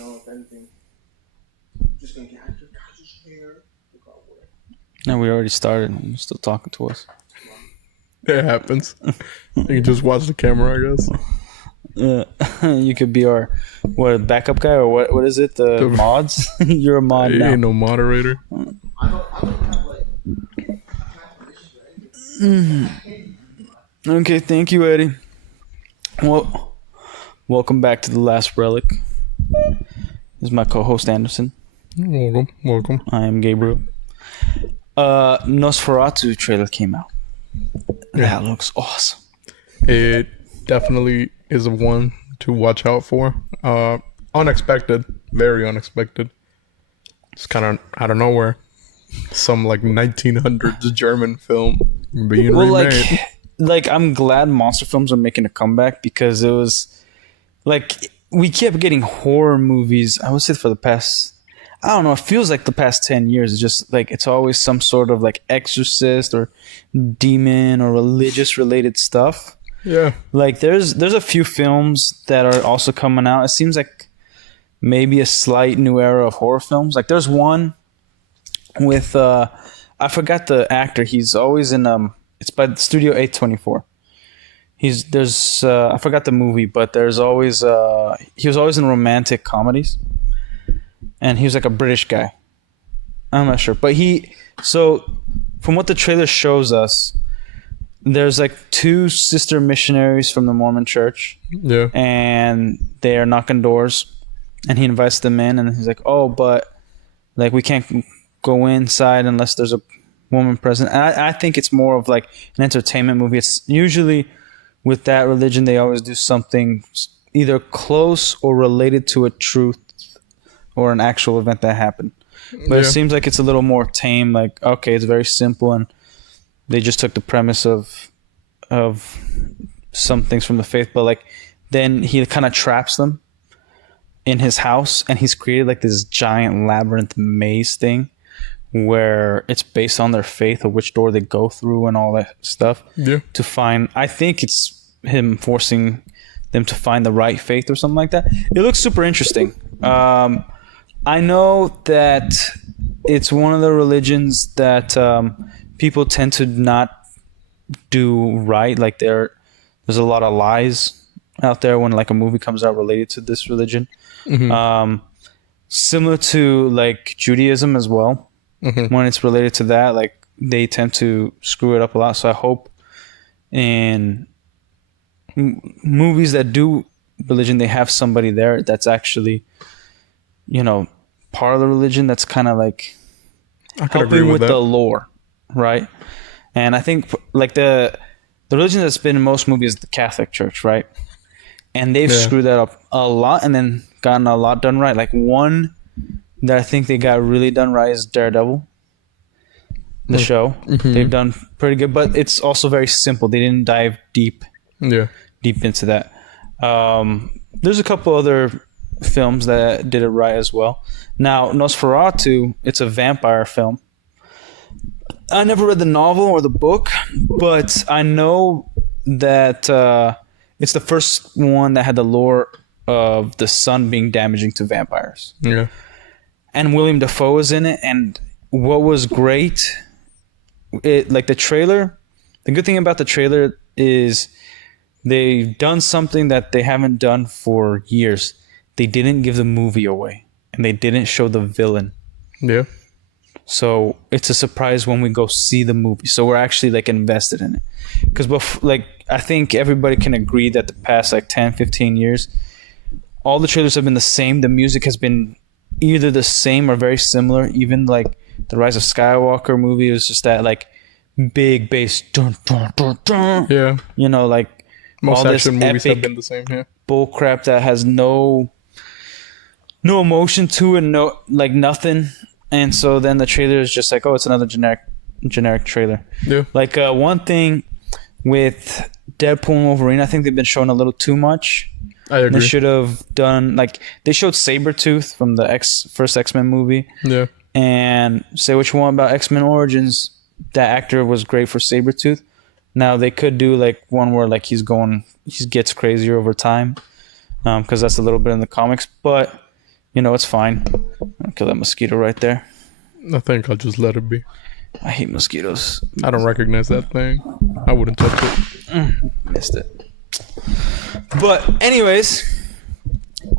if anything, just gonna get your guys' hair. No, we already started. You're still talking to us. It happens. You can just watch the camera, I guess. You could be our backup guy or what is it? The mods? You're a mod now. Ain't no moderator. I don't have like. Okay, thank you, Eddie. Well, welcome back to The Last Relic. This is my co-host Anderson. Welcome. I am Gabriel. Nosferatu trailer came out. That looks awesome. It definitely is a one to watch out for. Unexpected, very unexpected. It's kind of out of nowhere. Some like 1900s German film being remade. Like I'm glad monster films are making a comeback because it was like we kept getting horror movies. I would say for the past, I don't know, it feels like the past 10 years. It's just like it's always some sort of like exorcist or demon or religious related stuff. Yeah. Like there's a few films that are also coming out. It seems like maybe a slight new era of horror films. Like there's one with I forgot the actor. He's always in it's by Studio A24. I forgot the movie, but there's always he was always in romantic comedies. And he was like a British guy. I'm not sure, but so from what the trailer shows us, there's like two sister missionaries from the Mormon church. Yeah. And they are knocking doors and he invites them in and he's like, "Oh, but like we can't go inside unless there's a woman present." And I think it's more of like an entertainment movie. It's usually with that religion, they always do something either close or related to a truth or an actual event that happened. But it seems like it's a little more tame. Like, okay, it's very simple and they just took the premise of some things from the faith, but like then he kind of traps them in his house and he's created like this giant labyrinth maze thing where it's based on their faith of which door they go through and all that stuff. Yeah. To find, I think it's him forcing them to find the right faith or something like that. It looks super interesting. I know that it's one of the religions that people tend to not do right. Like there's a lot of lies out there when like a movie comes out related to this religion. Mm-hmm. Similar to like Judaism as well. Mm-hmm. When it's related to that, like they tend to screw it up a lot. So I hope in movies that do religion, they have somebody there that's actually, part of the religion that's kind of like helping with the lore, right? And I think like the religion that's been in most movies is the Catholic Church, right? And they've screwed that up a lot and then gotten a lot done right. Like one that I think they got really done right is Daredevil, the show. Mm-hmm. They've done pretty good, but it's also very simple. They didn't dive deep into that. There's a couple other films that did it right as well. Now, Nosferatu, it's a vampire film. I never read the novel or the book, but I know that it's the first one that had the lore of the sun being damaging to vampires. Yeah. And William Dafoe is in it. And what was great, the trailer, the good thing about the trailer is they've done something that they haven't done for years. They didn't give the movie away. And they didn't show the villain. Yeah. So it's a surprise when we go see the movie. So we're actually like invested in it. Because I think everybody can agree that the past like 10, 15 years, all the trailers have been the same. The music has been either the same or very similar. Even like the Rise of Skywalker movie was just that like big bass dun, dun, dun, dun. Yeah. Like most all this action movies epic have been the same. Yeah. bull crap that has no emotion to it, nothing. And so then the trailer is just like, oh, it's another generic trailer. Yeah. Like one thing with Deadpool and Wolverine, I think they've been showing a little too much. I agree. They should have done they showed Sabretooth from the first X-Men movie. Yeah. And say what you want about X-Men Origins, that actor was great for Sabretooth. Now they could do like one where like he gets crazier over time, because that's a little bit in the comics. But You know, it's fine. I'll kill that mosquito right there. I think I'll just let it be. I hate mosquitoes. I don't recognize that thing. I wouldn't touch it. Missed it. But anyways,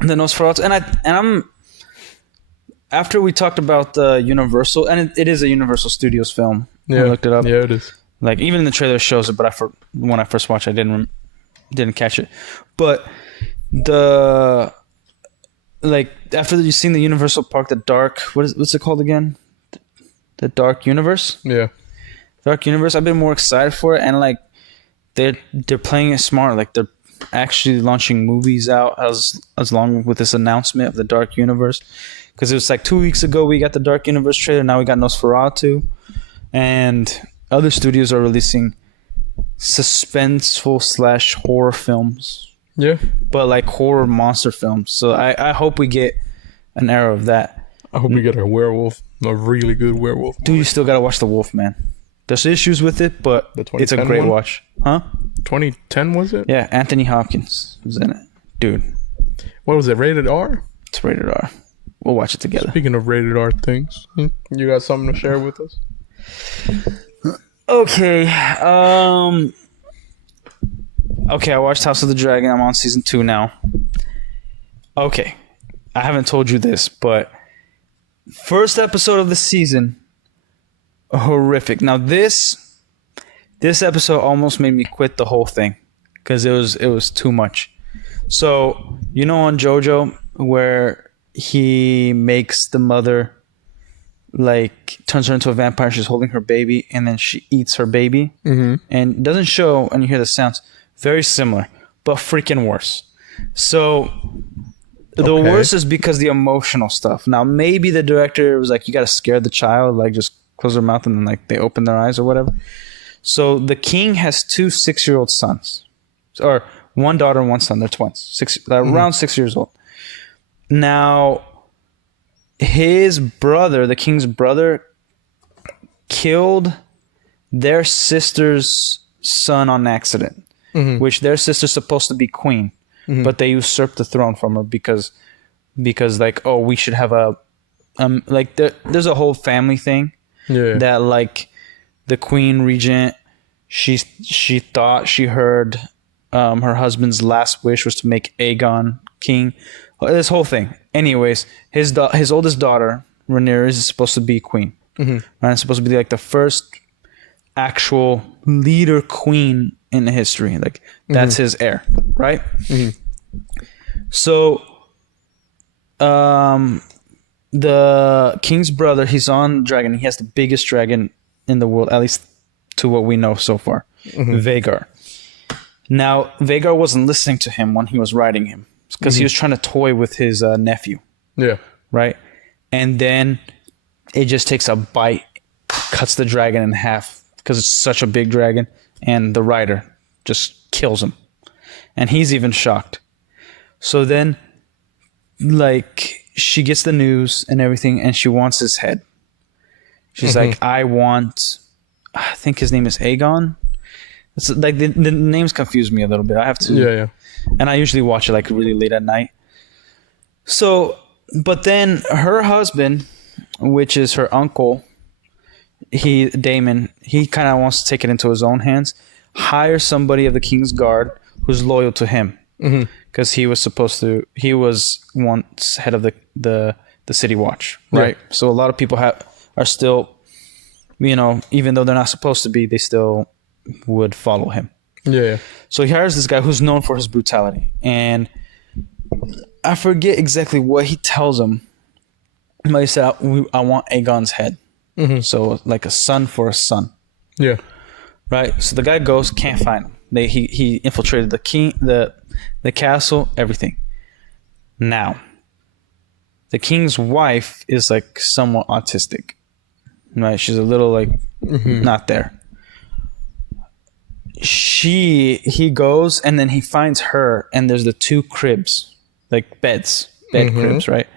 the Nosferatu, and I'm after we talked about the Universal, and it is a Universal Studios film. Yeah, I looked it up. Yeah, it is. Like even in the trailer it shows it, but when I first watched, I didn't catch it. But after you've seen the Universal Park, the Dark, what's it called again? The Dark Universe. Yeah. Dark Universe. I've been more excited for it, and like they're playing it smart. Like they're actually launching movies out as long with this announcement of the Dark Universe, because it was like 2 weeks ago we got the Dark Universe trailer. Now we got Nosferatu, and other studios are releasing suspenseful / horror films. Yeah. But like horror monster films. So I hope we get an era of that. I hope we get a werewolf, a really good werewolf. Dude, you still gotta watch The Wolf, man. There's issues with it, but it's a great watch. Huh? 2010 was it? Yeah, Anthony Hopkins was in it. Dude. What was it, rated R? It's rated R. We'll watch it together. Speaking of rated R things, you got something to share with us? Okay. Okay, I watched House of the Dragon. I'm on season 2 now. Okay. I haven't told you this, but first episode of the season, horrific. Now this episode almost made me quit the whole thing because it was too much. So, you know on JoJo where he makes the mother, like, turns her into a vampire, she's holding her baby, and then she eats her baby. Mm-hmm. And it doesn't show, and you hear the sounds. Very similar, but freaking worse. So the worst is because the emotional stuff. Now, maybe the director was like, you got to scare the child, like just close their mouth and then like they open their eyes or whatever. So the king has 2 6-year-old sons, or one daughter and one son. They're twins, around 6 years old. Now, his brother, the king's brother, killed their sister's son on accident, which their sister's supposed to be queen, but they usurped the throne from her because like, oh, we should have a like there's a whole family thing that like the queen regent, she thought she heard her husband's last wish was to make Aegon king. This whole thing. Anyways, his oldest daughter, Rhaenyra, is supposed to be queen. And it's supposed to be like the first actual leader queen in the history. Like that's his heir, right? So the king's brother, he's on dragon. He has the biggest dragon in the world, at least to what we know so far. Vhagar. Now, Vhagar wasn't listening to him when he was riding him because he was trying to toy with his nephew. Yeah. Right? And then it just takes a bite, cuts the dragon in half because it's such a big dragon, and the rider just kills him. And he's even shocked. So then, like, she gets the news and everything, and she wants his head. She's like, I think his name is Aegon. It's like the names confuse me a little bit. I have to. Yeah. And I usually watch it like really late at night. So, but then her husband, which is her uncle, Daemon, he kind of wants to take it into his own hands, hire somebody of the king's guard who's loyal to him. Because he was once head of the city watch, right? Yeah. So a lot of people are still, even though they're not supposed to be, they still would follow him. Yeah. So he hires this guy who's known for his brutality, and I forget exactly what he tells him. But he said, "I want Aegon's head." So like a son for a son. Yeah. Right. So the guy goes, can't find him. He infiltrated the castle, everything. Now, the king's wife is like somewhat autistic, right? She's a little like not there. He goes and then he finds her, and there's the 2 cribs, like bed cribs, right?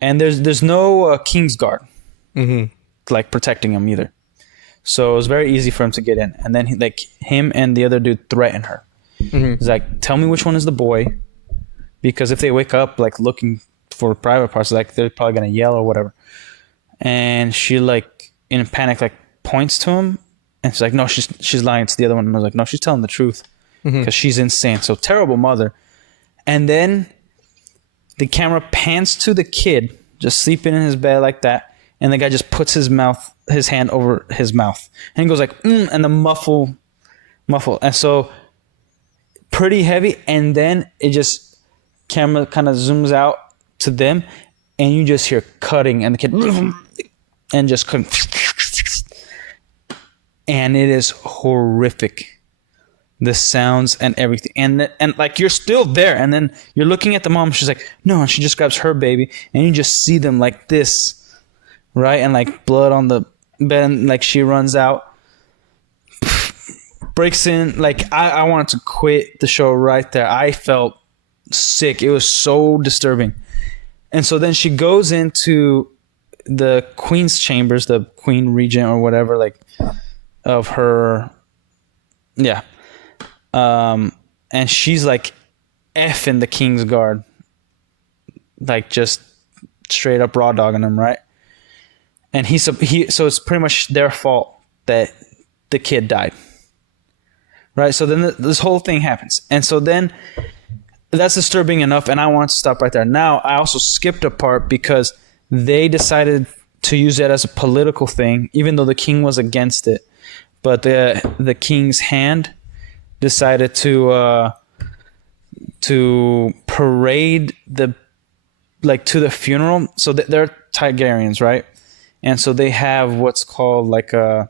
And there's no king's guard, like protecting him either. So it was very easy for him to get in. And then him and the other dude threaten her. He's like, tell me which one is the boy, because if they wake up like looking for private parts. Like they're probably gonna yell or whatever. And she like in panic like points to him, and she's like, no, she's lying. It's the other one. And I was like, no, she's telling the truth because she's insane. So terrible mother. And then the camera pans to the kid just sleeping in his bed like that, and the guy just puts his hand over his mouth, and he goes like, and the muffle, and so pretty heavy. And then it just camera kind of zooms out to them, and you just hear cutting, and the kid and just cutting, and it is horrific. The sounds and everything, and like you're still there, and then you're looking at the mom. She's like, no, and she just grabs her baby, and you just see them like this, right? And like blood on the bed, and like she runs out, breaks in. Like I wanted to quit the show right there. I felt sick. It was so disturbing. And so then she goes into the queen's chambers, the queen regent or whatever, like of her, yeah. And she's like effing the king's guard, like just straight up raw dogging him, right? And so it's pretty much their fault that the kid died, right? So then this whole thing happens, and so then that's disturbing enough, and I want to stop right there. Now I also skipped a part because they decided to use it as a political thing, even though the king was against it. But the king's hand decided to parade to the funeral. So they're Targaryens, right? And so they have what's called like a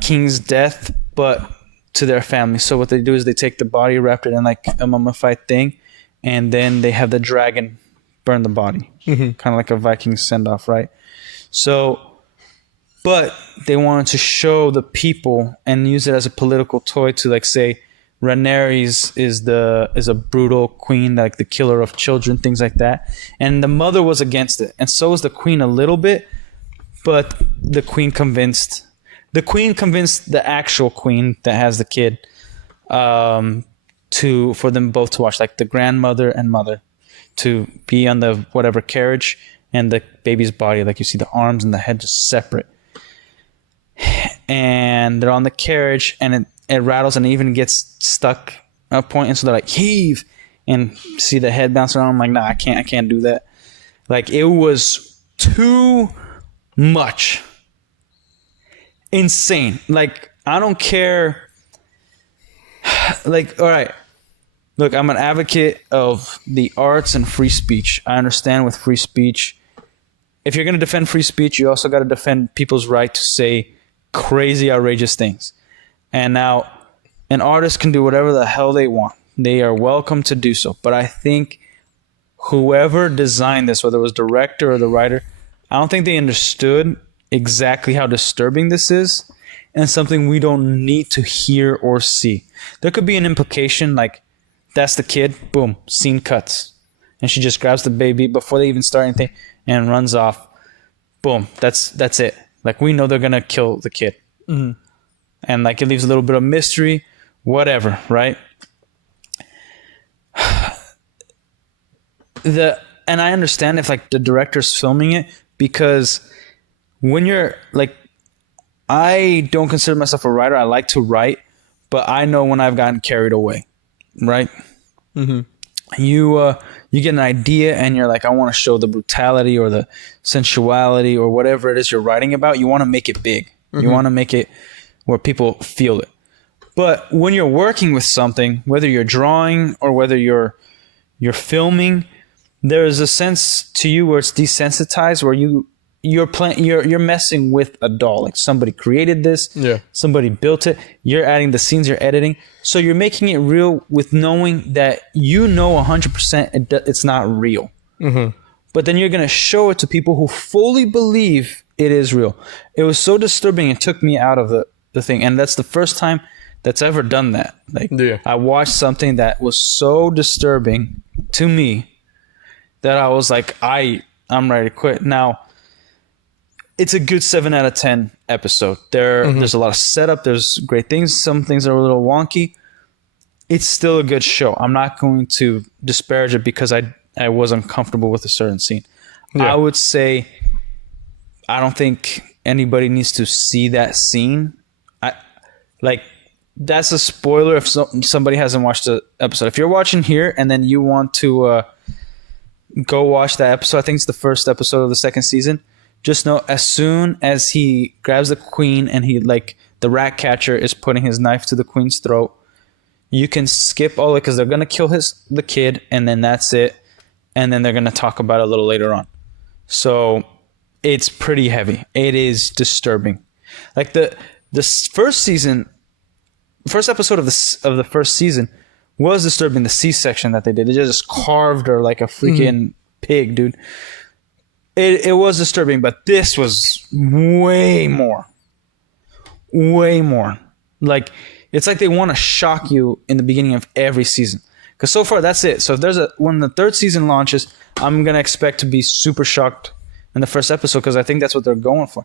king's death, but to their family. So what they do is they take the body, wrap it in like a mummified thing, and then they have the dragon burn the body, kind of like a Viking send off, right? So. But they wanted to show the people and use it as a political toy to like say Rhaenyra is a brutal queen, like the killer of children, things like that. And the mother was against it, and so was the queen a little bit. But the queen convinced the actual queen that has the kid for them both to watch, like the grandmother and mother, to be on the whatever carriage, and the baby's body, like you see the arms and the head just separate. And they're on the carriage, and it rattles, and it even gets stuck at a point, and so they're like, heave, and see the head bounce around. I'm like, nah, I can't do that. Like, it was too much. Insane. Like, I don't care. Like, all right, look, I'm an advocate of the arts and free speech. I understand with free speech, if you're going to defend free speech, you also got to defend people's right to say crazy, outrageous things. And now an artist can do whatever the hell they want. They are welcome to do so. But I think whoever designed this, whether it was director or the writer, I don't think they understood exactly how disturbing this is, and something we don't need to hear or see. There could be an implication like, that's the kid, boom, scene cuts. And she just grabs the baby before they even start anything and runs off. Boom, that's it. Like, we know they're going to kill the kid. Mm-hmm. And, like, it leaves a little bit of mystery, whatever, right? And I understand if, like, the director's filming it, because when you're, like, I don't consider myself a writer. I like to write, but I know when I've gotten carried away, right? Mm-hmm. You get an idea and you're like, I want to show the brutality or the sensuality or whatever it is you're writing about. You want to make it big. Mm-hmm. You want to make it where people feel it. But when you're working with something, whether you're drawing or whether you're filming, there's a sense to you where it's desensitized, where you're messing with a doll. Like, somebody created this, somebody built it, you're adding the scenes, you're editing, so you're making it real with knowing that 100% it's not real. Mm-hmm. But then you're gonna show it to people who fully believe it is real. It was so disturbing, it took me out of the thing, and that's the first time that's ever done that. Like, I watched something that was so disturbing to me that I was like, I'm ready to quit. Now, it's a good 7 out of 10 episode. There's a lot of setup. There's great things. Some things are a little wonky. It's still a good show. I'm not going to disparage it because I was uncomfortable with a certain scene. Yeah. I would say I don't think anybody needs to see that scene. That's a spoiler if somebody hasn't watched the episode. If you're watching here and then you want to go watch that episode, I think it's the first episode of the second season. Just know, as soon as he grabs the queen and he the rat catcher is putting his knife to the queen's throat, you can skip all it because they're gonna kill the kid, and then that's it. And then they're gonna talk about it a little later on. So it's pretty heavy. It is disturbing. Like the first episode of the first season was disturbing. The C-section that they did, they just carved her like a freaking pig, dude. It was disturbing, but this was way more. Like, it's like they want to shock you in the beginning of every season. Because so far, that's it. So if when the third season launches, I'm going to expect to be super shocked in the first episode because I think that's what they're going for.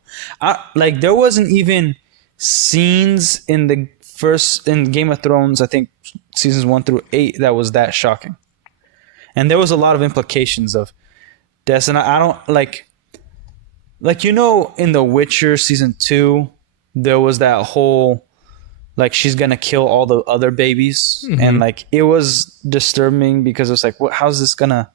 There wasn't even scenes in Game of Thrones, I think seasons 1 through 8, that was that shocking. And there was a lot of implications of death. And I don't in The Witcher season 2, there was that whole she's gonna kill all the other babies, and it was disturbing because it was like, how's this gonna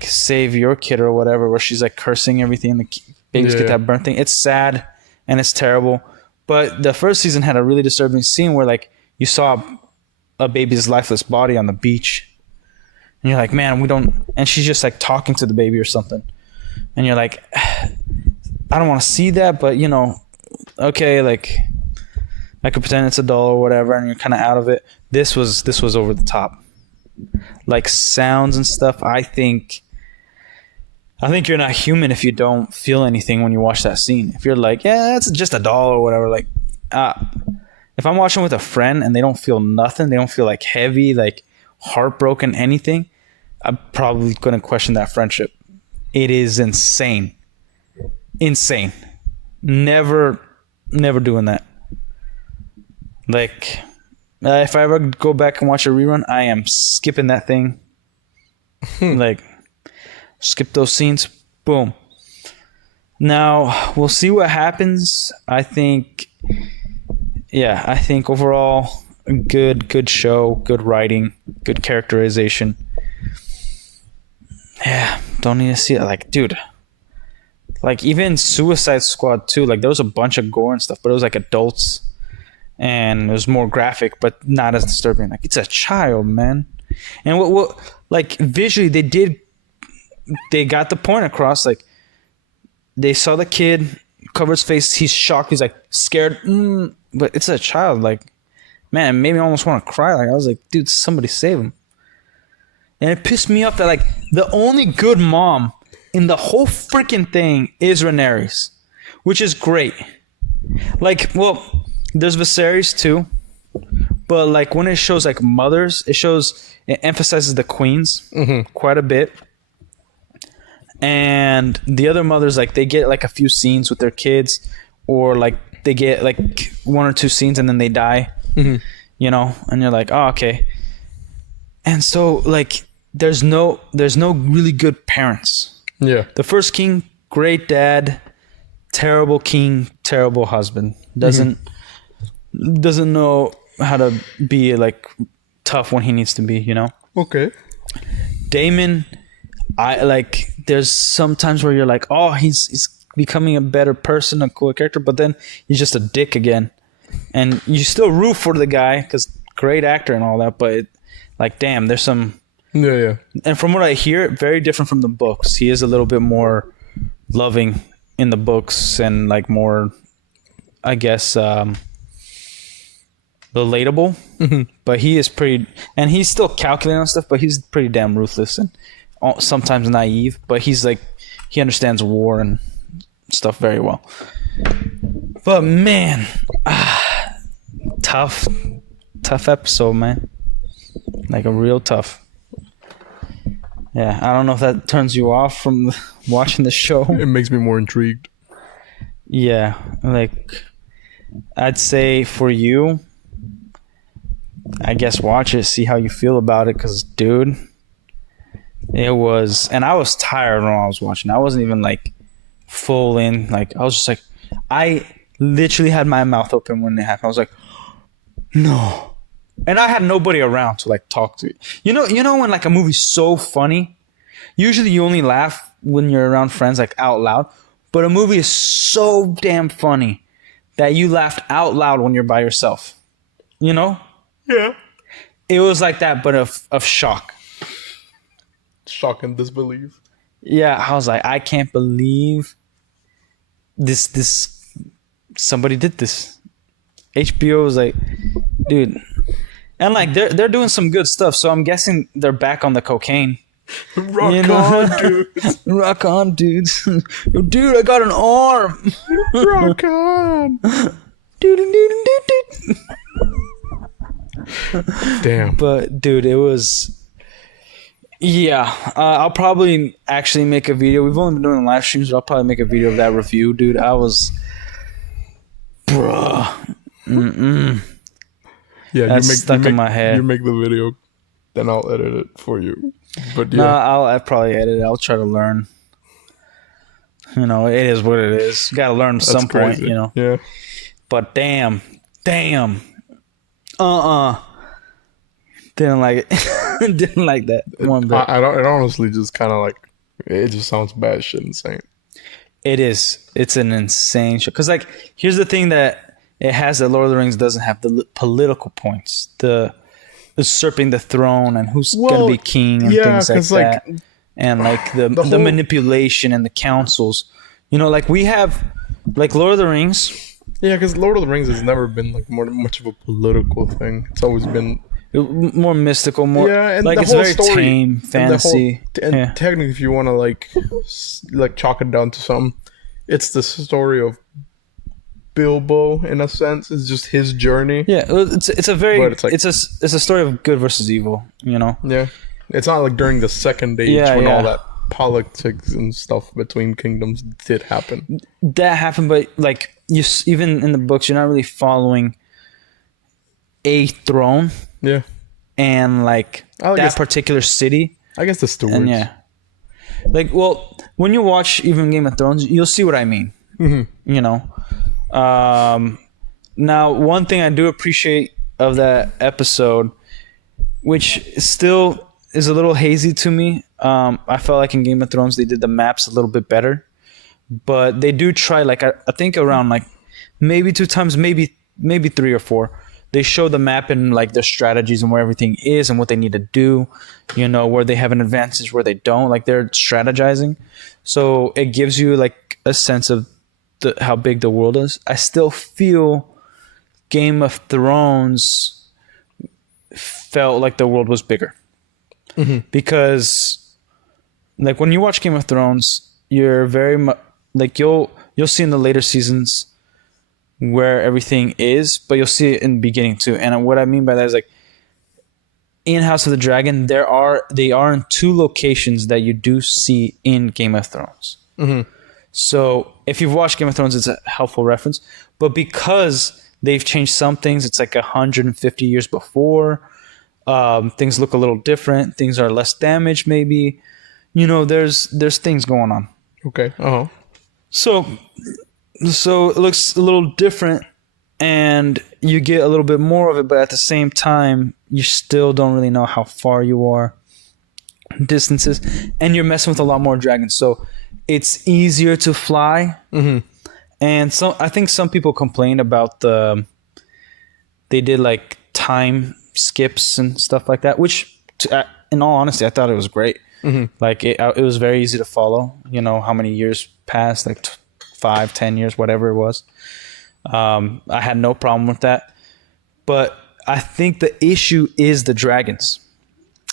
save your kid or whatever, where she's cursing everything and the babies get that burnt thing. It's sad and it's terrible. But the first season had a really disturbing scene where you saw a baby's lifeless body on the beach, and you're like, man, we don't. And she's just talking to the baby or something, and you're like, I don't want to see that, but okay, I could pretend it's a doll or whatever, and you're kind of out of it. This was over the top, sounds and stuff. I think you're not human if you don't feel anything when you watch that scene. If you're yeah, it's just a doll or whatever. If I'm watching with a friend and they don't feel nothing, they don't feel heavy, heartbroken, anything, I'm probably going to question that friendship. It is insane. Never doing that. If I ever go back and watch a rerun, I am skipping that thing. Skip those scenes. Boom. Now, we'll see what happens. I think overall, good show, good writing, good characterization. Yeah, don't need to see it. Dude, even Suicide Squad 2, there was a bunch of gore and stuff, but it was adults. And it was more graphic, but not as disturbing. It's a child, man. And what visually they got the point across. They saw the kid, cover his face, he's shocked, he's scared, but it's a child. Man, it made me almost want to cry. I was like, dude, somebody save him. And it pissed me off that the only good mom in the whole freaking thing is Rhaenyra, which is great. There's Viserys too, but when it shows mothers, it emphasizes the queens quite a bit, and the other mothers they get a few scenes with their kids, or they get 1 or 2 scenes and then they die, and you're like, oh, okay. And so there's no really good parents. Yeah, the first king, great dad, terrible king, terrible husband, doesn't know how to be tough when he needs to be, Okay. Daemon, there's some times where you're oh, he's becoming a better person, a cool character, but then he's just a dick again. And you still root for the guy because great actor and all that, but damn, there's some. Yeah. And from what I hear, very different from the books. He is a little bit more loving in the books and more, I guess, relatable, but he is pretty, and he's still calculating on stuff, but he's pretty damn ruthless and sometimes naive, but he's he understands war and stuff very well. But man, tough episode, man. A real tough. Yeah, I don't know if that turns you off from watching the show. It makes me more intrigued. Yeah, I'd say for you, I guess watch it, see how you feel about it, because dude, It was, and I was tired when I was watching. I wasn't even like full in. Like I was just like, I literally had my mouth open when it happened. I was like, no, and I had nobody around to like talk to. You know when like a movie's so funny, usually you only laugh when you're around friends, like out loud. But a movie is so damn funny that you laughed out loud when you're by yourself. You know? Yeah. It was like that, but of shock. Shock and disbelief. Yeah, I was like, I can't believe this somebody did this. HBO was like, dude. And like they're doing some good stuff, so I'm guessing they're back on the cocaine. Rock on, dude. Rock on, dudes. Dude, I got an arm. Rock on. Damn. But dude, it was. Yeah, I'll probably actually make a video. We've only been doing live streams, but I'll probably make a video of that review, dude. I was, bruh. Yeah, that's stuck in my head. You make the video, then I'll edit it for you. But yeah, no, I'll probably edit it. I'll try to learn. You know, it is what it is. You gotta learn at some point, you know. Yeah. But damn. Didn't like it. Didn't like that one bit. I don't. It honestly just kind of like it just sounds bad shit insane. It is. It's an insane show. Cause like here's the thing that it has that Lord of the Rings doesn't have: the political points, the usurping the throne, and who's gonna be king, and things like that, and like the whole manipulation and the councils. You know, like we have like Lord of the Rings. Yeah, because Lord of the Rings has never been like much of a political thing. It's always been more mystical, more and like it's very tame fantasy. And technically, if you want to like chalk it down to something, it's the story of Bilbo in a sense. It's just his journey. Yeah, it's a very it's a story of good versus evil. You know. Yeah, it's not like during the Second Age when all that politics and stuff between kingdoms did happen. That happened, but like even in the books, you're not really following a throne. Yeah, and like that particular city. I guess the stewards. And yeah, like when you watch even Game of Thrones, you'll see what I mean. Mm-hmm. You know. Now, one thing I do appreciate of that episode, which still is a little hazy to me. I felt like in Game of Thrones they did the maps a little bit better, but they do try. Like I think around like maybe 2 times, maybe 3 or 4. They show the map and like their strategies and where everything is and what they need to do. You know, where they have an advantage, where they don't. Like they're strategizing, so it gives you like a sense of how big the world is. I still feel Game of Thrones felt like the world was bigger. Because like when you watch Game of Thrones, you're very much like you'll see in the later seasons where everything is, but you'll see it in the beginning too. And what I mean by that is like in House of the Dragon, they are in 2 locations that you do see in Game of Thrones. So if you've watched Game of Thrones, it's a helpful reference. But because they've changed some things, it's like 150 years before. Things look a little different. Things are less damaged, maybe. You know, there's things going on. Okay. So it looks a little different, and you get a little bit more of it, but at the same time, you still don't really know how far you are, distances, and you're messing with a lot more dragons. So it's easier to fly. And so I think some people complained about they did like time skips and stuff like that, which in all honesty, I thought it was great. Like it was very easy to follow. You know how many years passed, like 5, 10 years, whatever it was. I had no problem with that. But I think the issue is the dragons.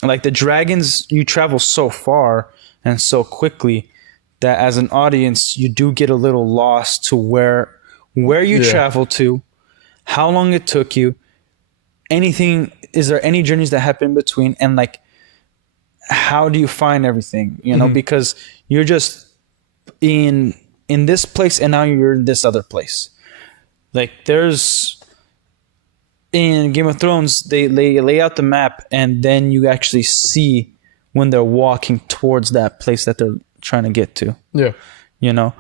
Like the dragons, you travel so far and so quickly that as an audience, you do get a little lost to where you travel to, how long it took you, is there any journeys that happen in between, and like, how do you find everything, you know, because you're just in this place and now you're in this other place. Like in Game of Thrones, they lay out the map and then you actually see when they're walking towards that place that they're trying to get to. Yeah. You know?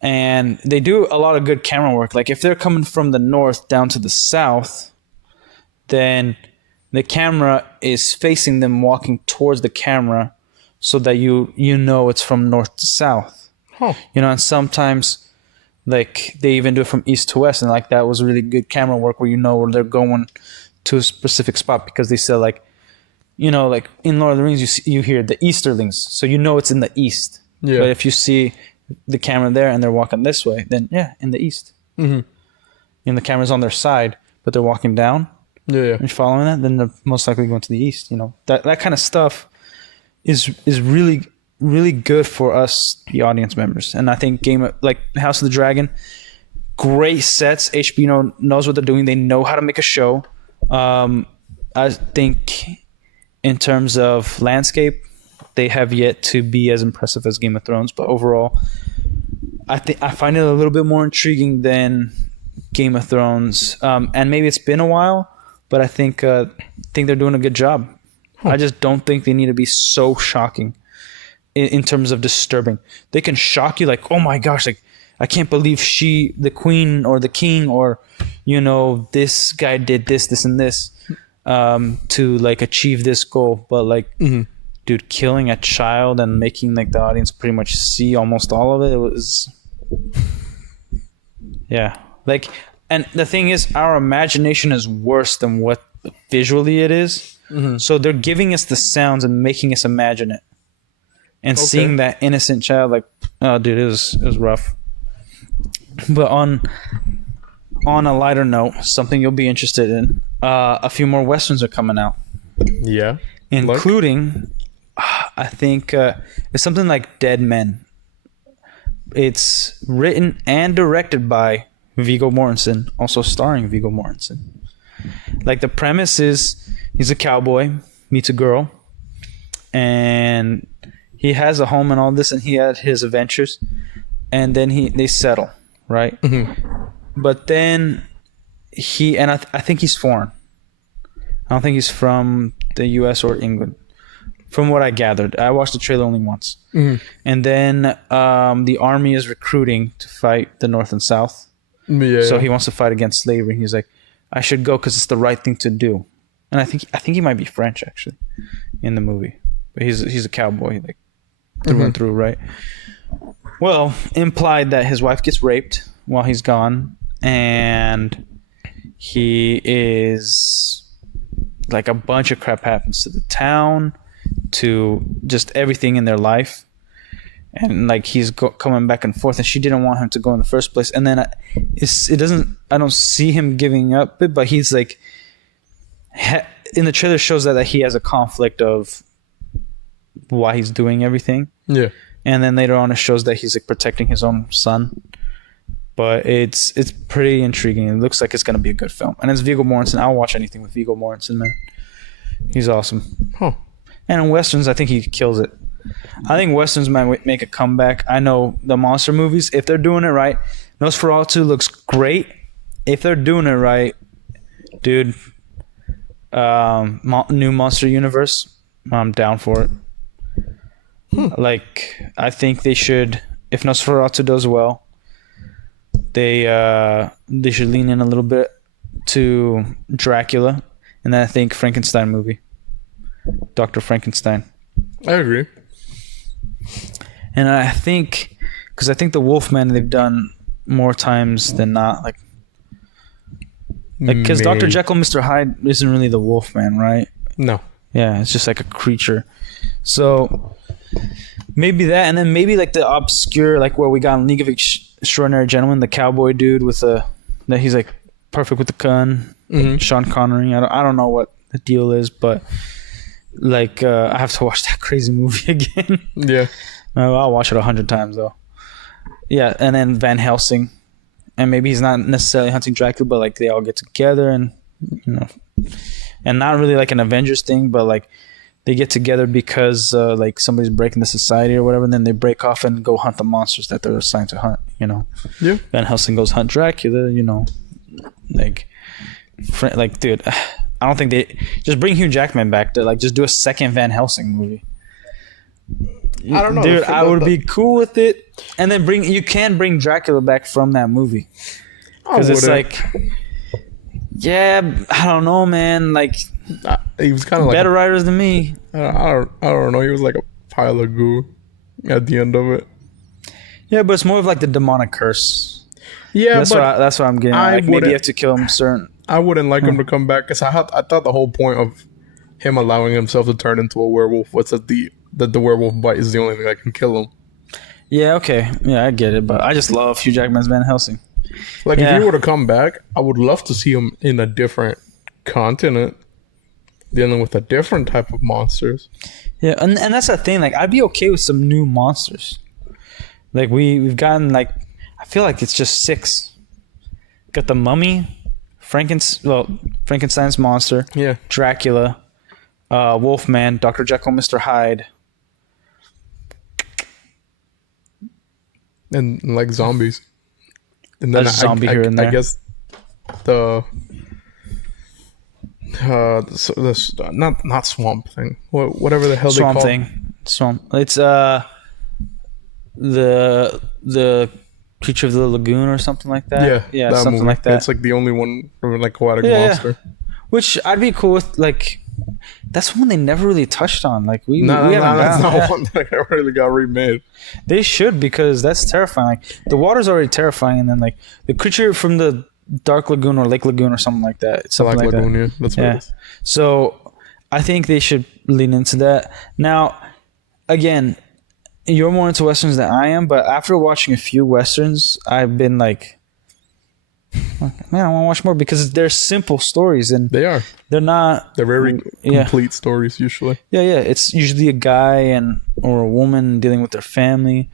And they do a lot of good camera work. Like if they're coming from the north down to the south, then the camera is facing them walking towards the camera so that you know it's from north to south. Huh. You know, and sometimes like they even do it from east to west, and like that was really good camera work where you know where they're going to a specific spot, because they said like, you know, like in Lord of the Rings you hear the Easterlings, so you know it's in the east. Yeah. But if you see the camera there and they're walking this way, then yeah, in the east. Mm-hmm. And the camera's on their side, but they're walking down. Yeah. And you're following that, then they're most likely going to the east. You know, that kind of stuff is really, really good for us, the audience members. And I think like House of the Dragon, great sets. HBO knows what they're doing. They know how to make a show. I think in terms of landscape, they have yet to be as impressive as Game of Thrones. But overall, I find it a little bit more intriguing than Game of Thrones. And maybe it's been a while, but I think they're doing a good job. Huh. I just don't think they need to be so shocking in terms of disturbing. They can shock you like, oh my gosh, like I can't believe the queen or the king, or you know, this guy did this and this to like achieve this goal. But like, dude, killing a child and making like the audience pretty much see almost all of it was, yeah. Like, and the thing is, our imagination is worse than what visually it is. Mm-hmm. So they're giving us the sounds and making us imagine it. And seeing that innocent child, like, oh, dude, it was rough. But on a lighter note, something you'll be interested in, a few more Westerns are coming out. Yeah. Including, I think, it's something like Dead Men. It's written and directed by Viggo Mortensen, also starring Viggo Mortensen. Like, the premise is he's a cowboy, meets a girl, and he has a home and all this, and he had his adventures, and then they settle, right? Mm-hmm. But then I think he's foreign. I don't think he's from the U.S. or England, from what I gathered. I watched the trailer only once. Mm-hmm. And then the army is recruiting to fight the North and South. Yeah. So he wants to fight against slavery. He's like, I should go because it's the right thing to do. And I think he might be French, actually, in the movie. But he's a cowboy, like, through and through, right? Well, implied that his wife gets raped while he's gone, and he is like, a bunch of crap happens to the town, to just everything in their life, and like he's coming back and forth, and she didn't want him to go in the first place. And then I don't see him giving up it, but he's like, in the trailer shows that he has a conflict of why he's doing everything. Yeah. And then later on it shows that he's like protecting his own son. But it's pretty intriguing. It looks like it's going to be a good film. And it's Viggo Mortensen. I'll watch anything with Viggo Mortensen, man. He's awesome. Huh. And in Westerns, I think he kills it. I think Westerns might make a comeback. I know the monster movies, if they're doing it right, Nosferatu looks great. If they're doing it right, dude, new Monster Universe, I'm down for it. Like, I think they should, if Nosferatu does well, they should lean in a little bit to Dracula, and then I think Frankenstein movie, Dr. Frankenstein. I agree. And I think, because I think the Wolfman they've done more times than not, like because Dr. Jekyll, Mr. Hyde isn't really the Wolfman, right? No. Yeah, it's just like a creature. So maybe that, and then maybe like the obscure, like where we got in League of Extraordinary Gentlemen, the cowboy dude with that he's like perfect with the gun. Mm-hmm. Sean Connery. I don't know what the deal is, but like I have to watch that crazy movie again. Yeah. I'll watch it 100 times though. Yeah, and then Van Helsing, and maybe he's not necessarily hunting Dracula, but like they all get together, and you know, and not really like an Avengers thing, but like they get together because like somebody's breaking the society or whatever, and then they break off and go hunt the monsters that they're assigned to hunt. You know, yeah. Van Helsing goes hunt Dracula. You know, like dude, I don't think they just bring Hugh Jackman back to like just do a second Van Helsing movie. I don't know, dude. I would be cool with it, and then you can bring Dracula back from that movie because it's like, yeah, I don't know, man. Like he was kind of better writers than me. I don't know. He was like a pile of goo at the end of it. Yeah, but it's more of like the demonic curse. Yeah, that's what I'm getting. Like maybe you have to kill him certain. I wouldn't like him to come back because I thought the whole point of him allowing himself to turn into a werewolf was that the werewolf bite is the only thing that can kill him. Yeah, okay. Yeah, I get it, but I just love Hugh Jackman's Van Helsing. Like if he were to come back, I would love to see him in a different continent, dealing with a different type of monsters. Yeah, and that's the thing. Like I'd be okay with some new monsters. Like we've gotten like, I feel like it's just 6. Got the Mummy, Frankenstein's monster, yeah, Dracula, Wolfman, Dr. Jekyll, Mr. Hyde, and like zombies. And then zombie here and there. I guess the not Swamp Thing. Whatever the hell they call Swamp Thing. Swamp. It's the Creature of the Lagoon or something like that. Yeah, something movie. Like that. It's like the only one from an aquatic monster. Yeah. Which I'd be cool with. Like, that's one they never really touched on. Like we haven't that's not one that really got remade. They should, because that's terrifying. Like the water's already terrifying, and then like the creature from the Dark Lagoon or Lake Lagoon or something like that. It's something like Lagoon, that. Yeah. That's what it is. So I think they should lean into that. Now, again, you're more into Westerns than I am, but after watching a few Westerns, I've been like, man, I want to watch more, because they're simple stories, and they're very complete stories usually. Yeah. It's usually a guy or a woman dealing with their family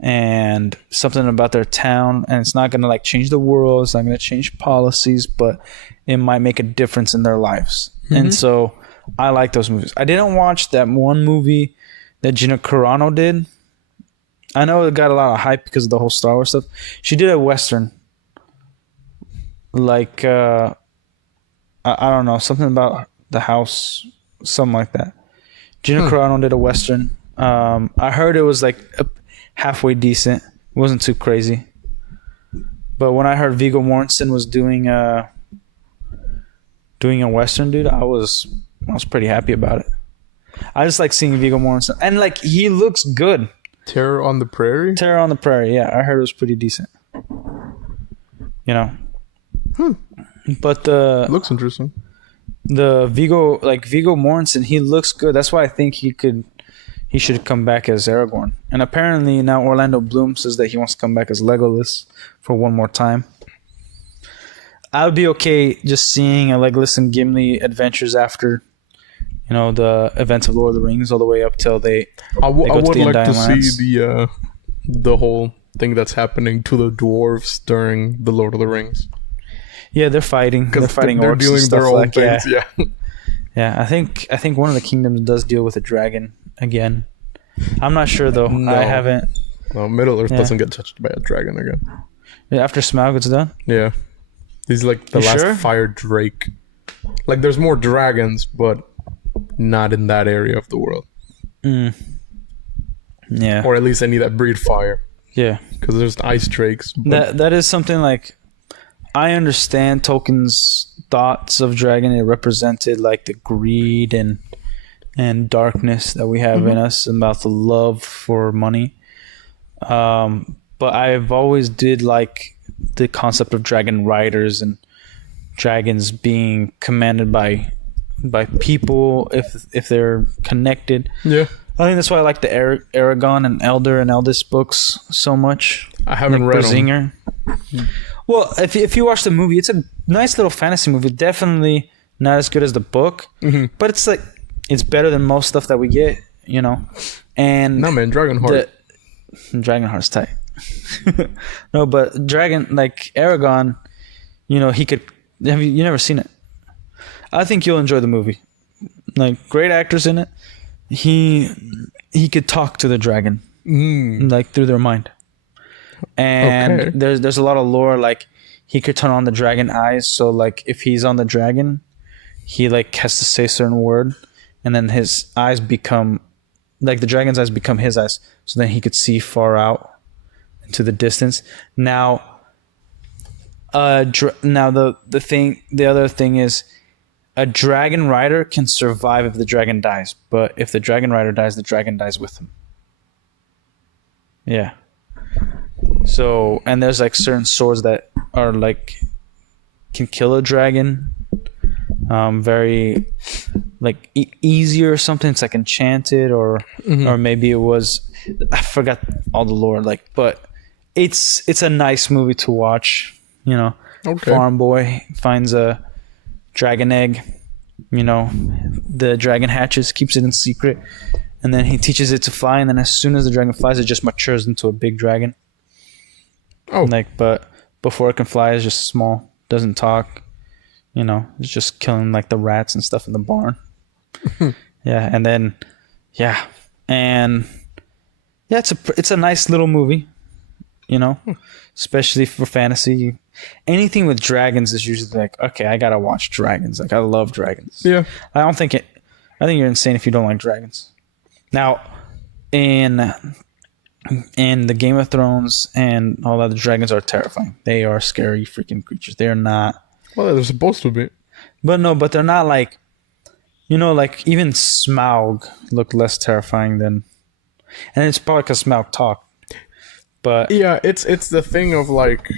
and something about their town, and it's not going to like change the world. It's not going to change policies, but it might make a difference in their lives. Mm-hmm. And so I like those movies. I didn't watch that one movie that Gina Carano did. I know it got a lot of hype because of the whole Star Wars stuff. She did a Western. Like, I don't know, something about the house, something like that. Gina Carano did a Western. I heard it was like halfway decent. It wasn't too crazy. But when I heard Viggo Mortensen was doing a Western, dude, I was pretty happy about it. I just like seeing Viggo Mortensen, and like he looks good. Terror on the Prairie. Yeah, I heard it was pretty decent. You know. But it looks interesting. The Viggo Mortensen, he looks good. That's why I think he should come back as Aragorn. And apparently now Orlando Bloom says that he wants to come back as Legolas for one more time. I would be okay just seeing a Legolas and Gimli adventures after, the events of Lord of the Rings, all the way up till I would like to see the whole thing that's happening to the dwarves during the Lord of the Rings. Yeah, they're fighting. They're fighting orcs dealing and stuff their own things. Yeah. Yeah, I think one of the kingdoms does deal with a dragon again. I'm not sure though. No. I haven't. No, Middle Earth doesn't get touched by a dragon again. Yeah, after Smaug gets done. Yeah, he's like the last fire drake. Like, there's more dragons, but not in that area of the world. Yeah, or at least any that breathe fire. Yeah, because there's ice drakes. That is something like, I understand Tolkien's thoughts of dragon. It represented like the greed and darkness that we have in us, about the love for money. But I've always did like the concept of dragon riders and dragons being commanded by people if they're connected. Yeah, I think that's why I like the Aragon and Elder and Eldest books so much. I haven't read them. Well, if you watch the movie, it's a nice little fantasy movie. Definitely not as good as the book, but it's like, it's better than most stuff that we get, And no, man, Dragonheart's tight. No, but like Aragon, he could. Have you never seen it? I think you'll enjoy the movie. Like, great actors in it. He could talk to the dragon, like through their mind. And there's a lot of lore, like he could turn on the dragon eyes, so like if he's on the dragon, he like has to say a certain word, and then his eyes become like the dragon's eyes become his eyes, so then he could see far out into the distance. Now, the other thing is, a dragon rider can survive if the dragon dies, but if the dragon rider dies, the dragon dies with him. Yeah. So, and there's like certain swords that are like can kill a dragon, very like easier or something. It's like enchanted, or maybe it was, I forgot all the lore. Like, but it's a nice movie to watch. You know, farm boy finds a dragon egg. You know, the dragon hatches, keeps it in secret, and then he teaches it to fly. And then as soon as the dragon flies, it just matures into a big dragon. Oh, like, but before it can fly, it's just small, doesn't talk. You know, it's just killing like the rats and stuff in the barn. Yeah, and then, it's a nice little movie. You know, especially for fantasy. Anything with dragons is usually like, okay, I gotta watch dragons. Like, I love dragons. Yeah, I think you're insane if you don't like dragons. Now, in the Game of Thrones and all that, the dragons are terrifying. They are scary freaking creatures. They are not. Well, they're supposed to be. But they're not like, you know, like even Smaug looked less terrifying than, and it's probably because Smaug talked. But yeah, it's the thing of like,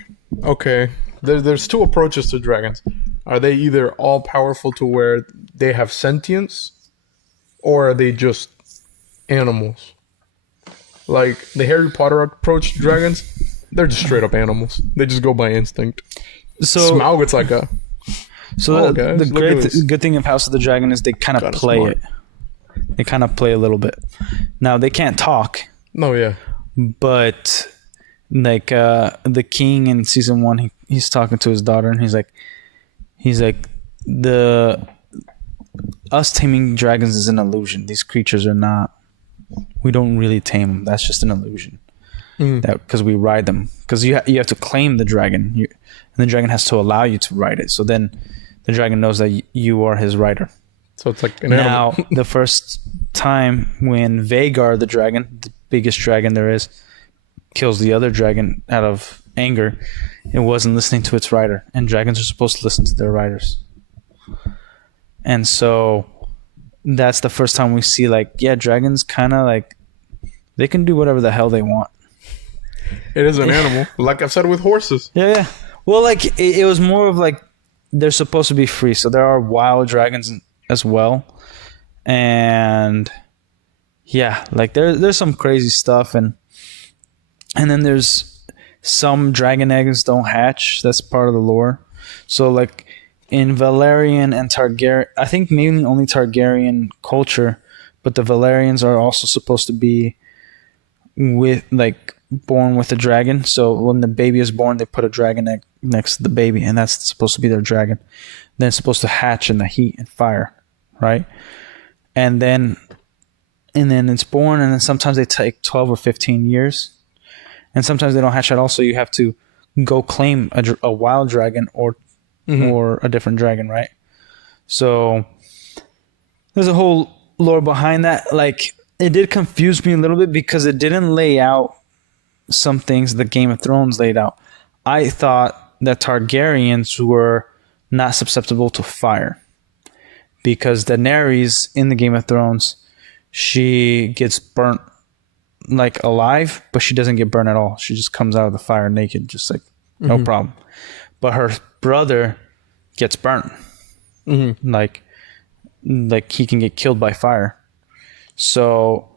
okay, there's two approaches to dragons. Are they either all powerful to where they have sentience, or are they just animals? Like the Harry Potter approach to dragons, they're just straight up animals. They just go by instinct. So Smaug, it's like a. So the good thing of House of the Dragon is they kind of play it. They kind of play a little bit. Now they can't talk. No, yeah. But like the king in season 1, he's talking to his daughter, and he's like us taming dragons is an illusion. These creatures are not. We don't really tame them. That's just an illusion. That because we ride them. Because you have to claim the dragon, and the dragon has to allow you to ride it. So then the dragon knows that you are his rider. So it's like an animal. Now the first time when Vhagar, the dragon, the biggest dragon there is, kills the other dragon out of anger, it wasn't listening to its rider. And dragons are supposed to listen to their riders. And so that's the first time we see like, yeah, dragons kind of like, they can do whatever the hell they want. It is an animal. Like I've said with horses. Yeah. Well, like it was more of like, they're supposed to be free. So there are wild dragons as well. And yeah, like there's some crazy stuff. And then there's some dragon eggs don't hatch. That's part of the lore. So like in Valerian and Targaryen, I think mainly only Targaryen culture, but the Valerians are also supposed to be born with a dragon. So when the baby is born, they put a dragon egg next to the baby, and that's supposed to be their dragon. Then it's supposed to hatch in the heat and fire, right? And then it's born, and then sometimes they take 12 or 15 years. And sometimes they don't hatch at all, so you have to go claim a wild dragon or a different dragon, right? So there's a whole lore behind that. Like, it did confuse me a little bit because it didn't lay out some things the Game of Thrones laid out. I thought that Targaryens were not susceptible to fire because Daenerys in the Game of Thrones, she gets burnt like alive, but she doesn't get burned at all. She just comes out of the fire naked, just like no problem. But her brother gets burnt. Like he can get killed by fire. So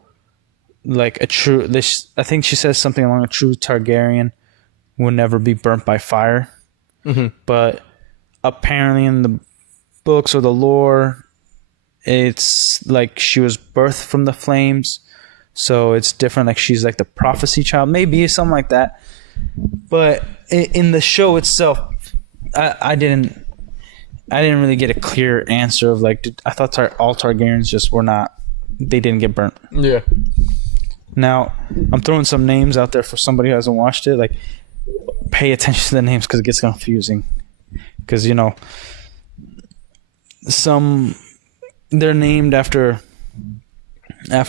like I think she says something along, a true Targaryen will never be burnt by fire. But apparently in the books or the lore, it's like she was birthed from the flames. So it's different. Like she's like the prophecy child, maybe something like that. But in the show itself, I didn't really get a clear answer of like, I thought all Targaryens just were not, they didn't get burnt. Yeah. Now, I'm throwing some names out there for somebody who hasn't watched it. Like, pay attention to the names because it gets confusing. Because, you know, they're named after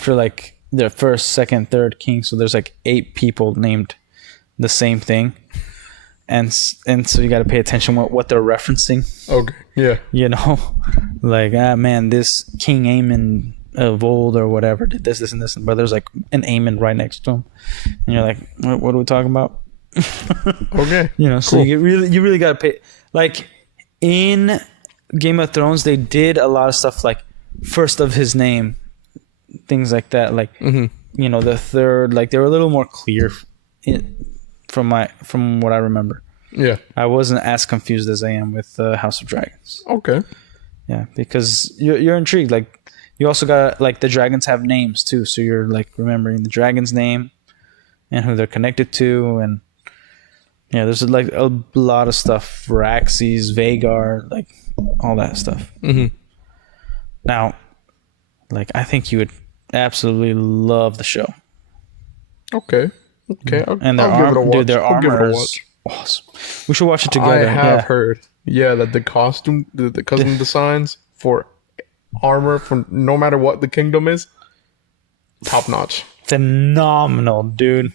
like their first, second, third king. So there's like 8 people named the same thing, and so you got to pay attention what they're referencing. Okay. Yeah. You know, like man, this King Aemon of old or whatever did this, and this, but there's like an Aemon right next to him, and you're like, what are we talking about? Okay. You know, so you really got to pay. Like in Game of Thrones, they did a lot of stuff like first of his name, things like that. Like you know, the third, like they were a little more clear from what I remember. Yeah. I wasn't as confused as I am with House of Dragons. Okay. Yeah, because you're intrigued. Like you also got like the dragons have names too, so you're like remembering the dragon's name and who they're connected to, and yeah, there's like a lot of stuff. Raxes, Vagar, like all that stuff. Now, like I think you would absolutely love the show. Okay. And their armor is awesome. We should watch it together. I have heard, that the custom designs for armor from no matter what the kingdom is, top notch. Phenomenal, dude.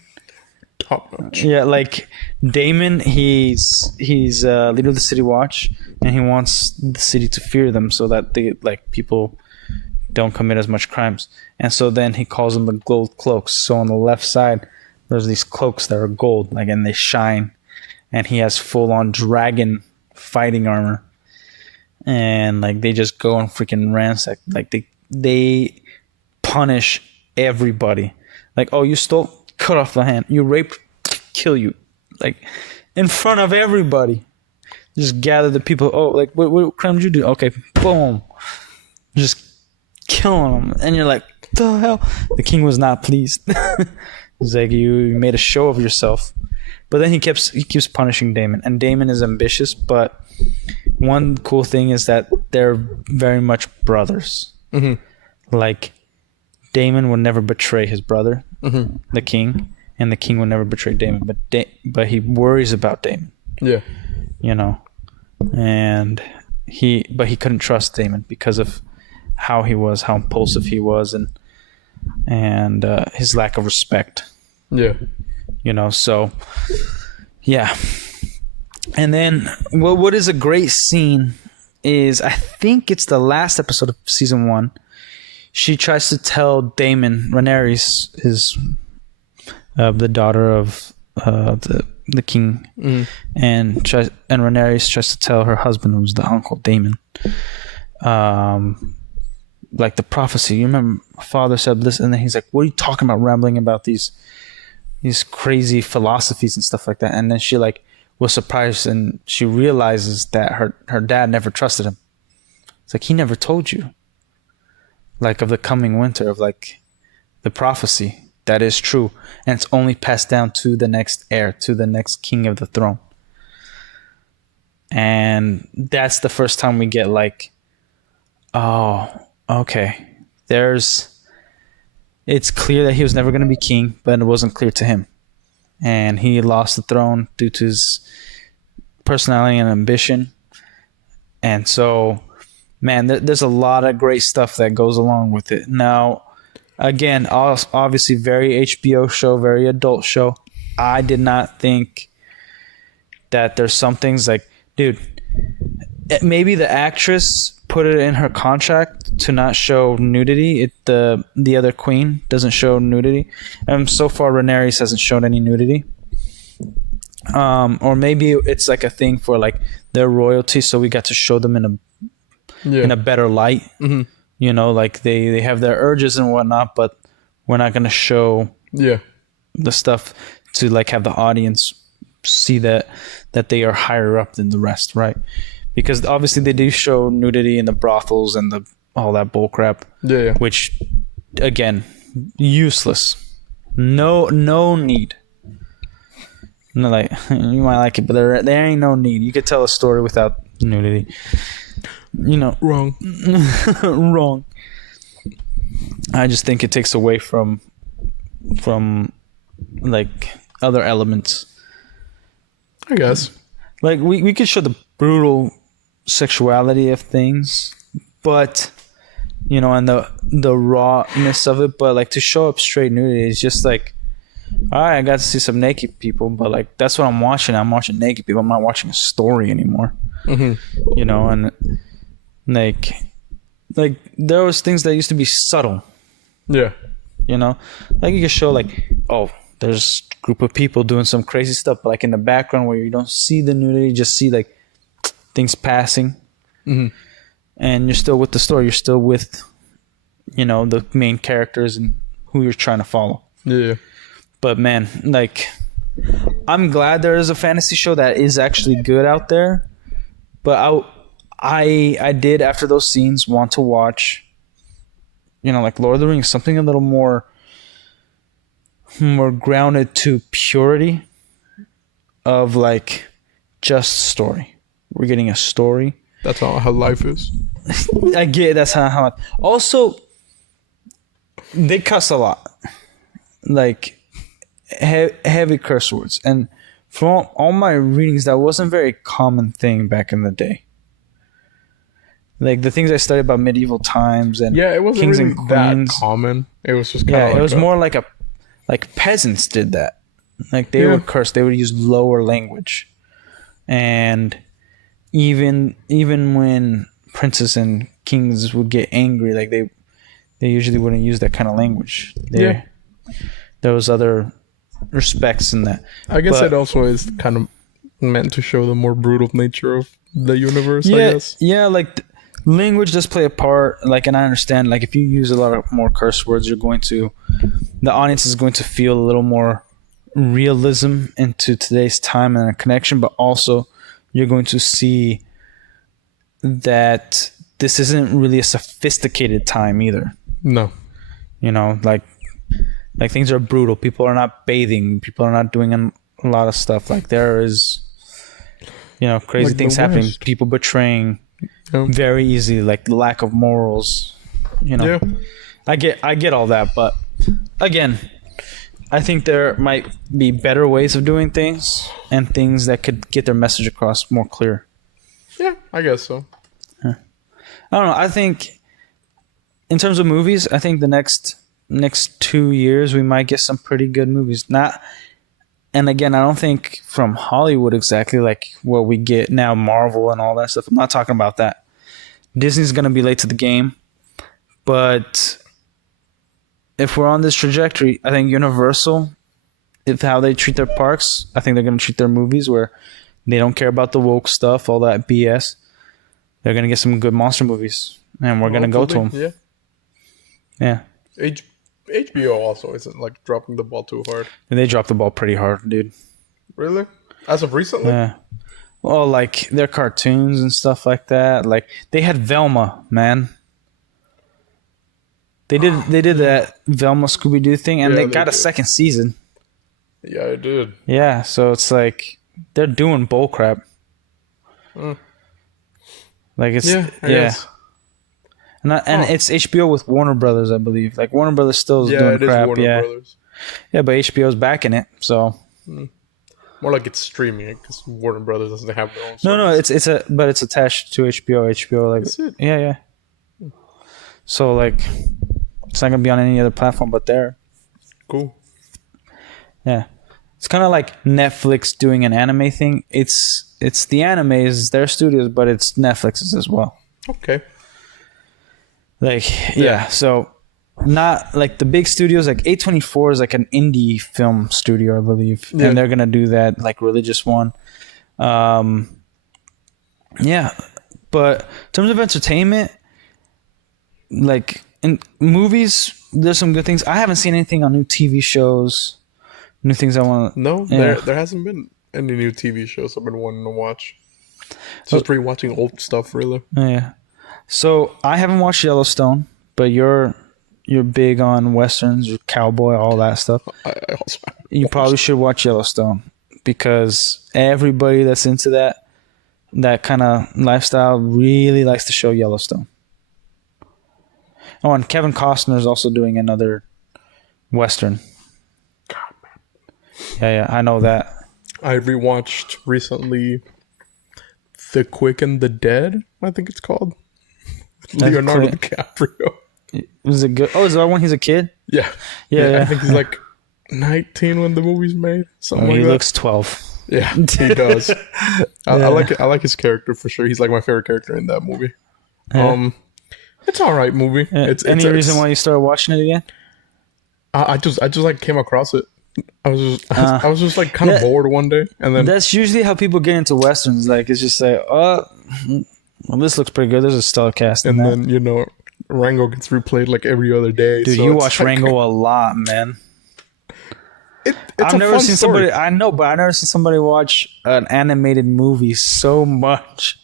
Top notch. Yeah, like Daemon, he's leader of the City Watch, and he wants the city to fear them so that they like people don't commit as much crimes. And so then he calls them the gold cloaks. So on the left side, there's these cloaks that are gold, like, and they shine. And he has full on dragon fighting armor. And like they just go and freaking ransack. Like they punish everybody. Like, oh, you stole, cut off the hand. You raped, kill you. Like in front of everybody. Just gather the people. Oh, like what crime did you do? Okay, boom. Just killing them. And you're like, what the hell? The king was not pleased. He's like, you made a show of yourself. But then he keeps punishing Daemon. And Daemon is ambitious, but one cool thing is that they're very much brothers. Like Daemon would never betray his brother, the king, and the king would never betray Daemon. But he worries about Daemon. Yeah, you know, and he couldn't trust Daemon because of how he was, how impulsive he was, and his lack of respect. Yeah, you know. So yeah. And then what is a great scene is, I think it's the last episode of season 1. She tries to tell Daemon, Rhaenyra is the daughter of the king, and Rhaenyra tries to tell her husband, who's the uncle Daemon, like the prophecy. You remember, my father said this, and then he's like, "What are you talking about? Rambling about these crazy philosophies and stuff like that." And then she like was surprised, and she realizes that her dad never trusted him. It's like, he never told you, like, of the coming winter, of like the prophecy that is true, and it's only passed down to the next heir, to the next king of the throne. And that's the first time we get like, oh, okay, it's clear that he was never going to be king, but it wasn't clear to him. And he lost the throne due to his personality and ambition. And so, man, there's a lot of great stuff that goes along with it. Now, again, obviously very HBO show, very adult show. I did not think that there's some things like, dude, maybe the actress put it in her contract to not show nudity. The other queen doesn't show nudity. So far, Rhaenyra hasn't shown any nudity. Or maybe it's like a thing for like their royalty, so we got to show them in a better light. You know, like they have their urges and whatnot, but we're not gonna show the stuff to like have the audience see that they are higher up than the rest, right? Because obviously they do show nudity in the brothels and all that bull crap. Yeah. Which, again, useless. No need. No, like, you might like it, but there ain't no need. You could tell a story without nudity. You know, wrong. Wrong. I just think it takes away from like other elements. I guess. Like we could show the brutal sexuality of things, but and the rawness of it. But like to show up straight nudity is just like, all right, I got to see some naked people, but like that's what I'm watching. I'm watching naked people. I'm not watching a story anymore. Mm-hmm. And like there was things that used to be subtle. Yeah. Like you could show like, oh, there's a group of people doing some crazy stuff, but like in the background where you don't see the nudity, you just see like things passing. Mm-hmm. And you're still with the story. You're still with, the main characters and who you're trying to follow. Yeah. But man, like, I'm glad there is a fantasy show that is actually good out there. But I did, after those scenes, want to watch, like Lord of the Rings, something a little more grounded to purity of like just story. We're getting a story. That's how life is. I get it. That's how. Also, they cuss a lot, like heavy curse words, and from all my readings, that wasn't a very common thing back in the day. Like the things I studied about medieval times and it wasn't kings really and queens, that common. It was just kind of it was more like peasants did that. Like they would curse. They would use lower language, and even when princes and kings would get angry, like they usually wouldn't use that kind of language. There was other respects in that. I guess it also is kind of meant to show the more brutal nature of the universe. I guess. Yeah, like language does play a part. Like, and I understand. Like, if you use a lot of more curse words, the audience is going to feel a little more realism into today's time and a connection, but also you're going to see that this isn't really a sophisticated time either. No. Like things are brutal. People are not bathing. People are not doing a lot of stuff. Like there is, crazy things happening. People betraying very easily. Like the lack of morals. Yeah. I get all that, but again, I think there might be better ways of doing things and things that could get their message across more clear. Yeah, I guess so. I don't know. I think in terms of movies, I think the next 2 years we might get some pretty good movies. And again, I don't think from Hollywood exactly like what we get now, Marvel and all that stuff. I'm not talking about that. Disney's going to be late to the game, but if we're on this trajectory, I think Universal, if how they treat their parks, I think they're going to treat their movies where they don't care about the woke stuff, all that BS. They're going to get some good monster movies, and we're going to go to them. Yeah. HBO also isn't like dropping the ball too hard. And they dropped the ball pretty hard, dude. Really? As of recently? Yeah. Well, like their cartoons and stuff like that. Like they had Velma, man. They did that Velma Scooby-Doo thing, and they got a second season. Yeah, it did. Yeah, so it's like they're doing bull crap. Like it's I guess. And it's HBO with Warner Brothers, I believe. Like Warner Brothers still is doing crap. Warner Brothers. Yeah, but HBO's backing it, so. More like it's streaming because Warner Brothers doesn't have their own service. No, it's attached to HBO. HBO, like, is it? Yeah. So like, it's not gonna be on any other platform but there. Cool. Yeah, it's kind of like Netflix doing an anime thing. It's the animes, their studios, but it's Netflix's as well. Okay. Like so not like the big studios. Like A24 is like an indie film studio, I believe, and they're gonna do that like religious one. Yeah, but in terms of entertainment, like in movies, there's some good things. I haven't seen anything on new TV shows, new things I want. No, there hasn't been any new TV shows I've been wanting to watch. Just rewatching old stuff, really. Yeah. So I haven't watched Yellowstone, but you're big on westerns, you're cowboy, all that stuff. I also you probably should watch Yellowstone because everybody that's into that kind of lifestyle really likes the show Yellowstone. Oh, and Kevin Costner is also doing another western. God, man. Yeah, I know that. I rewatched recently The Quick and the Dead, I think it's called. Leonardo DiCaprio. Was it good? Oh, is that when he's a kid? Yeah. Yeah. I think he's like 19 when the movie's made. Something like he that. looks 12. Yeah, he does. I like it. I like his character for sure. He's like my favorite character in that movie. Yeah. It's all right movie. It's Any reason why you started watching it again? I just like came across it. I was just like kind of bored one day, and then that's usually how people get into westerns. Like it's just like, oh, well, this looks pretty good. There's a stellar cast, and then Rango gets replayed like every other day. Dude, so you watch Rango a lot, man. I've never seen somebody. I know, but I've never seen somebody watch an animated movie so much.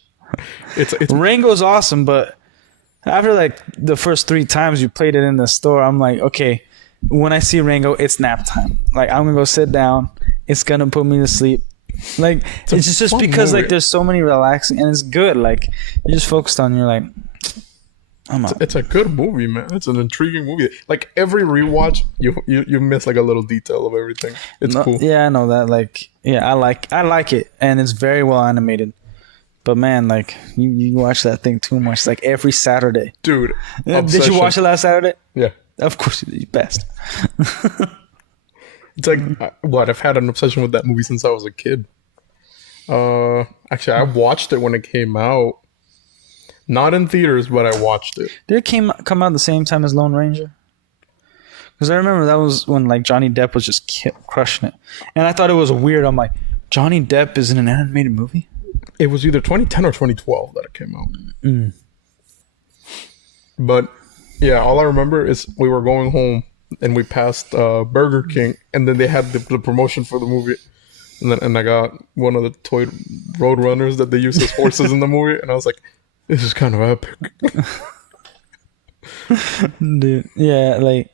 It's Rango's awesome, but after like the first 3 times you played it in the store, I'm like, okay, when I see Rango, it's nap time. Like I'm gonna go sit down. It's gonna put me to sleep. Like it's just because movie. Like there's so many relaxing and it's good. Like you're just focused on. You're like, I'm out. It's a good movie, man. It's an intriguing movie. Like every rewatch, you miss like a little detail of everything. It's cool. Yeah, I know that. Like, yeah, I like it, and it's very well animated. But man, like you watch that thing too much. Like every Saturday, dude. Did you watch it last Saturday? Yeah, of course you did. You best. It's like I've had an obsession with that movie since I was a kid. Actually, I watched it when it came out. Not in theaters, but I watched it. Did it come out the same time as Lone Ranger? Because I remember that was when like Johnny Depp was just crushing it, and I thought it was weird. I'm like, Johnny Depp is in an animated movie. It was either 2010 or 2012 that it came out. But yeah, all I remember is we were going home and we passed Burger King, and then they had the promotion for the movie, and I got one of the toy road runners that they use as horses in the movie, and I was like, this is kind of epic. Dude, yeah, like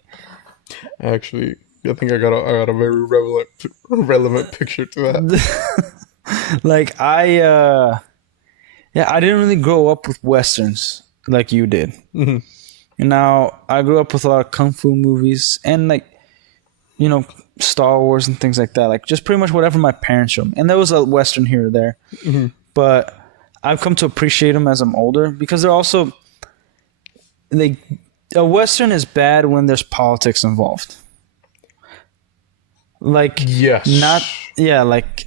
actually, I think I got a very relevant picture to that. Like I didn't really grow up with westerns like you did. Mm-hmm. Now I grew up with a lot of kung fu movies and like, Star Wars and things like that. Like just pretty much whatever my parents showed me. And there was a western here or there, but I've come to appreciate them as I'm older because they're also like a western is bad when there's politics involved. Like like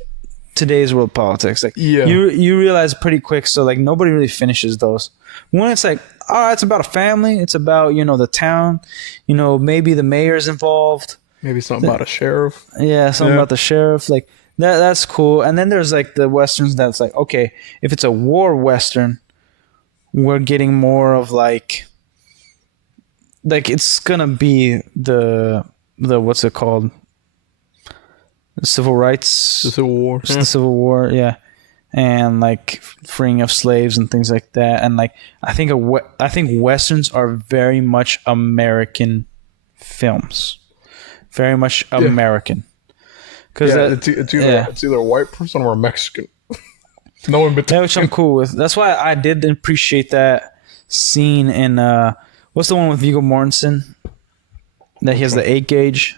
today's world politics. Like you realize pretty quick. So like nobody really finishes those. When it's like, it's about a family. It's about the town. Maybe the mayor's involved. Maybe something about a sheriff. Yeah, something about the sheriff. Like that's cool. And then there's like the westerns that's like, okay, if it's a war western, we're getting more of like it's gonna be the what's it called? The civil rights. The Civil War. The Civil War, yeah. And like freeing of slaves and things like that. And like I think westerns are very much American films. Very much American. Because it's either a white person or a Mexican. No in between. Which I'm cool with. That's why I did appreciate that scene in what's the one with Viggo Mortensen? That he has the 8 gauge.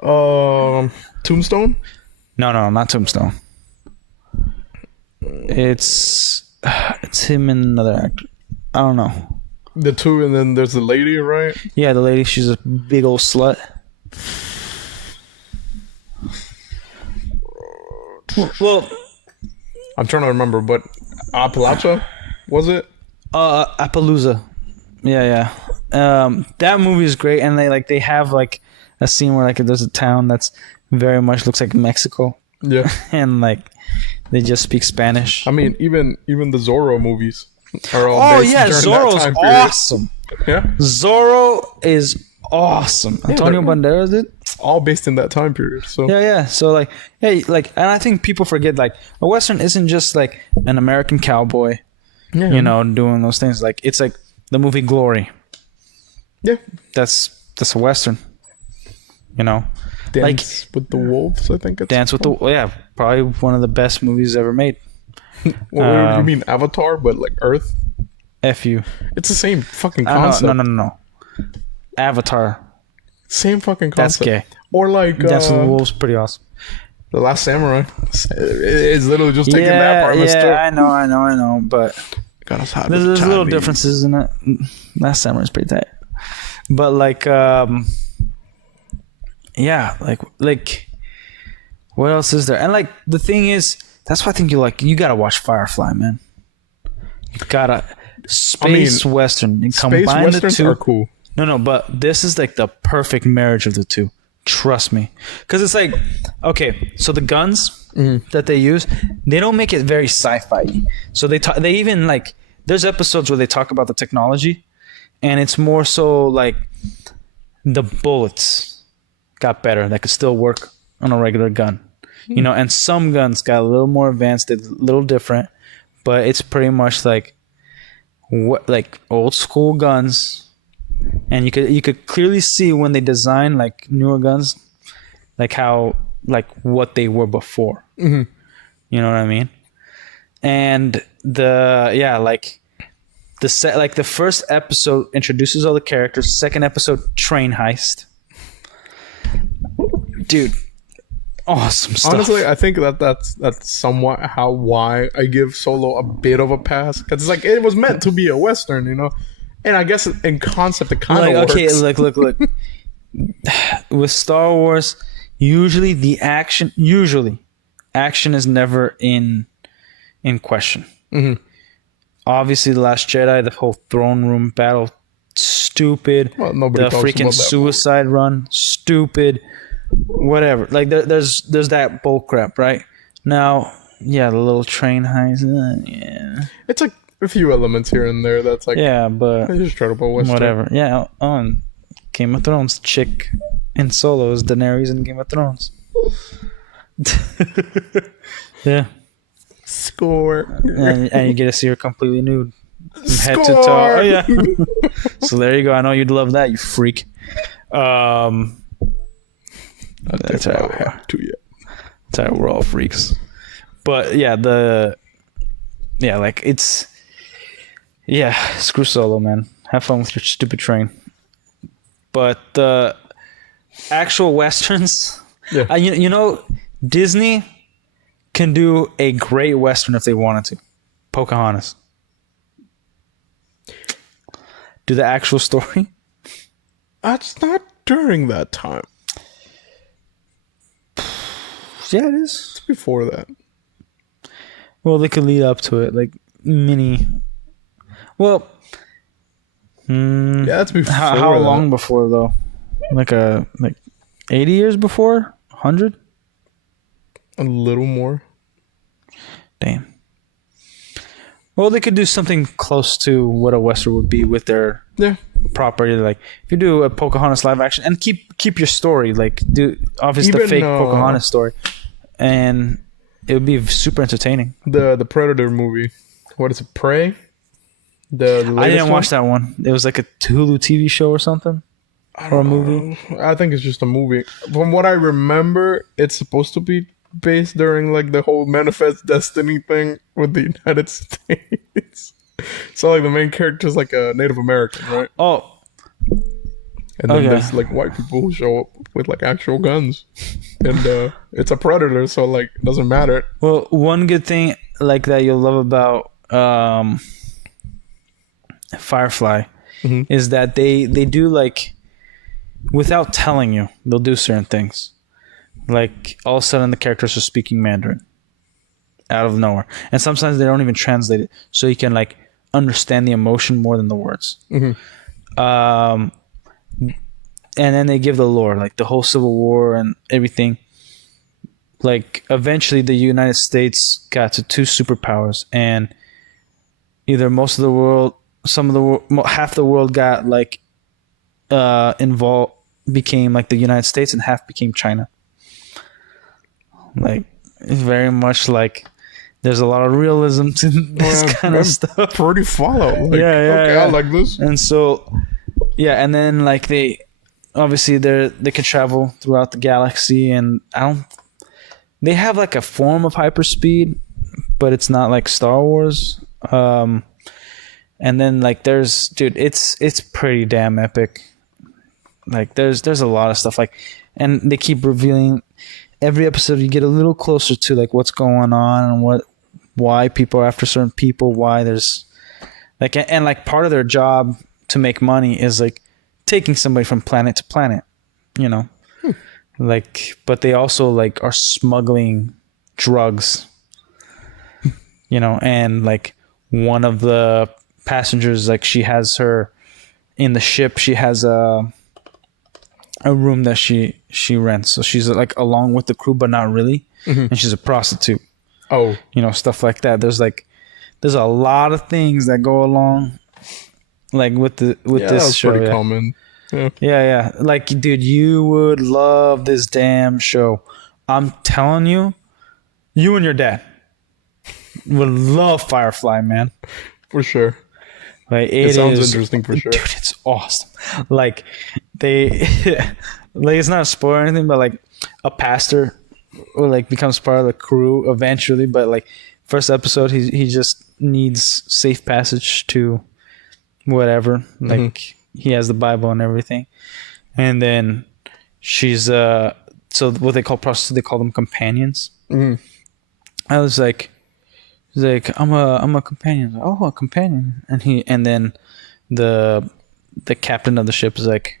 Tombstone? No, not Tombstone. It's him and another actor. I don't know. The two, and then there's the lady, right? Yeah, the lady. She's a big old slut. Well, I'm trying to remember, but Appalachia, was it? Appaloosa. Yeah. That movie is great, and they have like a scene where like there's a town that's very much looks like Mexico. Yeah, and like they just speak Spanish. I mean, even the Zorro movies are all based during Zorro's that time period. Awesome. Yeah, Zorro is awesome. Antonio Banderas did. All based in that time period. So yeah. So like, hey, like, and I think people forget like a western isn't just like an American cowboy, doing those things. Like it's like the movie Glory. Yeah, that's a western. Dance with the Wolves, I think it's Dance with the probably one of the best movies ever made. What do you mean Avatar, but like Earth? F you. It's the same fucking concept. No. Avatar. Same fucking concept. That's gay. Or like Dance with the Wolves, pretty awesome. The Last Samurai. It's literally just taking that part of the story. Yeah, I know, but There's little differences in it. Last Samurai is pretty tight, but like, yeah, like, what else is there? And like, the thing is, that's why I think you gotta watch Firefly, man. You gotta Western and combine Westerns the two. Are cool. No, but this is like the perfect marriage of the two. Trust me, because it's like, okay, so the guns that they use, they don't make it very sci-fi. So they even like, there's episodes where they talk about the technology, and it's more so like the bullets got better that could still work on a regular gun, you know. And some guns got a little more advanced, a little different, but it's pretty much like old school guns. And you could clearly see when they design like newer guns, like how, like what they were before. You know what I mean? And the first episode introduces all the characters. Second episode, train heist. Dude, awesome stuff. Honestly, I think that's somewhat why I give Solo a bit of a pass, because it's like it was meant to be a Western, you know. And I guess in concept, it kind of works. Okay, look. With Star Wars, usually action is never in question. Obviously, The Last Jedi, the whole throne room battle, stupid. Well, nobody the talks freaking about that suicide run, stupid. Whatever. Like there's that bull crap, right? Now, yeah, the little train heist. Yeah, it's like a few elements here and there that's like, yeah, but I just try to put Western. Whatever. Yeah, on Game of Thrones, chick in Solo is Daenerys in Game of Thrones. Yeah. Score. And you get to see her completely nude from head to toe. Oh yeah. So there you go. I know you'd love that, you freak. That's how we are. That's how we're all freaks. But yeah, screw Solo, man. Have fun with your stupid train. But the actual Westerns, you know, Disney can do a great Western if they wanted to. Pocahontas. Do the actual story. That's not during that time. Yeah, it is. It's before that. Well, they could lead up to it, like mini. Well, yeah, that's before. How long before though? Like 80 years before? 100? A little more. Damn. Well, they could do something close to what a Western would be with their property. Like if you do a Pocahontas live action and keep your story, like do obviously the fake Pocahontas story, and it would be super entertaining. The Predator movie, what is it? Prey. The I didn't watch that one. It was like a Hulu TV show or something, or a movie. I think it's just a movie. From what I remember, it's supposed to be based during like the whole Manifest Destiny thing with the United States. So like the main character is like a Native American, right? Oh. And then there's like white people who show up with like actual guns, and it's a predator, so like it doesn't matter. Well, one good thing like that you'll love about Firefly is that they do like, without telling you, they'll do certain things. Like all of a sudden the characters are speaking Mandarin out of nowhere, and sometimes they don't even translate it, so you can like understand the emotion more than the words. And then they give the lore, like the whole Civil War and everything. Like eventually the United States got to 2 superpowers, and either most of the world, some of the world, half the world got like involved, became like the United States, and half became China. Like it's very much like there's a lot of realism to this kind of stuff. Pretty follow. Like, yeah. I like this. And so, yeah, and then like they can travel throughout the galaxy, and they have like a form of hyperspeed, but it's not like Star Wars. And then like it's pretty damn epic. Like there's a lot of stuff like, and they keep revealing. Every episode you get a little closer to like what's going on and why people are after certain people, why there's Like, and like part of their job to make money is like taking somebody from planet to planet, you know, like, but they also like are smuggling drugs, you know, and like one of the passengers, like she has her in the ship, she has a room that she rents. So she's like along with the crew, but not really. And she's a prostitute. Oh, you know, stuff like that. There's a lot of things that go along, like with this show. Pretty common. Yeah. Like, dude, you would love this damn show. I'm telling you, you and your dad would love Firefly, man. For sure. Like it sounds interesting for sure. Dude, it's awesome. Like they, like it's not a spoiler or anything, but like a pastor, or like becomes part of the crew eventually. But like first episode, he just needs safe passage to whatever. Like he has the Bible and everything, and then she's so what they call prostitutes, they call them companions. I was like. He's like, I'm a companion. Like, oh, a companion. And then the captain of the ship is like,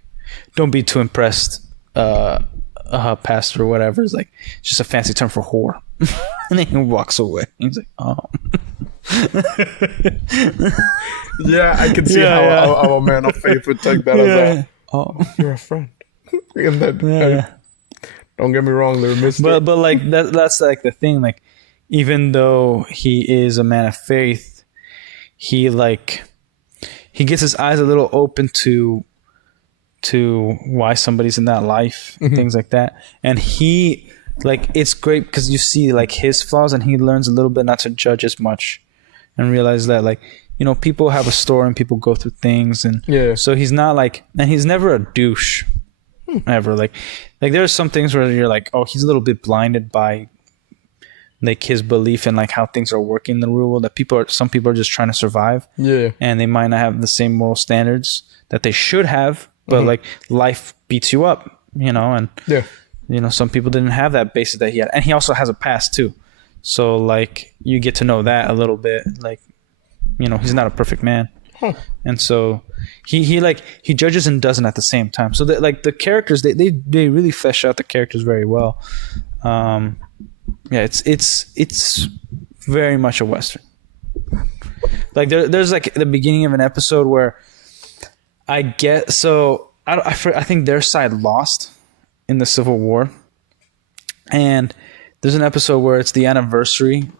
don't be too impressed, pastor or whatever. It's like, it's just a fancy term for whore. And then he walks away. He's like, oh. Yeah, I can see how a man of faith would take that as you're a friend. And that, don't get me wrong, they're missed. But like that's like the thing, like. Even though he is a man of faith, he gets his eyes a little open to why somebody's in that life, things like that. And he, like, it's great because you see like his flaws, and he learns a little bit not to judge as much, and realize that, like, you know, people have a story and people go through things, and so he's not like, and he's never a douche, ever. Like there are some things where you're like, oh, he's a little bit blinded by. Like his belief in like how things are working in the real world, that some people are just trying to survive. Yeah. And they might not have the same moral standards that they should have, but like life beats you up, you know, and you know, some people didn't have that basis that he had. And he also has a past too. So like you get to know that a little bit, like, you know, he's not a perfect man. And so he judges and doesn't at the same time. So that, like, the characters, they really flesh out the characters very well. Yeah, it's very much a Western. Like there's like the beginning of an episode where I think their side lost in the Civil War, and there's an episode where it's the anniversary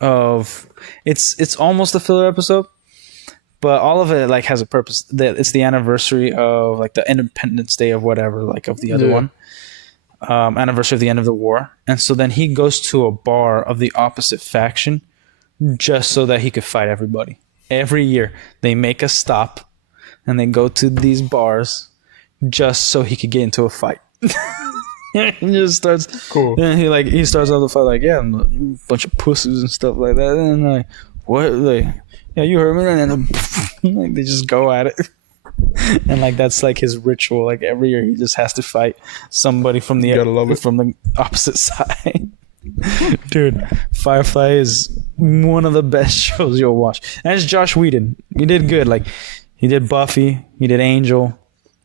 of it's almost a filler episode, but all of it like has a purpose. That it's the anniversary of like the Independence Day of whatever, like of the other one. Anniversary of the end of the war. And so then he goes to a bar of the opposite faction just so that he could fight everybody. Every year they make a stop and they go to these bars just so he could get into a fight. He just starts cool. And he starts off the fight like, yeah, I'm a bunch of pussies and stuff like that. And I'm like, what? Like, yeah, you heard me. And then like they just go at it. And like that's like his ritual. Like every year he just has to fight somebody from the opposite side. Dude, Firefly is one of the best shows you'll watch. And it's Josh Whedon. He did good. Like he did Buffy, he did Angel.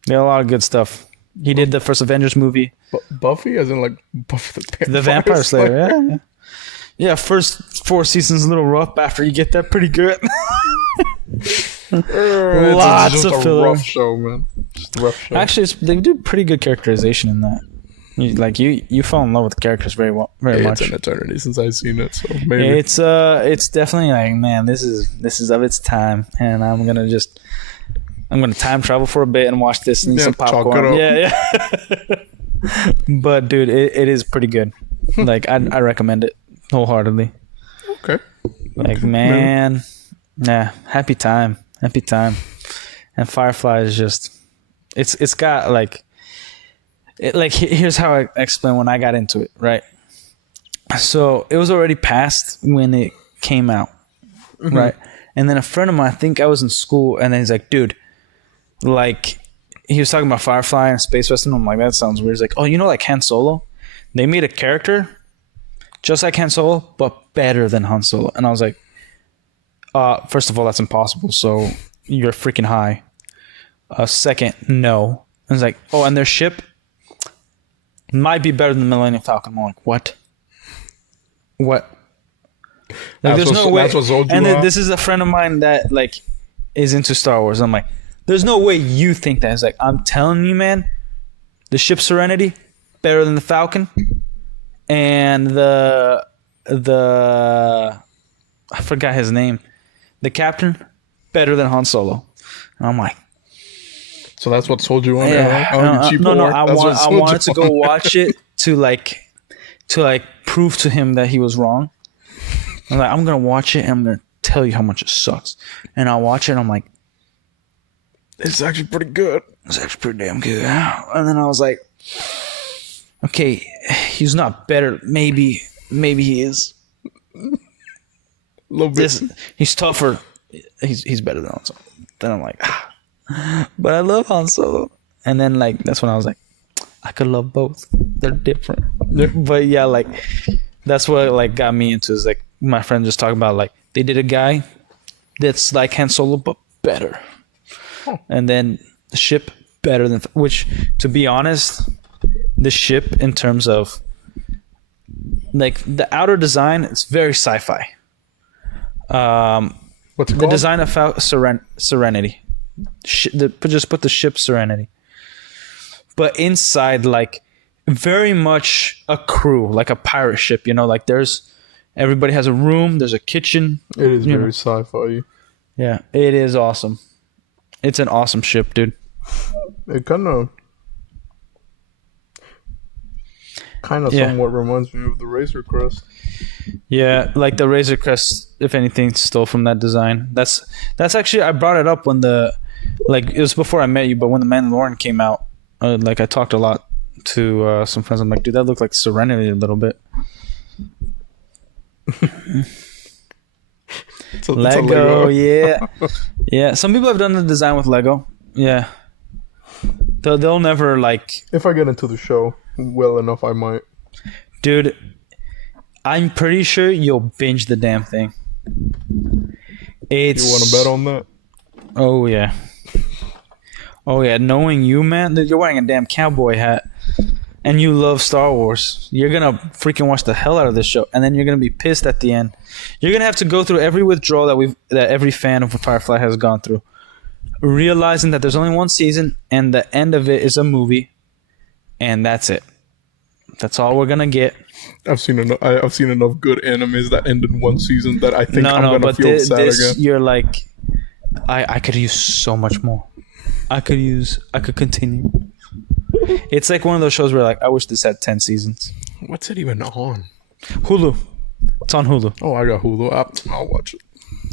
He did a lot of good stuff. He did the first Avengers movie. Buffy, as in like Buffy the Vampire Slayer. Yeah. First 4 seasons a little rough. After you get that, pretty good. Lots of filler. Rough show, man. Just a rough show. Actually, they do pretty good characterization in that. You fall in love with the characters very much. It's an eternity since I've seen it, so maybe it's definitely like, man, this is of its time, and I'm gonna time travel for a bit and watch this and eat some popcorn. Yeah. But dude, it is pretty good. Like I recommend it wholeheartedly. Okay. Like, man, happy time. And Firefly is just, it's got like, here's how I explain when I got into it, right? So it was already past when it came out, right? And then a friend of mine, I think I was in school, and then he's like, dude, like, he was talking about Firefly and Space Western. I'm like, that sounds weird. He's like, oh, you know, like Han Solo? They made a character just like Han Solo, but better than Han Solo. And I was like, First of all, that's impossible. So you're freaking high. Second, no. And it's like, oh, and their ship might be better than the Millennium Falcon. I'm like, what? What? Like, there's no way. And this is a friend of mine that like is into Star Wars. I'm like, there's no way you think that. It's like, I'm telling you, man, the ship Serenity better than the Falcon, and the I forgot his name, the captain better than Han Solo. And I'm like, so that's what sold you on it? yeah, Huh? No. I wanted to go watch it to prove to him that he was wrong. I'm like, I'm gonna watch it and I'm gonna tell you how much it sucks. And I'll watch it and I'm like, it's actually pretty good. It's actually pretty damn good. And then I was like, okay, he's not better. Maybe he is. A little bit. He's tougher. He's better than Han Solo. Then I'm like, but I love Han Solo. And then like that's when I was like, I could love both. They're different. But yeah, like that's what like got me into is like my friend just talking about like they did a guy that's like Han Solo but better. And then the ship better than, which to be honest, the ship in terms of like the outer design, it's very sci-fi. What's it the called? design of Serenity. Just put the ship Serenity. But inside, like very much a crew, like a pirate ship. You know, like everybody has a room. There's a kitchen. It is very sci-fi. Yeah, it is awesome. It's an awesome ship, dude. It kind of somewhat reminds me of the Razor Crest. Yeah, like the Razor Crest, if anything, stole from that design. That's actually, I brought it up when it was before I met you, but when the Mandalorian came out, like I talked a lot to some friends. I'm like, dude, that looked like Serenity a little bit. It's a Lego, yeah. Yeah, some people have done the design with Lego. Yeah. They'll never like... If I get into the show well enough, I might. Dude, I'm pretty sure you'll binge the damn thing. You want to bet on that? Oh, yeah. Oh, yeah. Knowing you, man, you're wearing a damn cowboy hat. And you love Star Wars. You're going to freaking watch the hell out of this show. And then you're going to be pissed at the end. You're going to have to go through every withdrawal that every fan of Firefly has gone through. Realizing that there's only one season and the end of it is a movie. And that's it. That's all we're going to get. I've seen enough good animes that end in one season that I think I'm going to feel sad again. You're like, I could use so much more. I could continue. It's like one of those shows where like I wish this had 10 seasons. What's it even on? Hulu. It's on Hulu. Oh, I got Hulu. I'll watch it.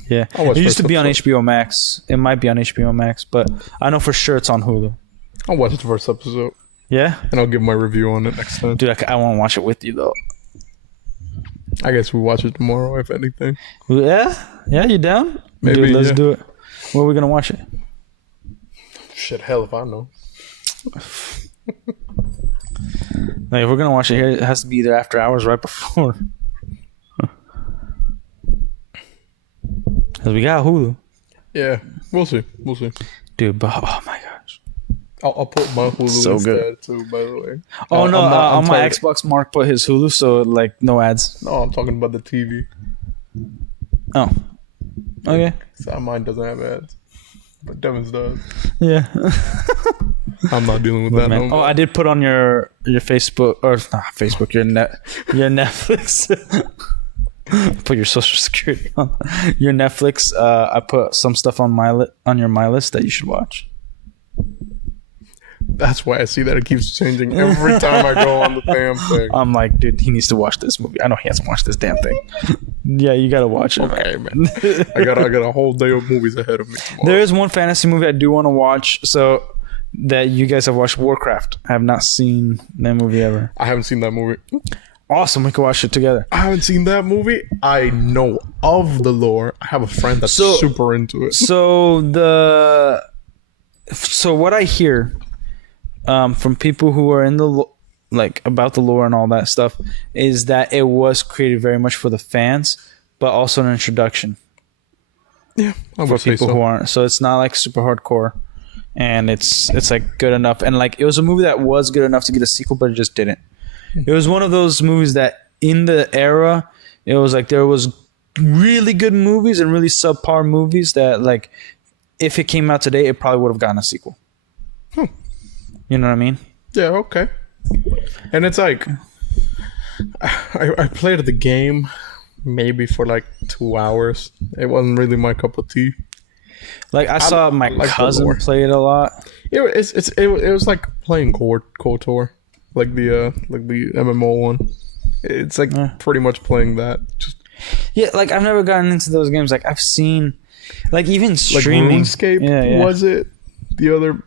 Yeah. It used to be on HBO Max. It might be on HBO Max, but I know for sure it's on Hulu. I'll watch the first episode. Yeah? And I'll give my review on it next time. Dude, I want to watch it with you though. I guess we'll watch it tomorrow, if anything. Yeah? Yeah, you down? Maybe, Dude, let's do it. Where are we going to watch it? Shit, hell if I know. Like, if we're gonna watch it here, it has to be either after hours or right before. Cause we got Hulu. Yeah, we'll see. Dude, but oh my gosh. I'll put my Hulu so instead good. too, by the way. Oh no, on my Xbox, Mark put his Hulu, so like no ads. No, I'm talking about the TV. Oh. Okay. So mine doesn't have ads. But Devin's does. Yeah. I'm not dealing with that. No more. I did put on your Facebook or not Facebook, your Netflix. Put your social security on your Netflix. I put some stuff on your my list that you should watch. That's why I see that it keeps changing every time I go on the damn thing. I'm like, dude, he needs to watch this movie. I know he hasn't watched this damn thing. Yeah, you gotta watch it. Okay, man. I got a whole day of movies ahead of me tomorrow. There is one fantasy movie I do want to watch. So that you guys have watched, Warcraft. I have not seen that movie ever. I haven't seen that movie. Awesome, we can watch it together. I haven't seen that movie. I know of the lore. I have a friend that's super into it. So what I hear from people who are in the like about the lore and all that stuff is that it was created very much for the fans, but also an introduction. Yeah, I for would say people so. who aren't. So it's not like super hardcore, and it's like good enough. And like it was a movie that was good enough to get a sequel, but it just didn't. It was one of those movies that in the era, it was like there was really good movies and really subpar movies that like if it came out today, it probably would have gotten a sequel. You know what I mean? Yeah, okay. And it's like I played the game maybe for like 2 hours. It wasn't really my cup of tea. Like I saw my cousin play it a lot. It was like playing KOTOR, like the MMO one. It's like pretty much playing that. Just yeah, like I've never gotten into those games. Like I've seen, like even streaming. Like RuneScape was it the other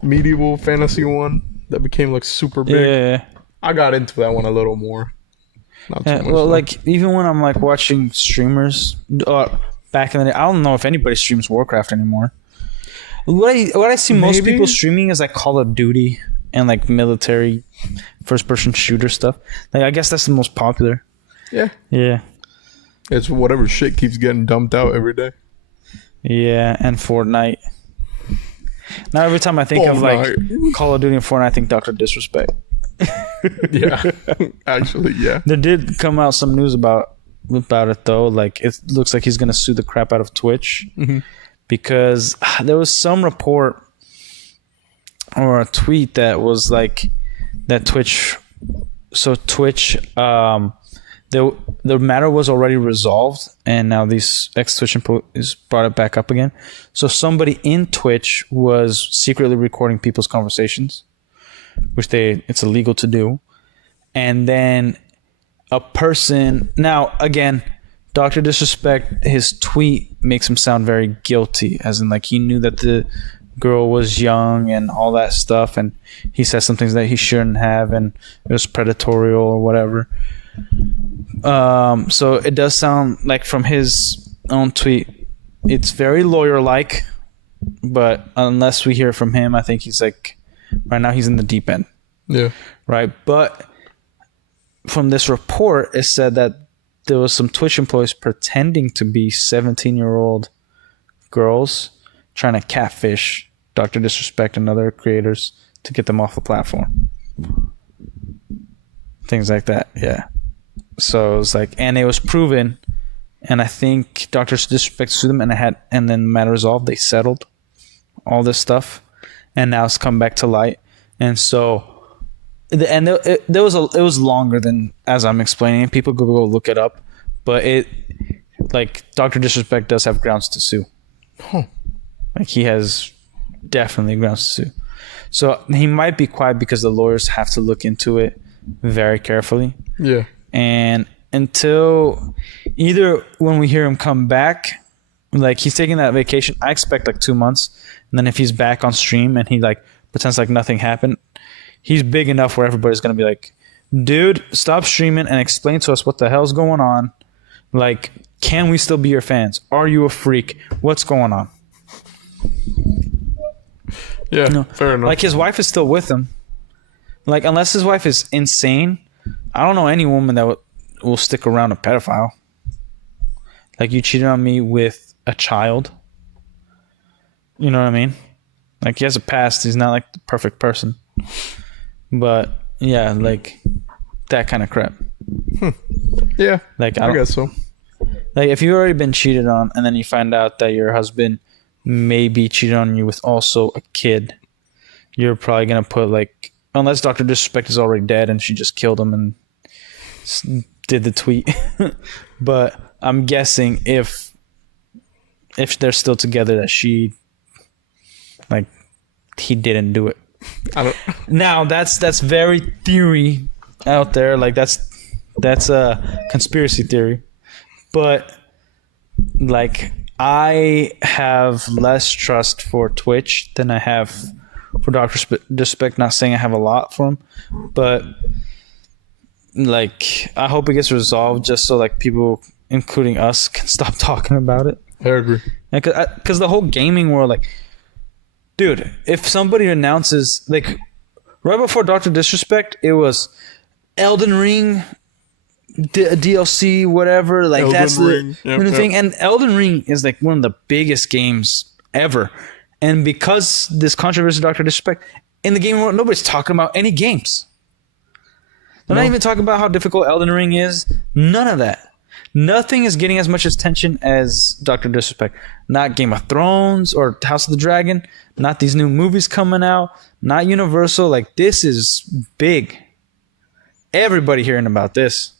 medieval fantasy one that became like super big? Yeah. I got into that one a little more. Not too much. Well, like even when I'm like watching streamers back in the day, I don't know if anybody streams Warcraft anymore. What I see most people streaming is like Call of Duty and like military first person shooter stuff. Like I guess that's the most popular. Yeah. Yeah. It's whatever shit keeps getting dumped out every day. Yeah, and Fortnite. Now every time I think of like Call of Duty and Fortnite, I think Dr. Disrespect. Yeah, actually, yeah. There did come out some news about it though. Like it looks like he's gonna sue the crap out of Twitch because there was some report or a tweet that was like that Twitch. So Twitch, the matter was already resolved, and now these ex-Twitch employees brought it back up again. So somebody in Twitch was secretly recording people's conversations, which it's illegal to do. And then a person, now again, Dr. Disrespect, his tweet makes him sound very guilty, as in like he knew that the girl was young and all that stuff, and he said some things that he shouldn't have, and it was predatory or whatever. So it does sound like from his own tweet, it's very lawyer-like, but unless we hear from him, I think he's like, right now he's in the deep end. Yeah. Right. But from this report, it said that there was some Twitch employees pretending to be 17-year-old girls trying to catfish Dr. Disrespect and other creators to get them off the platform. Things like that. Yeah. So it was like, and it was proven, and I think Dr. Disrespect sued them, and then the matter resolved. They settled all this stuff, and now it's come back to light. And so, and it was longer than as I'm explaining. People go look it up, but like Dr. Disrespect does have grounds to sue. Like he has definitely grounds to sue. So he might be quiet because the lawyers have to look into it very carefully. Yeah. And until either when we hear him come back, like he's taking that vacation, I expect like 2 months. And then if he's back on stream and he like pretends like nothing happened, he's big enough where everybody's going to be like, dude, stop streaming and explain to us what the hell's going on. Like, can we still be your fans? Are you a freak? What's going on? Yeah, fair enough. Like his wife is still with him. Like unless his wife is insane, I don't know any woman that will stick around a pedophile. Like you cheated on me with a child. You know what I mean? Like he has a past. He's not like the perfect person. But yeah, like that kind of crap. Yeah, like I guess so. Like if you've already been cheated on and then you find out that your husband maybe cheated on you with also a kid, you're probably going to put like, unless Dr. Disrespect is already dead and she just killed him and did the tweet. But I'm guessing if they're still together that he didn't do it. Now that's very theory out there. Like that's a conspiracy theory. But like I have less trust for Twitch than I have for Dr. Disrespect. Not saying I have a lot for him, but like I hope it gets resolved just so like people, including us, can stop talking about it. I agree. Because the whole gaming world, like, dude, if somebody announces like right before Dr. Disrespect, it was Elden Ring DLC, whatever. Like Elden that's Ring. the new thing. And Elden Ring is like one of the biggest games ever. And because this controversy, Dr. Disrespect, in the game world, nobody's talking about any games. They're not even talking about how difficult Elden Ring is. None of that. Nothing is getting as much attention as Dr. Disrespect. Not Game of Thrones or House of the Dragon. Not these new movies coming out. Not Universal. Like, this is big. Everybody hearing about this.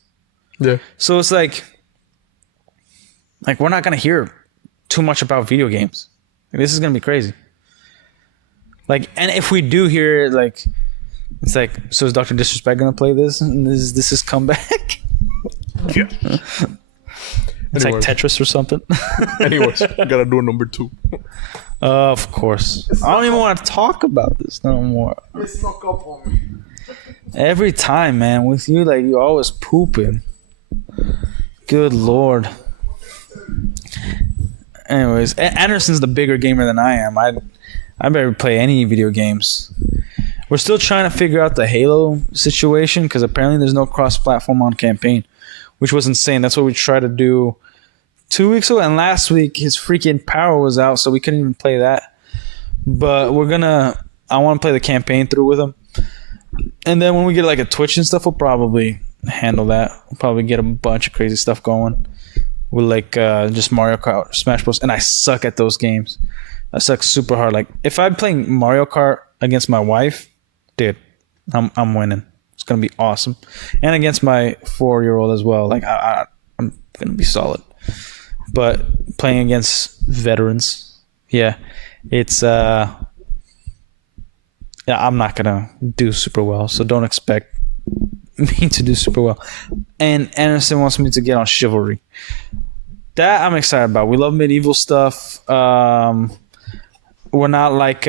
Yeah. So it's like we're not going to hear too much about video games. Like, this is going to be crazy. Like, and if we do hear it, like, it's like, so is Dr. Disrespect going to play this? And this is comeback? Yeah. It's like Tetris or something. Anyways, we gotta do a number 2. Of course. I don't even want to talk about this no more. It snuck up on me. Every time, man, with you, like, you're always pooping. Good Lord. Anyways, Anderson's the bigger gamer than I am. I better play any video games. We're still trying to figure out the Halo situation because apparently there's no cross-platform on campaign, which was insane. That's what we tried to do 2 weeks ago, and last week his freaking power was out, so we couldn't even play that. But I want to play the campaign through with him. And then when we get like a Twitch and stuff, we'll probably handle that. We'll probably get a bunch of crazy stuff going with like just Mario Kart, Smash Bros. And I suck at those games. I suck super hard. Like if I'm playing Mario Kart against my wife, dude, I'm winning. It's gonna be awesome. And against my 4-year-old as well. Like I'm gonna be solid. But playing against veterans, yeah, it's yeah, I'm not gonna do super well, so don't expect me to do super well. And Anderson wants me to get on Chivalry. That I'm excited about. We love medieval stuff. We're not like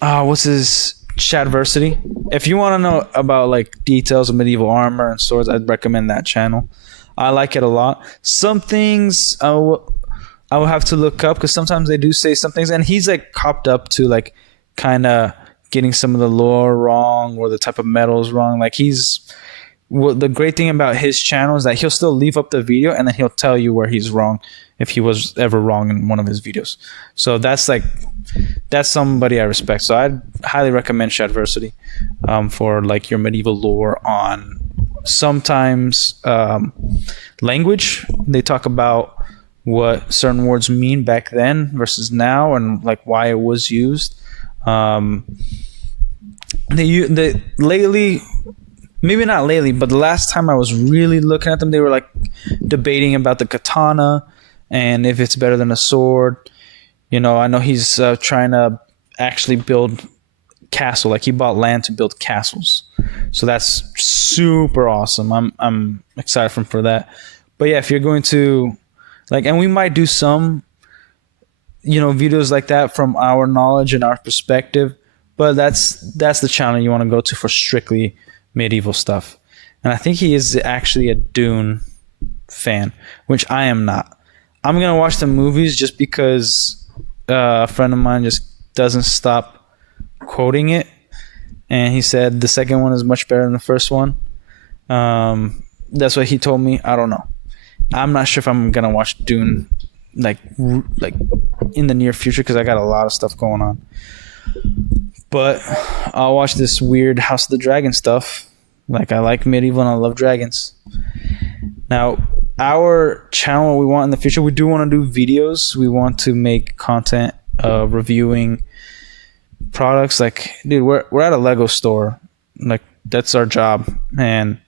what's his Shadversity? If you want to know about like details of medieval armor and swords, I'd recommend that channel. I like it a lot. Some things I will have to look up because sometimes they do say some things, and he's like copped up to like kind of getting some of the lore wrong or the type of metals wrong. Like the great thing about his channel is that he'll still leave up the video and then he'll tell you where he's wrong if he was ever wrong in one of his videos. So that's somebody I respect. So I'd highly recommend Shadversity for like your medieval lore on sometimes language. They talk about what certain words mean back then versus now and like why it was used. They lately, maybe not lately, but the last time I was really looking at them, they were like debating about the katana and if it's better than a sword. You know, I know he's trying to actually build castle. Like he bought land to build castles, so that's super awesome. I'm excited for that. But yeah, if you're going to like, and we might do some, you know, videos like that from our knowledge and our perspective, but that's the channel you want to go to for strictly medieval stuff. And I think he is actually a Dune fan, which I am not. I'm gonna watch the movies just because a friend of mine just doesn't stop quoting it, and he said the second one is much better than the first one. That's what he told me. I don't know. I'm not sure if I'm gonna watch Dune like in the near future because I got a lot of stuff going on. But I'll watch this weird House of the Dragon stuff. Like I like medieval and I love dragons. Now, our channel, what we want in the future, we do want to do videos. We want to make content reviewing products. Like, dude, we're at a Lego store. Like that's our job, and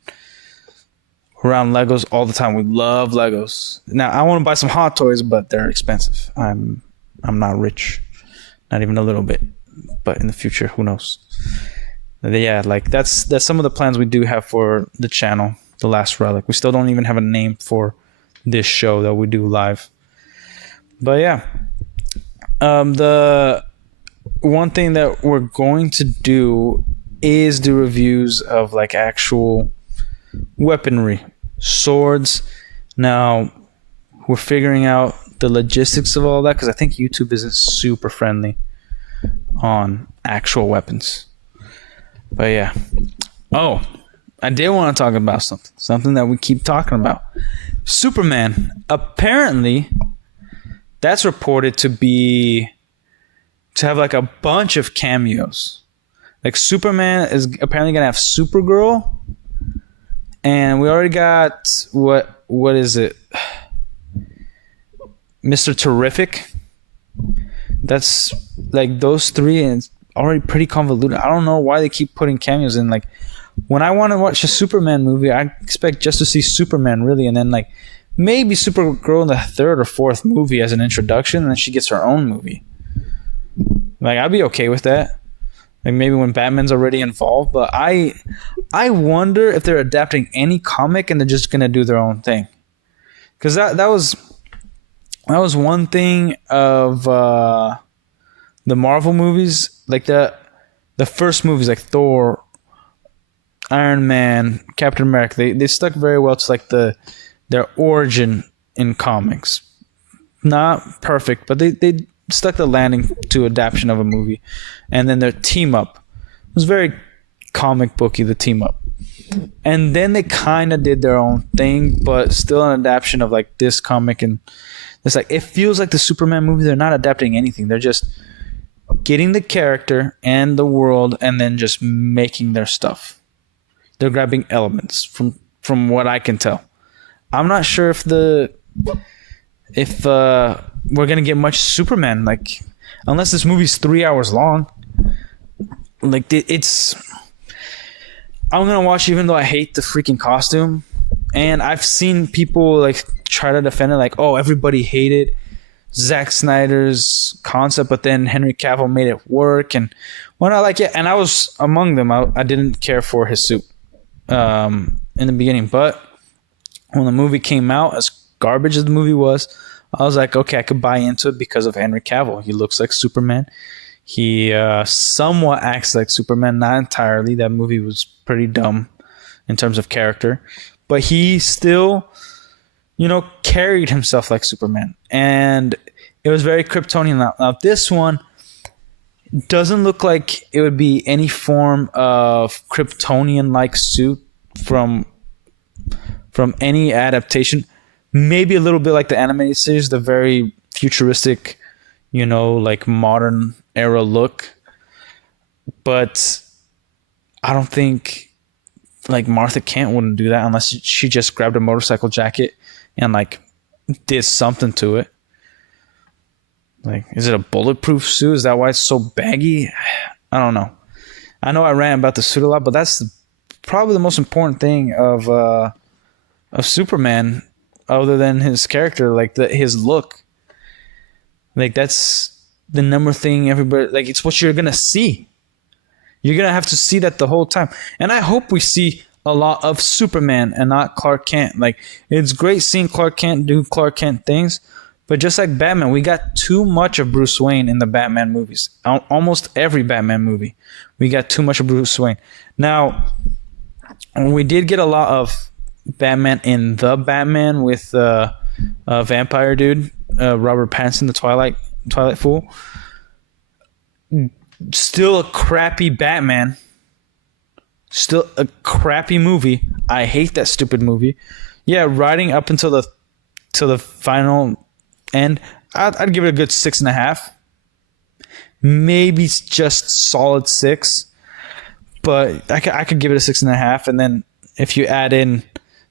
we're around Legos all the time. We love Legos. Now, I want to buy some Hot Toys, but they're expensive. I'm not rich, not even a little bit. But in the future, who knows? Yeah, like that's some of the plans we do have for the channel, The Last Relic. We still don't even have a name for this show that we do live. But yeah, the one thing that we're going to do is do reviews of like actual weaponry, swords. Now, we're figuring out the logistics of all that because I think YouTube isn't super friendly on actual weapons. But yeah. Oh, I did want to talk about something that we keep talking about. Superman. Apparently, that's reported to have like a bunch of cameos. Like Superman is apparently gonna have Supergirl, and we already got what is it? Mr. Terrific. That's like those three, and it's already pretty convoluted. I don't know why they keep putting cameos in. Like when I want to watch a Superman movie, I expect just to see Superman really, and then like maybe Supergirl in the third or fourth movie as an introduction, and then she gets her own movie. Like I'd be okay with that. Like maybe when Batman's already involved, but I wonder if they're adapting any comic and they're just gonna do their own thing. Because that was one thing of the Marvel movies, like the first movies, like Thor, Iron Man, Captain America. They stuck very well to like their origin in comics. Not perfect, but they stuck the landing to adaptation of a movie. And then their team up was very comic booky, the team up. And then they kind of did their own thing, but still an adaptation of like this comic. And it's like, it feels like the Superman movie, they're not adapting anything. They're just getting the character and the world and then just making their stuff. They're grabbing elements from what I can tell. I'm not sure if we're gonna get much Superman, like unless this movie's 3 hours long. Like I'm gonna watch even though I hate the freaking costume. And I've seen people like try to defend it, like, oh, everybody hated Zack Snyder's concept, but then Henry Cavill made it work. And when I like it, and I was among them, I didn't care for his suit in the beginning, but when the movie came out, as garbage as the movie was, I was like, okay, I could buy into it because of Henry Cavill. He looks like Superman. He somewhat acts like Superman, not entirely. That movie was pretty dumb in terms of character, but he still, carried himself like Superman, and it was very Kryptonian. Now this one doesn't look like it would be any form of Kryptonian-like suit from any adaptation. Maybe a little bit like the animated series, the very futuristic, like modern era look. But I don't think like Martha Kent wouldn't do that unless she just grabbed a motorcycle jacket and like did something to it. Like, is it a bulletproof suit? Is that why it's so baggy? I don't know. I know I ran about the suit a lot, but that's probably the most important thing of Superman, other than his character, like his look. Like that's the number thing everybody, like it's what you're gonna see. You're gonna have to see that the whole time. And I hope we see a lot of Superman and not Clark Kent. Like it's great seeing Clark Kent do Clark Kent things, but just like Batman, we got too much of Bruce Wayne in the Batman movies. Almost every Batman movie, we got too much of Bruce Wayne. Now, we did get a lot of Batman in the Batman with vampire dude, Robert Pattinson, the Twilight Fool. Still a crappy Batman. Still a crappy movie. I hate that stupid movie. Yeah, riding up until the final end, I'd give it a good 6.5. Maybe just solid 6. But I could give it a 6.5, and then if you add in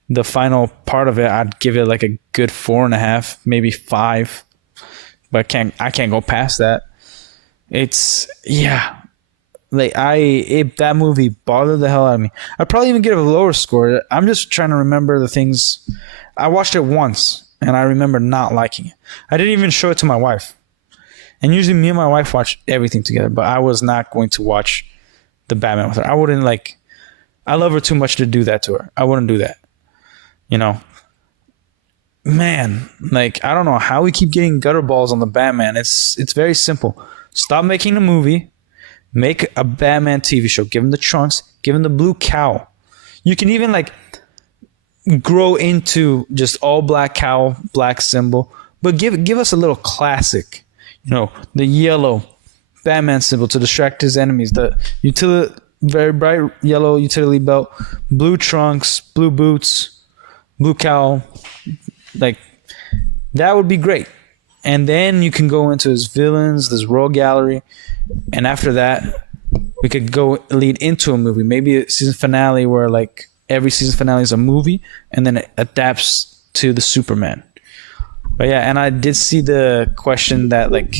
the final part of it, I'd give it like a good 4.5, maybe 5. But I can't go past that. It's like that movie bothered the hell out of me. I'd probably even give it a lower score. I'm just trying to remember the things. I watched it once and I remember not liking it. I didn't even show it to my wife. And usually me and my wife watch everything together, but I was not going to watch the Batman with her. I wouldn't I love her too much to do that to her. I wouldn't do that. Man, like I don't know how we keep getting gutter balls on the Batman. It's very simple. Stop making a movie. Make a Batman TV show. Give him the trunks. Give him the blue cowl. You can even grow into just all black cowl, black symbol. But give us a little classic. The yellow Batman symbol to distract his enemies. The very bright yellow utility belt, blue trunks, blue boots, blue cowl. Like, that would be great. And then you can go into his villains, this rogue gallery, and after that, we could go lead into a movie. Maybe a season finale where like every season finale is a movie, and then it adapts to the Superman. But yeah, and I did see the question that like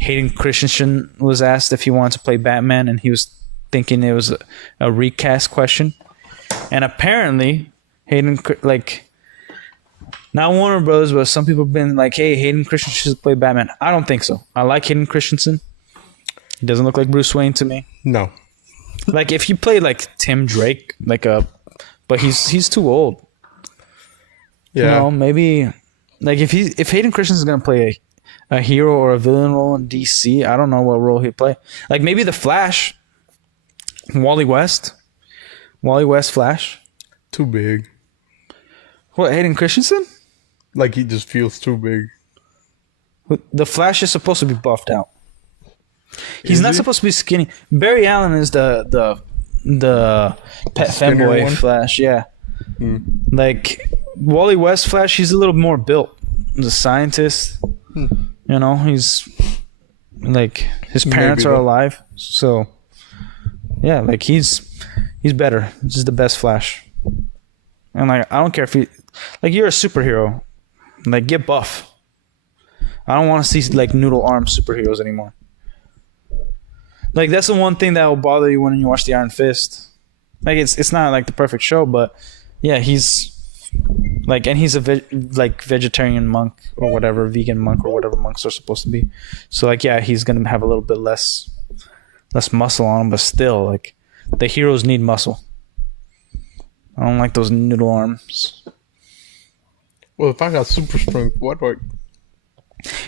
Hayden Christensen was asked if he wanted to play Batman, and he was thinking it was a recast question. And apparently, Hayden, like, not Warner Bros., but some people have been like, hey, Hayden Christensen should play Batman. I don't think so. I like Hayden Christensen. He doesn't look like Bruce Wayne to me. No. Like, if you play like Tim Drake, but he's too old. Yeah. You know, maybe like if Hayden Christensen is gonna play a hero or a villain role in DC, I don't know what role he'd play. Like maybe the Flash, Wally West Flash. Too big. What, Hayden Christensen? Like he just feels too big. The Flash is supposed to be buffed out. He's not supposed to be skinny. Barry Allen is the pet femboy one? Flash, yeah. Like Wally West Flash, he's a little more built. He's a scientist. You know, he's like his parents are alive, so yeah, like he's better. He's just the best Flash. And like I don't care if you're a superhero, like get buff. I don't want to see like noodle arm superheroes anymore. Like that's the one thing that will bother you when you watch the Iron Fist. Like it's not like the perfect show, but yeah, he's like, and he's a vegetarian monk or whatever, vegan monk or whatever monks are supposed to be. So like yeah, he's gonna have a little bit less muscle on him, but still like the heroes need muscle. I don't like those noodle arms. Well, if I got super strength, what do I?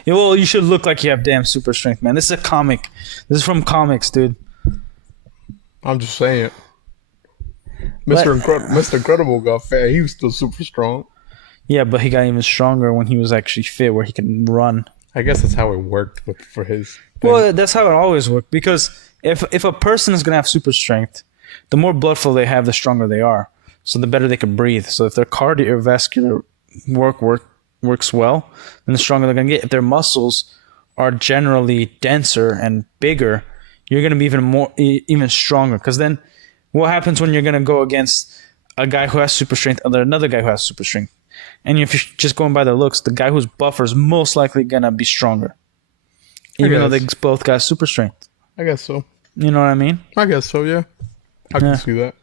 Yeah, well, you should look like you have damn super strength, man. This is a comic. This is from comics, dude. I'm just saying. Mr. Incredible got fat. He was still super strong. Yeah, but he got even stronger when he was actually fit, where he could run. I guess that's how it worked for his thing. Well, that's how it always worked. Because if a person is gonna have super strength, the more blood flow they have, the stronger they are. So the better they can breathe. So if their cardiovascular works well, then the stronger they're going to get. If their muscles are generally denser and bigger, you're going to be even stronger. Because then what happens when you're going to go against a guy who has super strength and another guy who has super strength? And if you're just going by their looks, the guy who's buffer is most likely going to be stronger. Even though they both got super strength. I guess so. You know what I mean? I guess so, yeah. I can see that.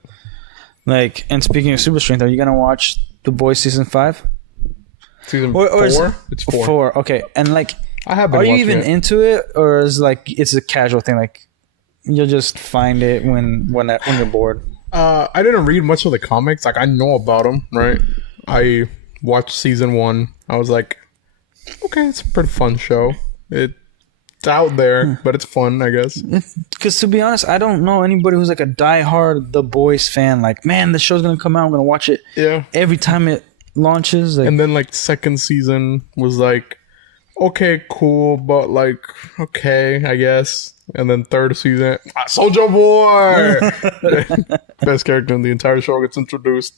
Like, and speaking of super strength, are you going to watch The Boys Season 5? Season 4? It's 4. 4, okay. And like, I have been are you even into it, or is like it's a casual thing? Like, you'll just find it when you're bored. I didn't read much of the comics. Like, I know about them, right? I watched season 1. I was like, okay, it's a pretty fun show. It's out there, but it's fun, I guess. Because to be honest, I don't know anybody who's like a diehard The Boys fan. Like, man, the show's gonna come out. I'm gonna watch it. Yeah. Every time it launches. Like, and then like second season was like, okay, cool, but like, okay, I guess. And then third season, Soldier Boy, best character in the entire show, gets introduced.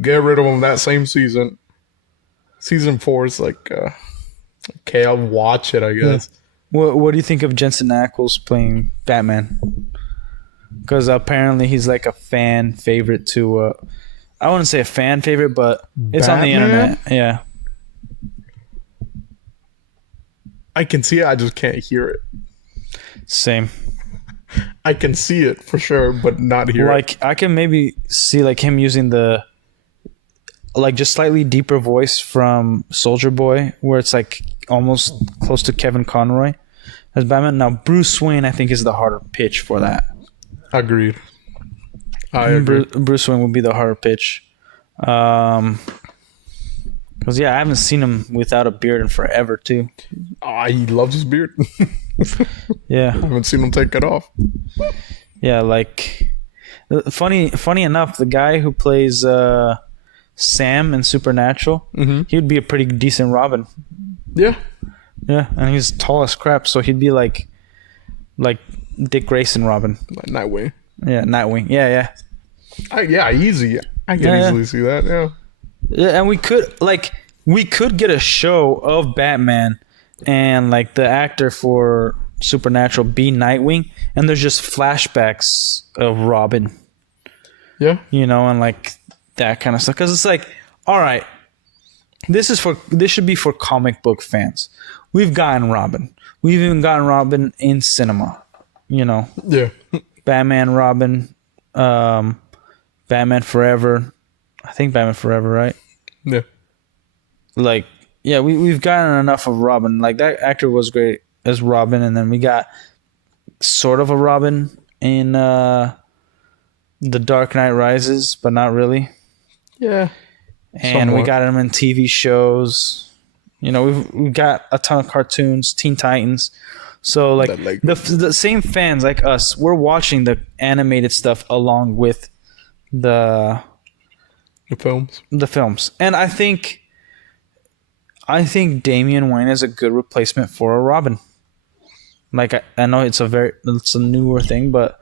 Get rid of him that same season. Season 4 is like, okay, I'll watch it, I guess. Yeah. What do you think of Jensen Ackles playing Batman? Because apparently he's like a fan favorite to. I wouldn't say a fan favorite, but it's Batman? On the internet. Yeah. I can see it. I just can't hear it. Same. I can see it for sure, but not hear it. Like I can maybe see like him using the like just slightly deeper voice from Soldier Boy, where it's like almost close to Kevin Conroy as Batman. Now Bruce Wayne, I think, is the harder pitch for that. Agreed. I agree. Bruce Wayne would be the harder pitch. Because yeah, I haven't seen him without a beard in forever too. He loves his beard. Yeah, I haven't seen him take it off. Yeah, like funny enough, the guy who plays Sam in Supernatural, he would be a pretty decent Robin. Yeah, and he's tall as crap, so he'd be like Dick Grayson Robin. Like Nightwing. Yeah, Nightwing. Yeah. Yeah, easy. I can easily see that. Yeah. Yeah, and we could get a show of Batman and like the actor for Supernatural be Nightwing, and there's just flashbacks of Robin. Yeah. And like that kind of stuff, because it's like, all right, this should be for comic book fans. We've gotten Robin. We've even gotten Robin in cinema. Yeah. Batman, Robin, Batman Forever. I think Batman Forever, right? Yeah. Like, yeah, we've gotten enough of Robin. Like, that actor was great as Robin, and then we got sort of a Robin in The Dark Knight Rises, but not really. Yeah. And we got him in TV shows. We've got a ton of cartoons, Teen Titans. So, like, the same fans like us, we're watching the animated stuff along with the films. And I think Damian Wayne is a good replacement for a Robin. Like, I know it's a newer thing, but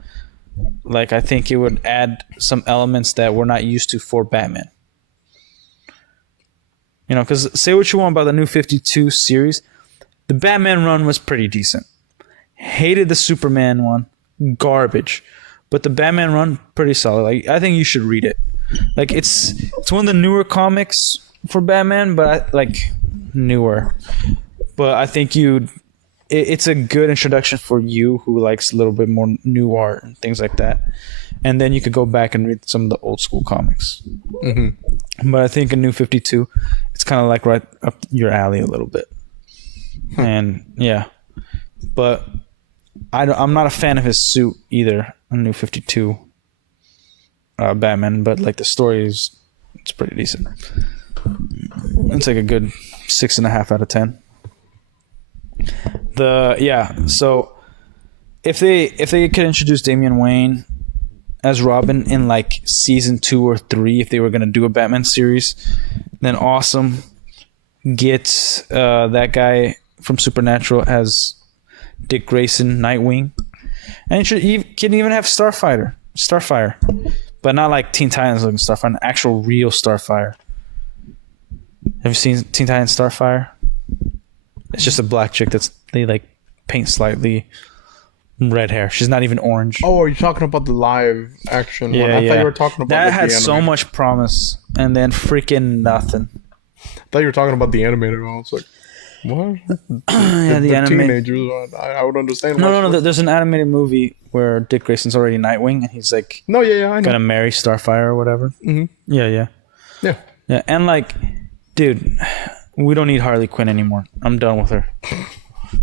like, I think it would add some elements that we're not used to for Batman. Because say what you want about the New 52 series, the Batman run was pretty decent. Hated the Superman one, garbage. But the Batman run, pretty solid. Like, I think you should read it. Like, it's one of the newer comics for Batman, but newer. But I think it's a good introduction for you who likes a little bit more new art and things like that. And then you could go back and read some of the old school comics. Mm-hmm. But I think in New 52, it's kind of like right up your alley a little bit. And yeah, but I'm not a fan of his suit either in New 52 Batman. But like, the story it's pretty decent. It's like a good 6.5 out of 10. So if they could introduce Damian Wayne as Robin in like season 2 or 3, if they were gonna do a Batman series, then awesome. Get that guy from Supernatural as Dick Grayson, Nightwing, and you can even have Starfire, but not like Teen Titans looking Starfire, an actual real Starfire. Have you seen Teen Titans Starfire? It's just a black chick they like paint slightly red hair. She's not even orange. Oh, are you talking about the live action one? I thought you were talking about that. Had so much promise, and then freaking nothing. I thought you were talking about the animated one. I was like, what? Yeah, the animated teenagers. I would understand. No. There's an animated movie where Dick Grayson's already Nightwing, and he's like, I know. Gonna marry Starfire or whatever. Mm-hmm. Yeah. And like, dude, we don't need Harley Quinn anymore. I'm done with her.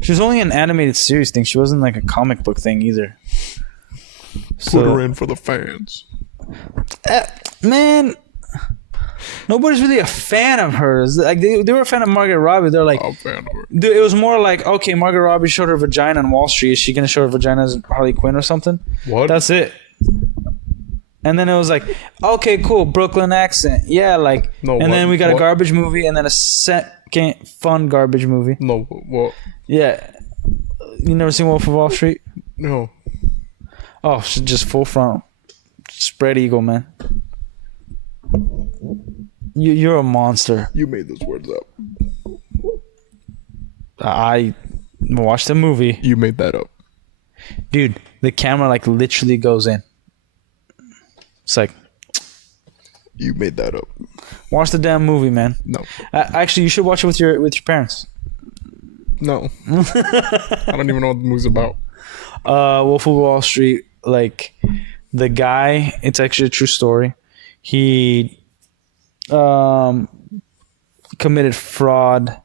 She was only an animated series thing. She wasn't like a comic book thing either. Put her in for the fans. Man, nobody's really a fan of hers. Like, they were a fan of Margaret Robbie. They're like, I'm a fan of her. It was more like, okay, Margaret Robbie showed her vagina on Wall Street. Is she gonna show her vagina as Harley Quinn or something? What? That's it. And then it was like, okay, cool, Brooklyn accent. Yeah, like, then we got a garbage movie, and then a second fun garbage movie. No, what? Yeah. You never seen Wolf of Wall Street? No. Oh, just full front. Spread eagle, man. You're a monster. You made those words up. I watched the movie. You made that up. Dude, the camera like literally goes in. It's like, you made that up. Watch the damn movie, man. No. Actually, you should watch it with your parents. No. I don't even know what the movie's about. Wolf of Wall Street, like, the guy, it's actually a true story. He committed fraud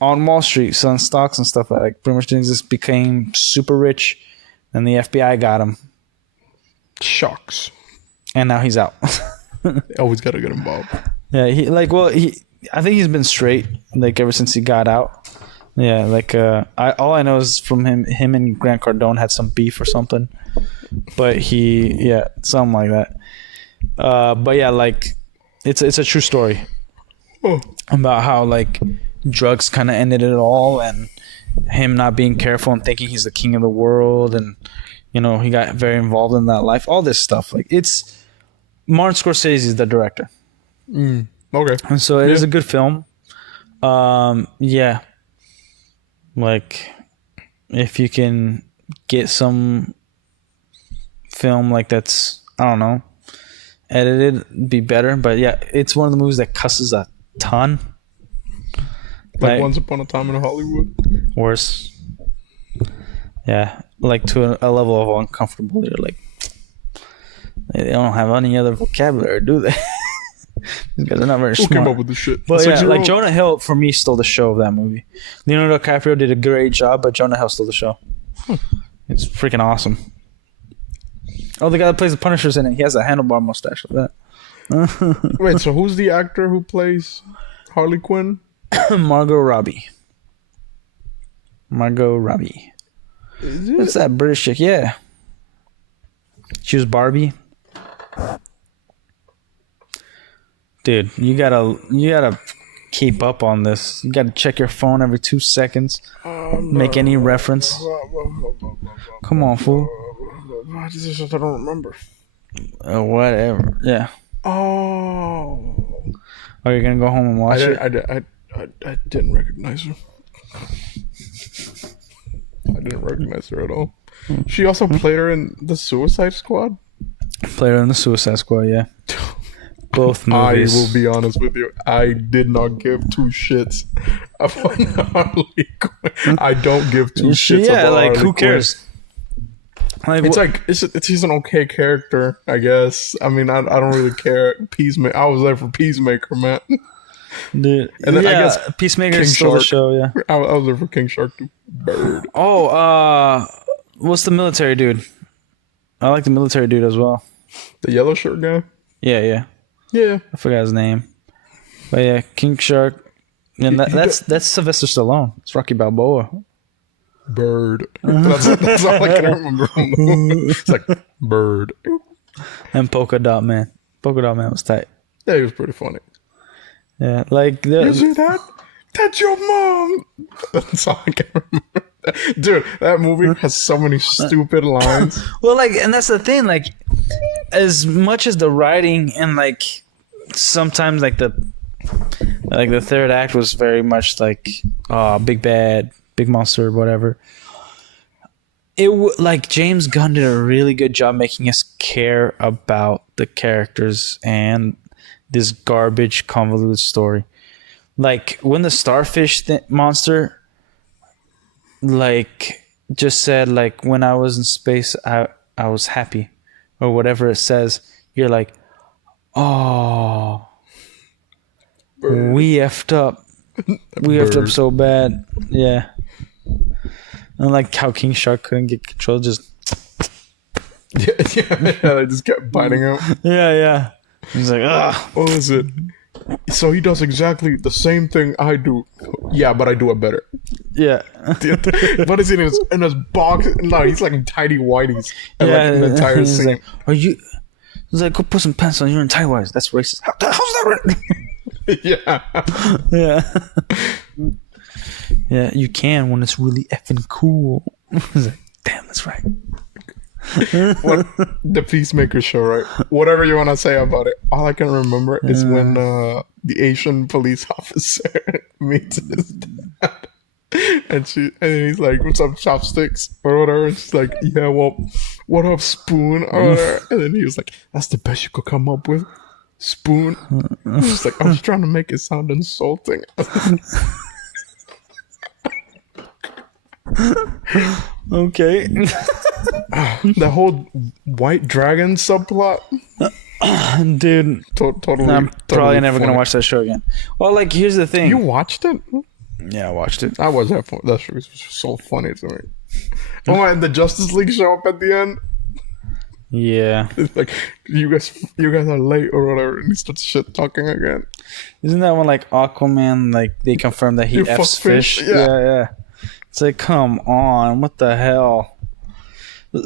on Wall Street, selling stocks and stuff like pretty much didn't exist, became super rich, and the FBI got him. Shocks. And now he's out. Always gotta get involved. Yeah, I think he's been straight like ever since he got out. Yeah, like all I know is from him and Grant Cardone had some beef or something. But something like that. But yeah, like it's a true story about how like drugs kind of ended it all, and him not being careful and thinking he's the king of the world, and You know, he got very involved in that life. All this stuff. Like, it's Martin Scorsese is the director. Okay. And so it is a good film. Yeah. Like, if you can get some film like that's, I don't know, edited, be better. But yeah, it's one of the movies that cusses a ton. Like Once Upon a Time in Hollywood. Worse. Yeah, like to a level of uncomfortable. You're like, they don't have any other vocabulary, do they? These guys are not very smart. Who came up with this shit? But yeah, like Jonah Hill, for me, stole the show of that movie. Leonardo DiCaprio did a great job, but Jonah Hill stole the show. It's freaking awesome. Oh, the guy that plays the Punisher's in it. He has a handlebar mustache like that. Wait, so who's the actor who plays Harley Quinn? Margot Robbie. What's that British chick? Yeah. She was Barbie. Dude, you gotta keep up on this. You gotta check your phone every 2 seconds. Make any reference. Come on, fool. I don't remember. Whatever. Yeah. Oh. Are you gonna go home and watch it? I didn't recognize her. I didn't recognize her at all. She also played her in the Suicide Squad. Played her in the Suicide Squad, yeah. Both movies. I will be honest with you. I did not give two shits about Harley Quinn. I don't give two shits about like, Harley who cares? Like, he's an okay character, I guess. I mean, I don't really care. Peacemaker. I was there for Peacemaker, man. Dude, and then I guess Peacemaker is still the show, yeah. I was there for King Shark too. Bird. Oh, what's the military dude? I like the military dude as well. The yellow shirt guy? Yeah. Yeah. I forgot his name. But yeah, King Shark. And that's Sylvester Stallone. It's Rocky Balboa. Bird. That's all I can remember from the movie. It's like Bird. And Polka Dot Man. Polka Dot Man was tight. Yeah, he was pretty funny. Yeah, like you see that? That's your mom. That's all I can remember. Dude, that movie has so many stupid lines. Well, like, and that's the thing. Like, as much as the writing and like sometimes like the third act was very much like big bad, big monster, whatever. Like James Gunn did a really good job making us care about the characters and this garbage convoluted story. Like when the starfish monster like just said like when I was in space I was happy or whatever it says, you're like, oh, Bird. We effed up. We effed up so bad. Yeah. And like how King Shark couldn't get control, just yeah, they just kept biting him. Yeah. He's like, ugh. What was it? So he does exactly the same thing I do. Yeah, but I do it better. Yeah. What is it in his box? No, he's like in tidy whities. And yeah, like the entire scene. Like, he's like, go put some pants on. You're in tidy whities. That's racist. How's that right? Yeah. Yeah, you can when it's really effing cool. He's like, damn, that's right. The Peacemaker show, right? Whatever you want to say about it, all I can remember is when the Asian police officer meets his dad, and he's like, "What's up, chopsticks?" or whatever. And she's like, "Yeah, well, what up, spoon?" or whatever. And then he was like, "That's the best you could come up with, spoon." She's like, "I was trying to make it sound insulting." Okay. The whole white dragon subplot, dude. Totally. I'm probably never gonna watch that show again. Well, like, here's the thing. You watched it? Yeah, I watched it. I was there for that show. Was so funny to me. Oh, and the Justice League show up at the end. Yeah. It's like you guys are late or whatever, and he starts shit talking again. Isn't that one like Aquaman? Like they confirmed that he F's fish. Yeah. It's like, come on, what the hell?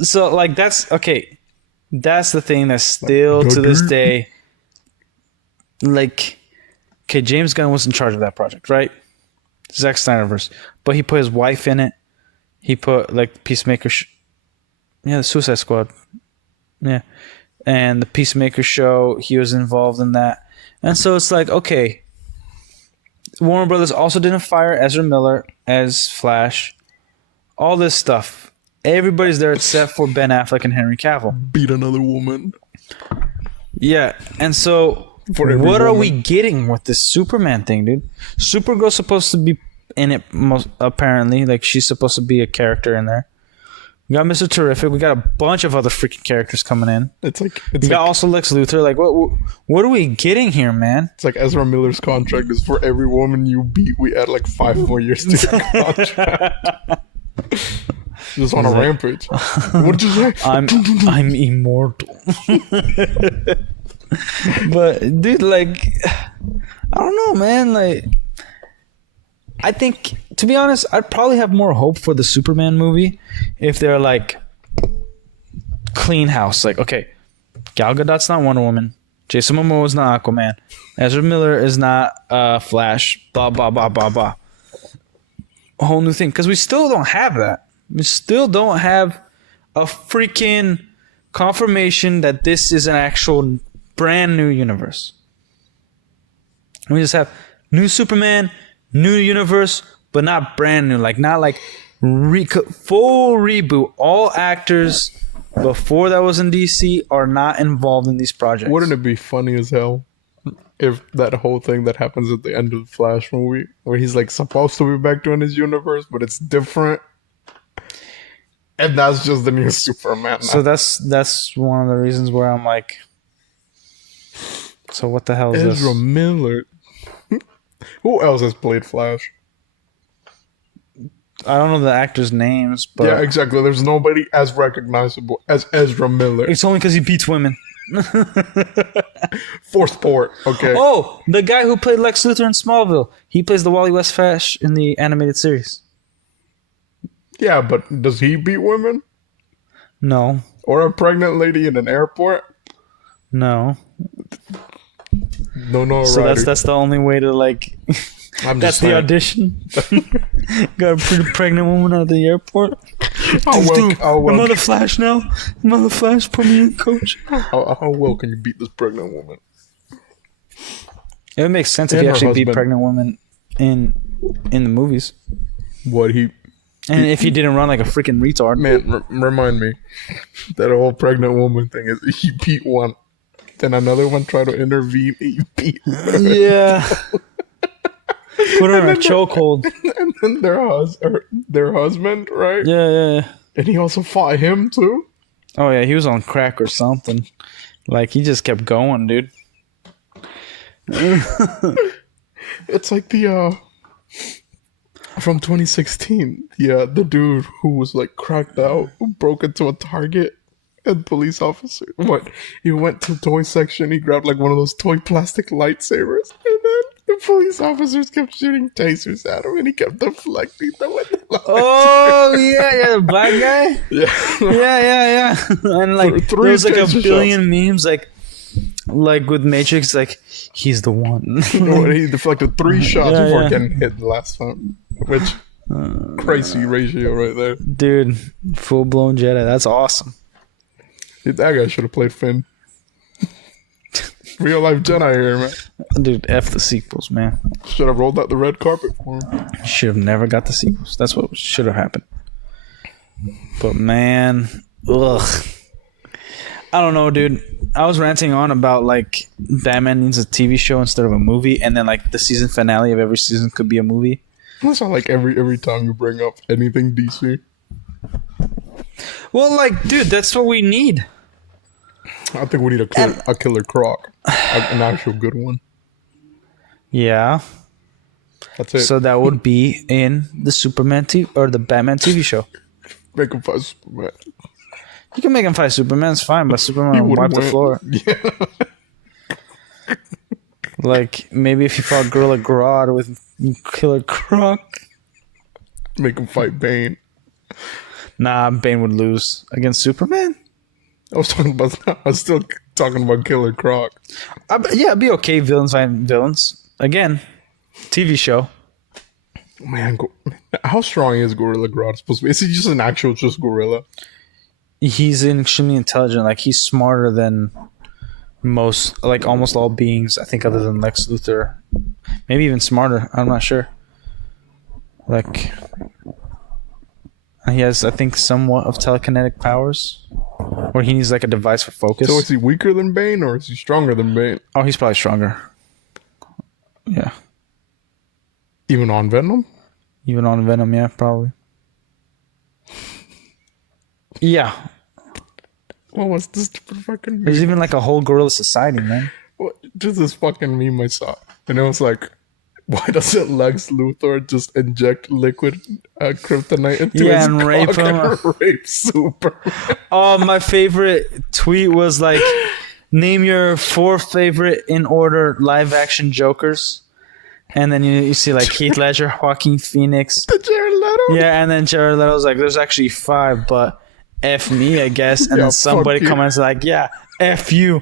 So, like, that's okay. That's the thing that's still to this day. Like, okay, James Gunn was in charge of that project, right? Zack Snyderverse, but he put his wife in it. He put like Peacemaker Yeah, the Suicide Squad. Yeah. And the Peacemaker show, he was involved in that. And so it's like, okay, Warner Brothers also didn't fire Ezra Miller as Flash. All this stuff. Everybody's there except for Ben Affleck and Henry Cavill. Beat another woman. Yeah, and so what are we getting with this Superman thing, dude? Supergirl's supposed to be in it, apparently. Like, she's supposed to be a character in there. We got Mr. Terrific. We got a bunch of other freaking characters coming in. We got also Lex Luthor. Like, what are we getting here, man? It's like Ezra Miller's contract is for every woman you beat, we add like 5 more years to your contract. Just on a rampage. What did you say? I'm immortal. But dude, like, I don't know, man. Like, I think, to be honest, I'd probably have more hope for the Superman movie if they're like clean house. Like, okay, Gal Gadot's not Wonder Woman, Jason Momoa is not Aquaman, Ezra Miller is not Flash. Blah blah blah blah blah. A whole new thing, because we still don't have that. We still don't have a freaking confirmation that this is an actual brand new universe. We just have new Superman, new universe, but not brand new. Like, not like full reboot. All actors before that was in DC are not involved in these projects. Wouldn't it be funny as hell if that whole thing that happens at the end of the Flash movie, where he's like supposed to be back doing his universe, but it's different, and that's just the new Superman now. So that's one of the reasons where I'm like, so what the hell is this? Ezra Miller. Who else has played Flash? I don't know the actors' names, but yeah, exactly. There's nobody as recognizable as Ezra Miller. It's only because he beats women. For sport, okay. Oh, the guy who played Lex Luthor in Smallville. He plays the Wally West Flash in the animated series. Yeah, but does he beat women? No. Or a pregnant lady in an airport? No. No, so that's the only way to, like... That's the audition. Got a pretty pregnant woman at the airport. I'm on the Flash now. I'm on the Flash. Put me in, coach. How well can you beat this pregnant woman? It would make sense if you actually beat pregnant women in the movies. And if he didn't run like a freaking retard. Man, remind me. That whole pregnant woman thing is he beat one, then another one tried to intervene. He beat her. Yeah. Put her in a chokehold. And then their husband, right? Yeah. And he also fought him too? Oh, yeah. He was on crack or something. Like, he just kept going, dude. It's like the, from 2016. Yeah, the dude who was, like, cracked out, who broke into a Target. And police officer, he went to the toy section, he grabbed, like, one of those toy plastic lightsabers. And then the police officers kept shooting tasers at him, and he kept deflecting them with the lightsaber. Oh, yeah, the black guy? Yeah. And, like, there was, like, a billion memes, like with Matrix, like, he's the one. He deflected 3 shots before getting hit the last time. Which, crazy ratio right there. Dude, full-blown Jedi. That's awesome. Dude, that guy should have played Finn. Real life Jedi here, man. Dude, F the sequels, man. Should have rolled out the red carpet for him. Should have never got the sequels. That's what should have happened. But man, ugh. I don't know, dude. I was ranting on about, like, Batman needs a TV show instead of a movie, and then, like, the season finale of every season could be a movie. That's not like every time you bring up anything DC. Well, like, dude, that's what we need. I think we need a Killer Croc. An actual good one. Yeah. That's it. So that would be in the the Batman TV show. Make him fight Superman. You can make him fight Superman, it's fine, but Superman will wipe the floor. Yeah. Like, maybe if you fought Gorilla Grodd with Killer Croc. Make him fight Bane. Nah, Bane would lose against Superman. I was still talking about Killer Croc. Yeah, it'd be okay. Villains fighting villains. Again, TV show. Man, how strong is Gorilla Grodd supposed to be? Is he just an actual gorilla? he's extremely intelligent. Like he's smarter than most, like almost all beings. I think, other than Lex Luthor, maybe even smarter. I'm not sure. Like he has, I think, somewhat of telekinetic powers, or he needs like a device for focus. So is he weaker than Bane, or is he stronger than Bane? Oh, he's probably stronger. Yeah. Even on Venom? Even on Venom, yeah, probably. Yeah. What was this fucking meme? There's even like a whole gorilla society, man. Just this fucking meme I saw. And it was like, why doesn't Lex Luthor just inject liquid kryptonite into his and rape him? And rape Superman? Oh, my favorite tweet was like, name your 4 favorite in order live action Jokers. And then you see like Heath Ledger, Joaquin Phoenix. The Jared Leto? Yeah, and then Jared Leto's like, there's actually 5, but F me, I guess. And then somebody comments like, yeah, F you.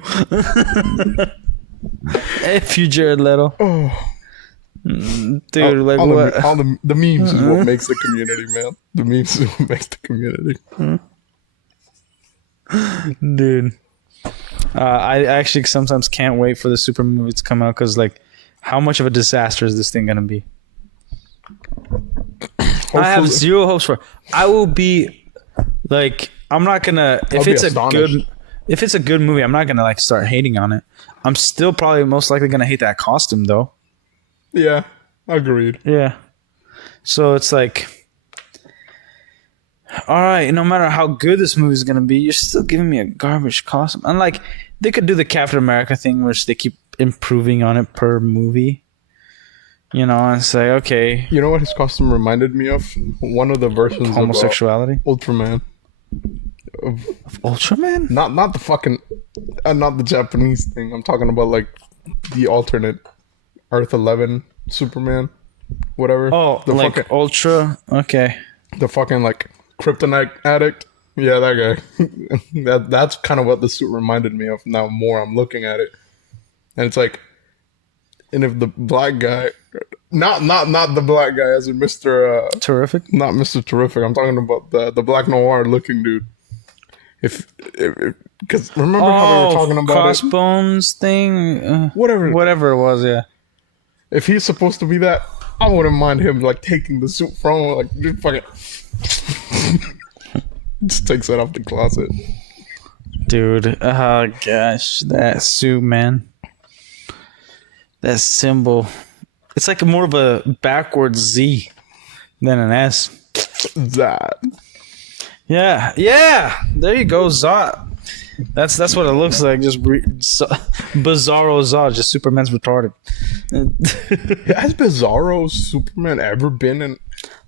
F you, Jared Leto. Oh. Dude, like what? All the memes is what makes the community, man. The memes is what makes the community. Dude. I actually sometimes can't wait for the Superman movie to come out because, like, how much of a disaster is this thing going to be? Hopefully. I have zero hopes for it. I will be, like, I'm not going to... If it's a good movie, I'm not going to, like, start hating on it. I'm still probably most likely going to hate that costume, though. Yeah, agreed. Yeah. So it's like... All right, no matter how good this movie is going to be, you're still giving me a garbage costume. And, like, they could do the Captain America thing where they keep improving on it per movie. You know, and say, okay. You know what his costume reminded me of? One of the versions homosexuality? of Ultraman. Of Ultraman? Not the fucking... not the Japanese thing. I'm talking about, like, the alternate Earth 11 Superman. Whatever. Oh, the like fucking, Ultra? Okay. The fucking, like... Kryptonite addict. Yeah, that guy. That's kind of what the suit reminded me of. Now more I'm looking at it, and it's like, and if the black guy, not the black guy as in Mr. Terrific, not Mr. Terrific. I'm talking about the black noir looking dude. If because remember how we were talking about Crossbones thing, whatever it was, yeah. If he's supposed to be that, I wouldn't mind him like taking the suit from him, like just fucking. Just takes it off the closet. Dude, oh gosh, that suit, man. That symbol. It's like more of a backwards Z than an S. That. Yeah. There you go, Zod. That's what it looks like. Just Bizarro Zod. Just Superman's retarded. Has Bizarro Superman ever been in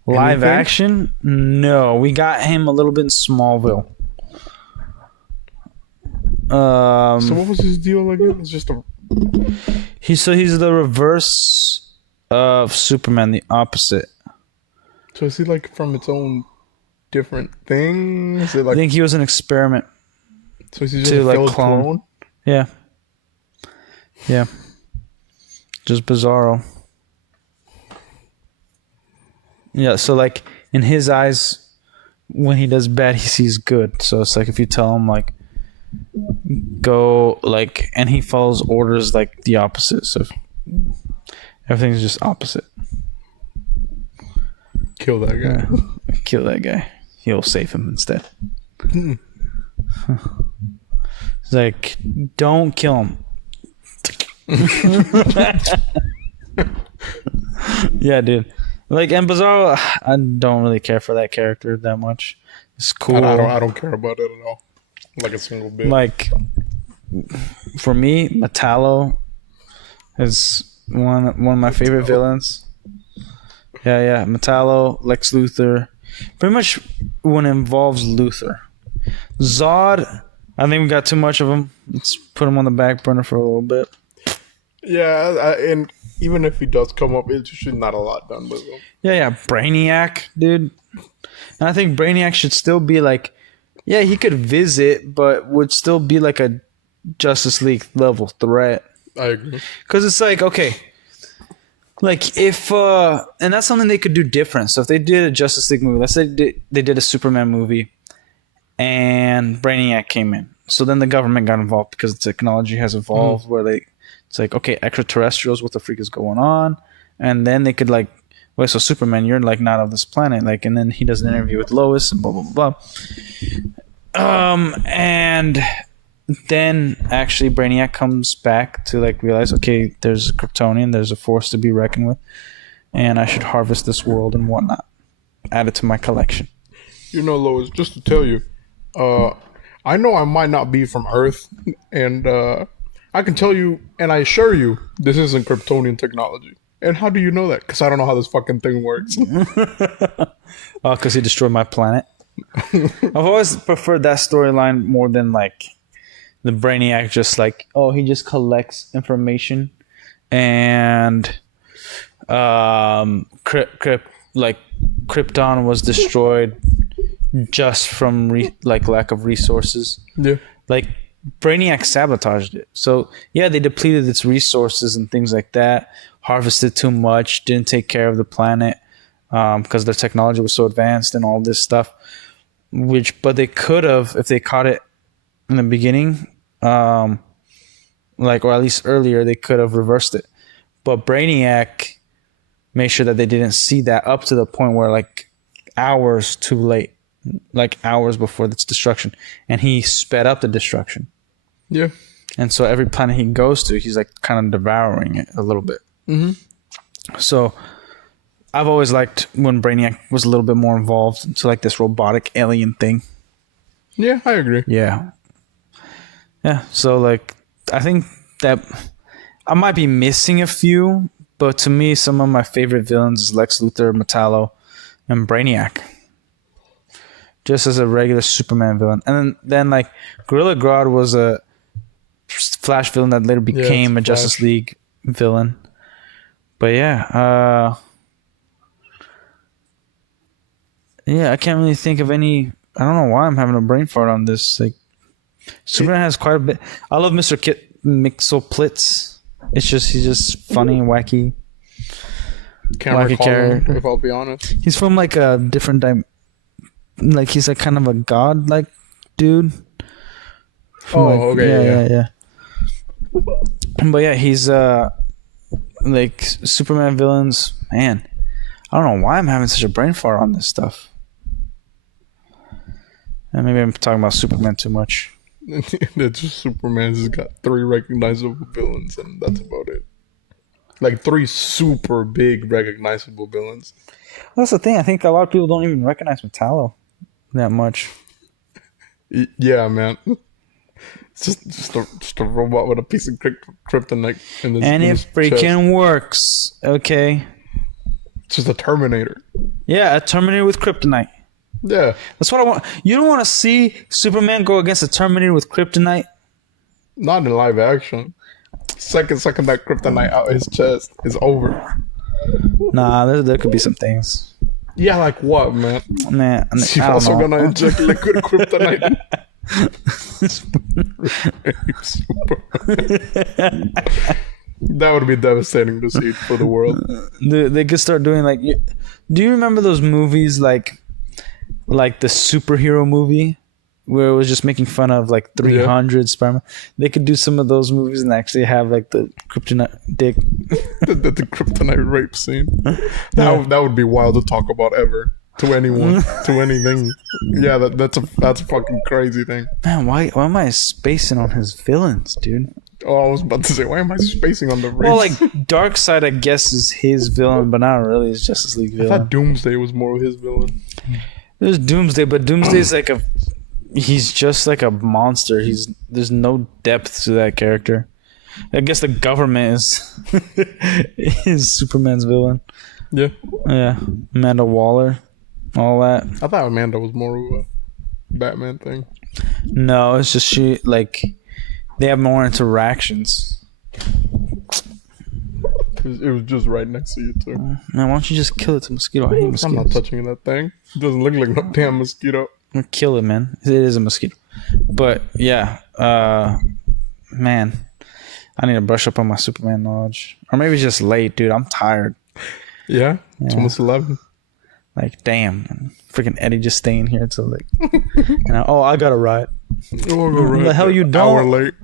live action? No, we got him a little bit in Smallville. So what was his deal again? It's just a. He's the reverse of Superman, the opposite. So is he like from its own different thing? Is it like? I think he was an experiment. So is he just a like clone? Yeah. Just Bizarro. Yeah, so like in his eyes, when he does bad, he sees good. So it's like if you tell him like go like, and he follows orders like the opposite. So everything's just opposite. Kill that guy. Yeah. Kill that guy. He'll save him instead. It's like, don't kill him. Yeah, dude. Like, and Bizarro, I don't really care for that character that much. It's cool. I don't care about it at all. Like a single bit. Like, for me, Metallo is one of my favorite villains. Yeah. Metallo, Lex Luthor. Pretty much when it involves Luthor. Zod, I think we got too much of him. Let's put him on the back burner for a little bit. Yeah, and even if he does come up, it's just not a lot done with him. Yeah. Brainiac, dude. And I think Brainiac should still be like, yeah, he could visit, but would still be like a Justice League level threat. I agree. Because it's like, okay, like if, and that's something they could do different. So if they did a Justice League movie, let's say they did a Superman movie, and Brainiac came in. So then the government got involved because the technology has evolved where it's like, okay, extraterrestrials, what the freak is going on? And then they could like, wait, so Superman, you're like not of this planet. Like, and then he does an interview with Lois and blah, blah, blah, blah. And then actually Brainiac comes back to like realize, okay, there's a Kryptonian, there's a force to be reckoned with, and I should harvest this world and whatnot. Add it to my collection. You know, Lois, just to tell you, I know I might not be from Earth, and I can tell you, and I assure you, this isn't Kryptonian technology. And how do you know that? Because I don't know how this fucking thing works. Oh, because he destroyed my planet. I've always preferred that storyline more than like the Brainiac just like, oh, he just collects information and Krypton was destroyed just from lack of resources. Yeah. Like Brainiac sabotaged it. So yeah, they depleted its resources and things like that, harvested too much, didn't take care of the planet because their technology was so advanced and all this stuff. But they could have, if they caught it in the beginning, or at least earlier, they could have reversed it. But Brainiac made sure that they didn't see that up to the point where like hours too late, like hours before its destruction, and he sped up the destruction. Yeah. And so every planet he goes to, he's like kind of devouring it a little bit. Mm-hmm. So I've always liked when Brainiac was a little bit more involved into like this robotic alien thing. Yeah, I agree. Yeah. Yeah. So like, I think that I might be missing a few, but to me, some of my favorite villains is Lex Luthor, Metallo, and Brainiac. Just as a regular Superman villain. And then like Gorilla Grodd was a Flash villain that later became a Justice League villain. But yeah, I can't really think of any. I don't know why I'm having a brain fart on this. Like, Superman has quite a bit. I love Mr. Mixoplitz. It's just he's just funny and wacky. Can't recall him, if I'll be honest. He's from like a different like he's like kind of a god like dude. Yeah. But yeah, he's like Superman villains. Man, I don't know why I'm having such a brain fart on this stuff. And maybe I'm talking about Superman too much. It's just Superman's has got 3 recognizable villains, and that's about it. Like 3 super big recognizable villains. Well, that's the thing. I think a lot of people don't even recognize Metallo that much. Yeah, man. It's just a robot with a piece of kryptonite in his and it freaking works. Okay. It's just a Terminator. Yeah, a Terminator with kryptonite. Yeah. That's what I want. You don't want to see Superman go against a Terminator with kryptonite? Not in live action. Second that kryptonite out his chest is over. Nah, there could be some things. Yeah, like what, man? Man, He's also gonna inject liquid kryptonite. That would be devastating to see for the world. They could start doing like. Do you remember those movies like the superhero movie where it was just making fun of like 300 Spider-Man? They could do some of those movies and actually have like the kryptonite dick. the kryptonite rape scene. That would be wild to talk about ever. To anyone, to anything. Yeah, that's a fucking crazy thing. Man, why am I spacing on his villains, dude? Oh, I was about to say, why am I spacing on the race? Well, like Darkseid, I guess, is his villain, but not really. It's Justice League villain. I thought Doomsday was more of his villain. There's Doomsday, but Doomsday's like he's just like a monster. There's no depth to that character. I guess the government is Superman's villain. Yeah. Yeah. Amanda Waller. All that. I thought Amanda was more of a Batman thing. No, it's just they have more interactions. It was just right next to you too. Man, why don't you just kill it? It's a mosquito. I hate mosquitoes. I'm not touching that thing. It doesn't look like no damn mosquito. Kill it, man. It is a mosquito. But yeah, man, I need to brush up on my Superman knowledge. Or maybe it's just late, dude. I'm tired. Yeah, it's almost 11. Like, damn, freaking Eddie just staying here till like, I got a ride. Right. The hell you don't? Hour late.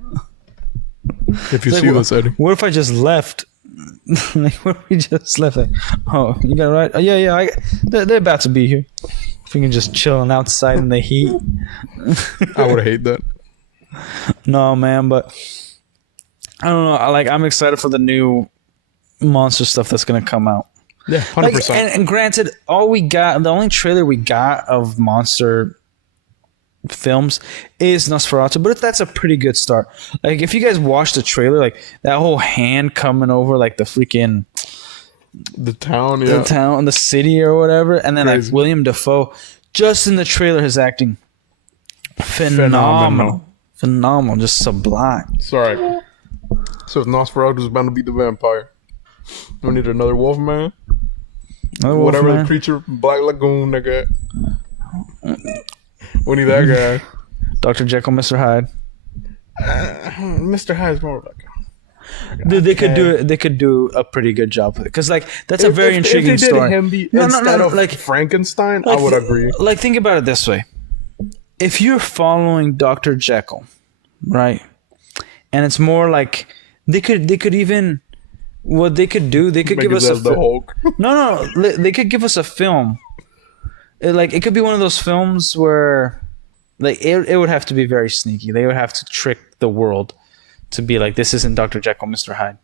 If you see this, Eddie. What if I just left? Like, what if we just left? Like, oh, you got a ride? Oh, yeah. They're about to be here. If we can just chilling outside in the heat. I would hate that. No, man, but I don't know. I'm excited for the new monster stuff that's gonna come out. Yeah, 100%. And granted, the only trailer we got of monster films is Nosferatu, but that's a pretty good start. Like, if you guys watch the trailer, like that whole hand coming over like the freaking the town, the city or whatever, and then crazy. Like William Dafoe just in the trailer, his acting phenomenal, just sublime. Sorry. So if Nosferatu's bound to be the vampire, we need another Wolfman. Whatever the creature, Black Lagoon, nigga. We need that guy. Dr. Jekyll, Mr. Hyde. Mr. Hyde's more like. Dude, they could do it. They could do a pretty good job with it, because like that's a very intriguing story. If they did him instead of like Frankenstein, like, I would agree. Like, think about it this way: if you're following Dr. Jekyll, right, and it's more like they could even what they could do. They could give us the Hulk. No, they could give us a film. It could be one of those films where, like, it would have to be very sneaky. They would have to trick the world to be like, this isn't Dr. Jekyll, Mr. Hyde.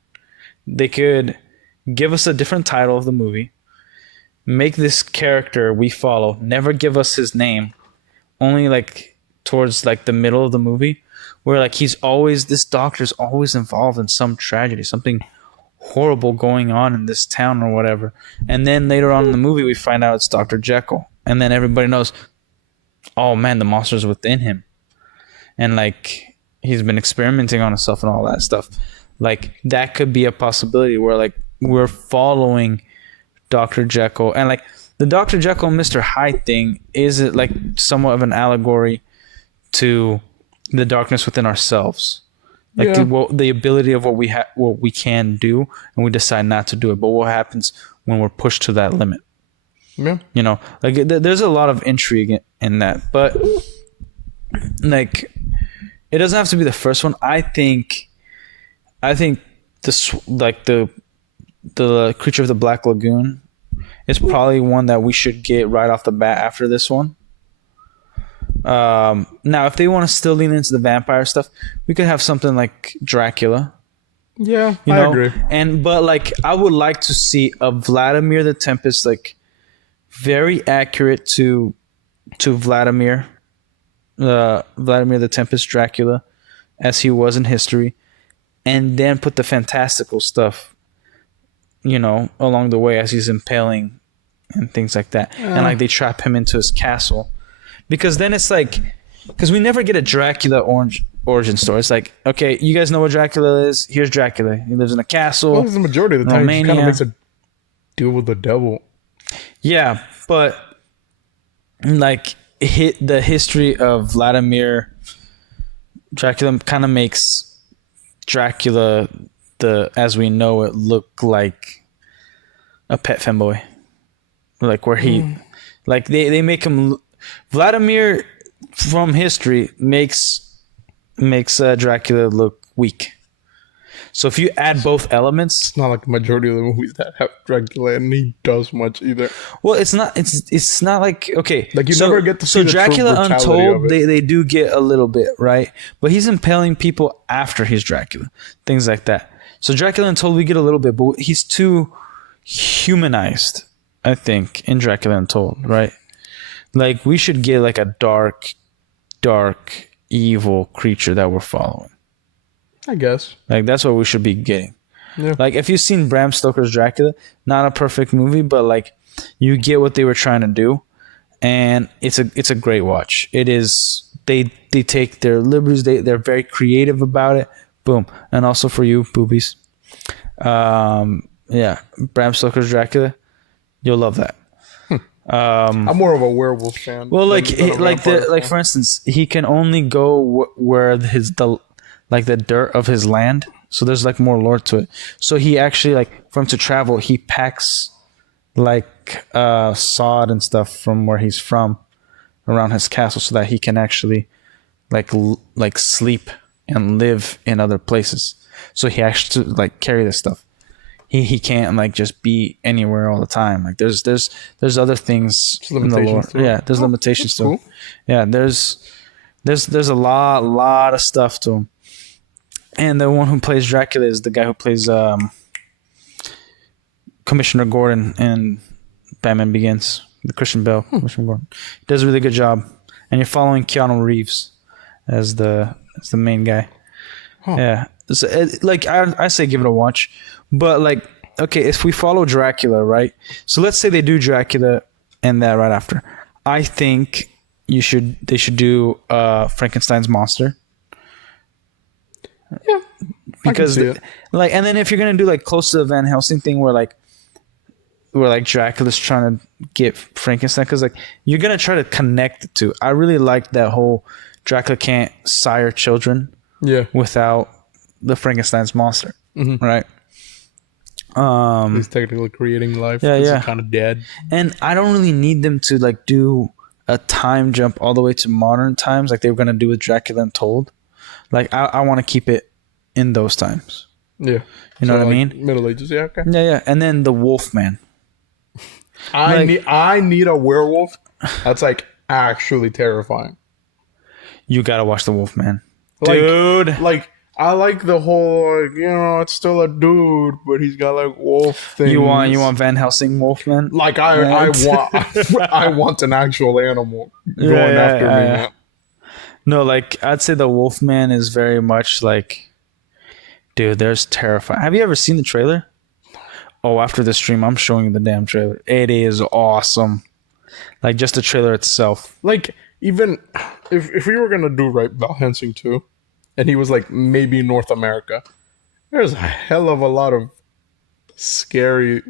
They could give us a different title of the movie, make this character we follow, never give us his name, only like towards like the middle of the movie, where like this doctor's always involved in some tragedy, something horrible going on in this town or whatever. And then later on in the movie, we find out it's Dr. Jekyll. And then everybody knows, oh man, the monster's within him. And like, he's been experimenting on himself and all that stuff. Like, that could be a possibility where like we're following Dr. Jekyll. And like the Dr. Jekyll and Mr. Hyde thing is like somewhat of an allegory to the darkness within ourselves. Like the ability of what we can do, and we decide not to do it. But what happens when we're pushed to that limit? Yeah. You know, like there's a lot of intrigue in that, but like it doesn't have to be the first one. I think this, like the Creature of the Black Lagoon is probably one that we should get right off the bat after this one. Now, if they want to still lean into the vampire stuff, we could have something like Dracula. Yeah, I agree. But like, I would like to see a Vladimir the Tempest, like very accurate to Vladimir the Tempest Dracula as he was in history, and then put the fantastical stuff, along the way as he's impaling and things like that. And like they trap him into his castle. Because then it's like, because we never get a Dracula origin story. It's like, okay, you guys know what Dracula is. Here's Dracula. He lives in a castle. Well, the majority of the time, he kind of makes a deal with the devil. Yeah, but like the history of Vladimir Dracula kind of makes Dracula, as we know it, look like a pet femboy. Like where he, like they make him. Vladimir from history makes Dracula look weak. So if you add both elements, it's not like the majority of the movies that have Dracula and he does much either. Well, it's not like, okay, like you never get to see the Dracula true Untold. They do get a little bit, right, but he's impaling people after he's Dracula, things like that. So Dracula Untold we get a little bit, but he's too humanized, I think, in Dracula Untold, right? Like, we should get like a dark, evil creature that we're following. I guess. Like, that's what we should be getting. Yeah. Like, if you've seen Bram Stoker's Dracula, not a perfect movie, but like, you get what they were trying to do, and it's a great watch. It is. They take their liberties. They're very creative about it. Boom. And also for you, boobies. Yeah, Bram Stoker's Dracula, you'll love that. I'm more of a werewolf fan. Well, for instance, he can only go where the dirt of his land. So there's like more lore to it. So he actually, like, for him to travel, he packs like sod and stuff from where he's from around his castle so that he can actually like sleep and live in other places. So he actually like carry this stuff. He can't like just be anywhere all the time. Like there's other things in the lore. Yeah, there's limitations to him. Yeah, there's a lot of stuff to him. And the one who plays Dracula is the guy who plays Commissioner Gordon in Batman Begins. The Christian Bale, Commissioner Gordon. He does a really good job. And you're following Keanu Reeves as the main guy. Huh. Yeah. So, like I say give it a watch. But like, okay, if we follow Dracula, right? So let's say they do Dracula and that right after. I think they should do Frankenstein's monster. Yeah. Because like, and then if you're gonna do like close to the Van Helsing thing where Dracula's trying to get Frankenstein, because like you're gonna try to connect the two. I really like that whole Dracula can't sire children without the Frankenstein's monster. Right. He's technically creating life. Yeah, He's kind of dead. And I don't really need them to like do a time jump all the way to modern times like they were gonna do with Dracula Untold. Like I want to keep it in those times. Yeah, you know what I mean. Middle Ages. Yeah, okay. Yeah. And then the Wolfman. I need a werewolf that's like actually terrifying. You gotta watch the Wolfman, like, dude. Like I like the whole like, it's still a dude, but he's got like wolf things. You want Van Helsing Wolfman? Like I want an actual animal going after me. Yeah. No, like I'd say the Wolfman is very much like, dude, there's terrifying. Have you ever seen the trailer? Oh, after the stream, I'm showing you the damn trailer. It is awesome. Like just the trailer itself. Like even if we were gonna do Van Helsing 2, and he was like maybe North America, there's a hell of a lot of scary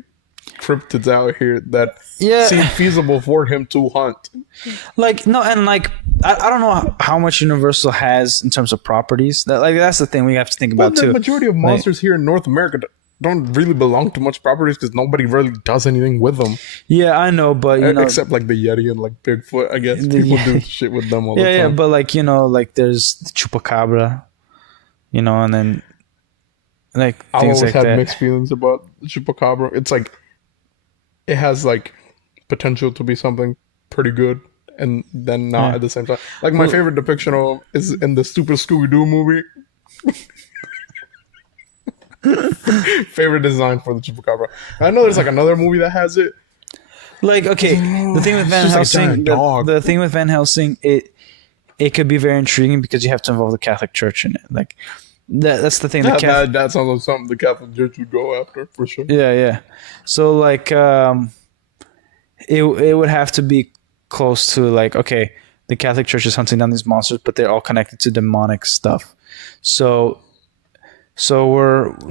cryptids out here that seem feasible for him to hunt. Like no, and like I don't know how much Universal has in terms of properties. That's the thing we have to think about too. The majority of monsters here in North America don't really belong to much properties because nobody really does anything with them. Yeah, I know, but except like the Yeti and like Bigfoot, I guess people do shit with them all the time. Yeah, but like like there's the Chupacabra, and then like I things always like had that. mixed feelings about the Chupacabra. It's like it has like potential to be something pretty good, and then not at the same time. Like my favorite depiction of him is in the stupid Scooby-Doo movie. Favorite design for the Chupacabra. I know there's like another movie that has it. Like okay, the thing with Van Helsing, the thing with Van Helsing, it could be very intriguing because you have to involve the Catholic Church in it. Like that's the thing. That sounds like something the Catholic Church would go after for sure. Yeah. So like, it would have to be close to like, okay, the Catholic Church is hunting down these monsters, but they're all connected to demonic stuff. So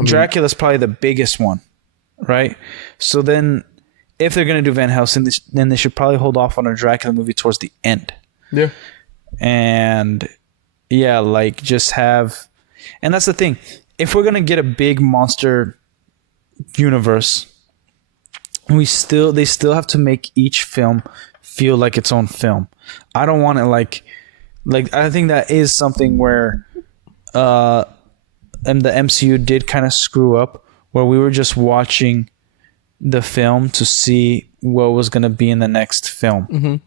Dracula's probably the biggest one, right? So then, if they're gonna do Van Helsing, then they should probably hold off on a Dracula movie towards the end. Yeah. And like just have, and that's the thing. If we're gonna get a big monster universe, they still have to make each film feel like its own film. I don't want it like I think that is something where and the MCU did kind of screw up, where we were just watching the film to see what was going to be in the next film.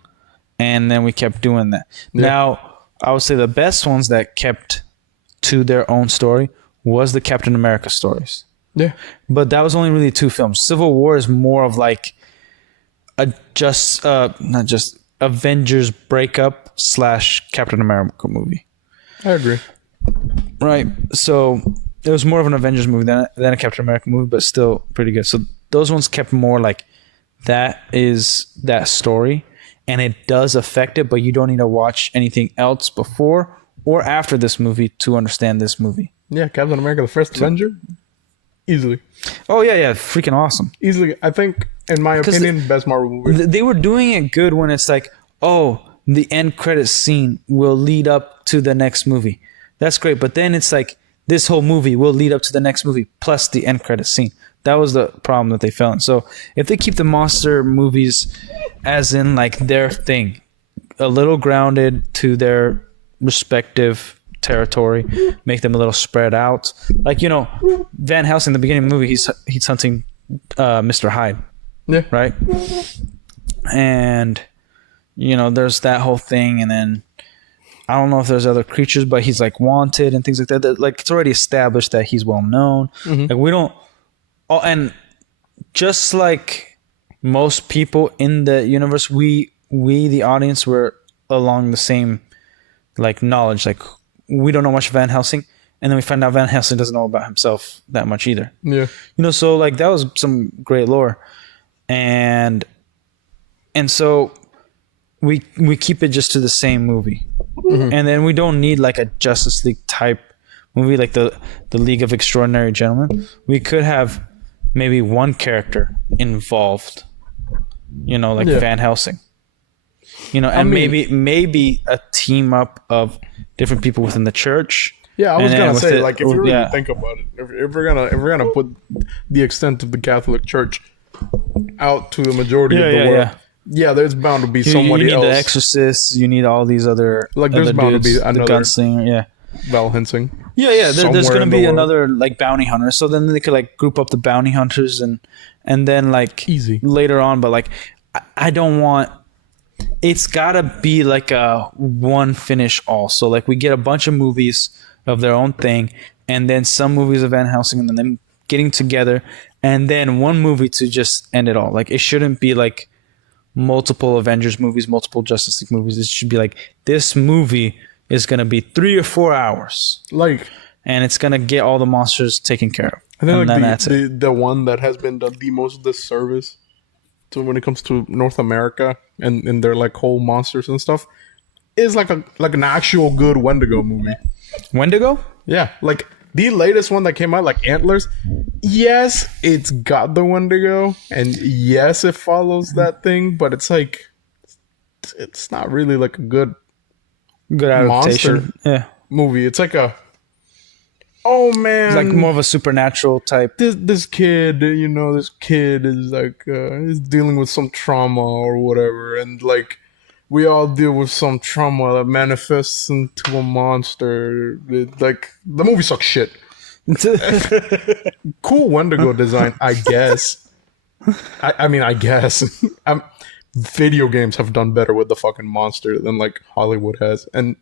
And then we kept doing that. Now, I would say the best ones that kept to their own story was the Captain America stories. Yeah. But that was only really 2 films. Civil War is more of like not just Avengers breakup / Captain America movie. I agree. Right. So it was more of an Avengers movie than a Captain America movie, but still pretty good. So those ones kept more like that is that story, and it does affect it, but you don't need to watch anything else before or after this movie to understand this movie. Yeah, Captain America, the first Avenger, easily. Oh yeah, freaking awesome. Easily, I think, in my opinion, best Marvel movie. They were doing it good when it's like, oh, the end credits scene will lead up to the next movie. That's great, but then it's like this whole movie will lead up to the next movie plus the end credit scene. That was the problem that they fell in. So if they keep the monster movies as in like their thing, a little grounded to their respective territory, make them a little spread out. Like, you know, Van Helsing in the beginning of the movie, he's hunting Mr. Hyde. Yeah. Right? And, you know, there's that whole thing. And then I don't know if there's other creatures, but he's like wanted and things like that. Like, it's already established that he's well known. Like, we don't. Oh, and just like most people in the universe, we the audience were along the same like knowledge. Like, we don't know much Van Helsing, and then we find out Van Helsing doesn't know about himself that much either. Yeah. You know, so like that was some great lore. And so we keep it just to the same movie. And then we don't need like a Justice League type movie like the League of Extraordinary Gentlemen. We could have maybe one character involved, you know, like Van Helsing. You know, and maybe a team up of different people within the church. Yeah, I was gonna say, like, if you really think about it, if we're gonna put the extent of the Catholic Church out to the majority of the world, there's bound to be somebody else. You need the Exorcist. You need all these other like. There's bound dudes, to be another gunslinger. Val Helsing. There's gonna be another like bounty hunter. So then they could like group up the bounty hunters and then like easy later on. But like, I don't want. It's gotta be like a one finish all. So like we get a bunch of movies of their own thing, and then some movies of Van Helsing, and then them getting together, and then one movie to just end it all. Like it shouldn't be like multiple Avengers movies, multiple Justice League movies. It should be like this movie is gonna be 3 or 4 hours, like, and it's gonna get all the monsters taken care of. I think like the one that has been done the most disservice to when it comes to North America and their like whole monsters and stuff is like an actual good Wendigo movie. Wendigo? Yeah, like the latest one that came out, like Antlers. Yes, it's got the Wendigo, and yes, it follows that thing, but it's like it's not really like a good adaptation. Monster movie. It's like oh man, it's like more of a supernatural type. This kid is like is dealing with some trauma or whatever, and like we all deal with some trauma that manifests into a monster. Like the movie sucks shit. Cool Wendigo design, I guess. I mean, I guess. Video games have done better with the fucking monster than like Hollywood has, and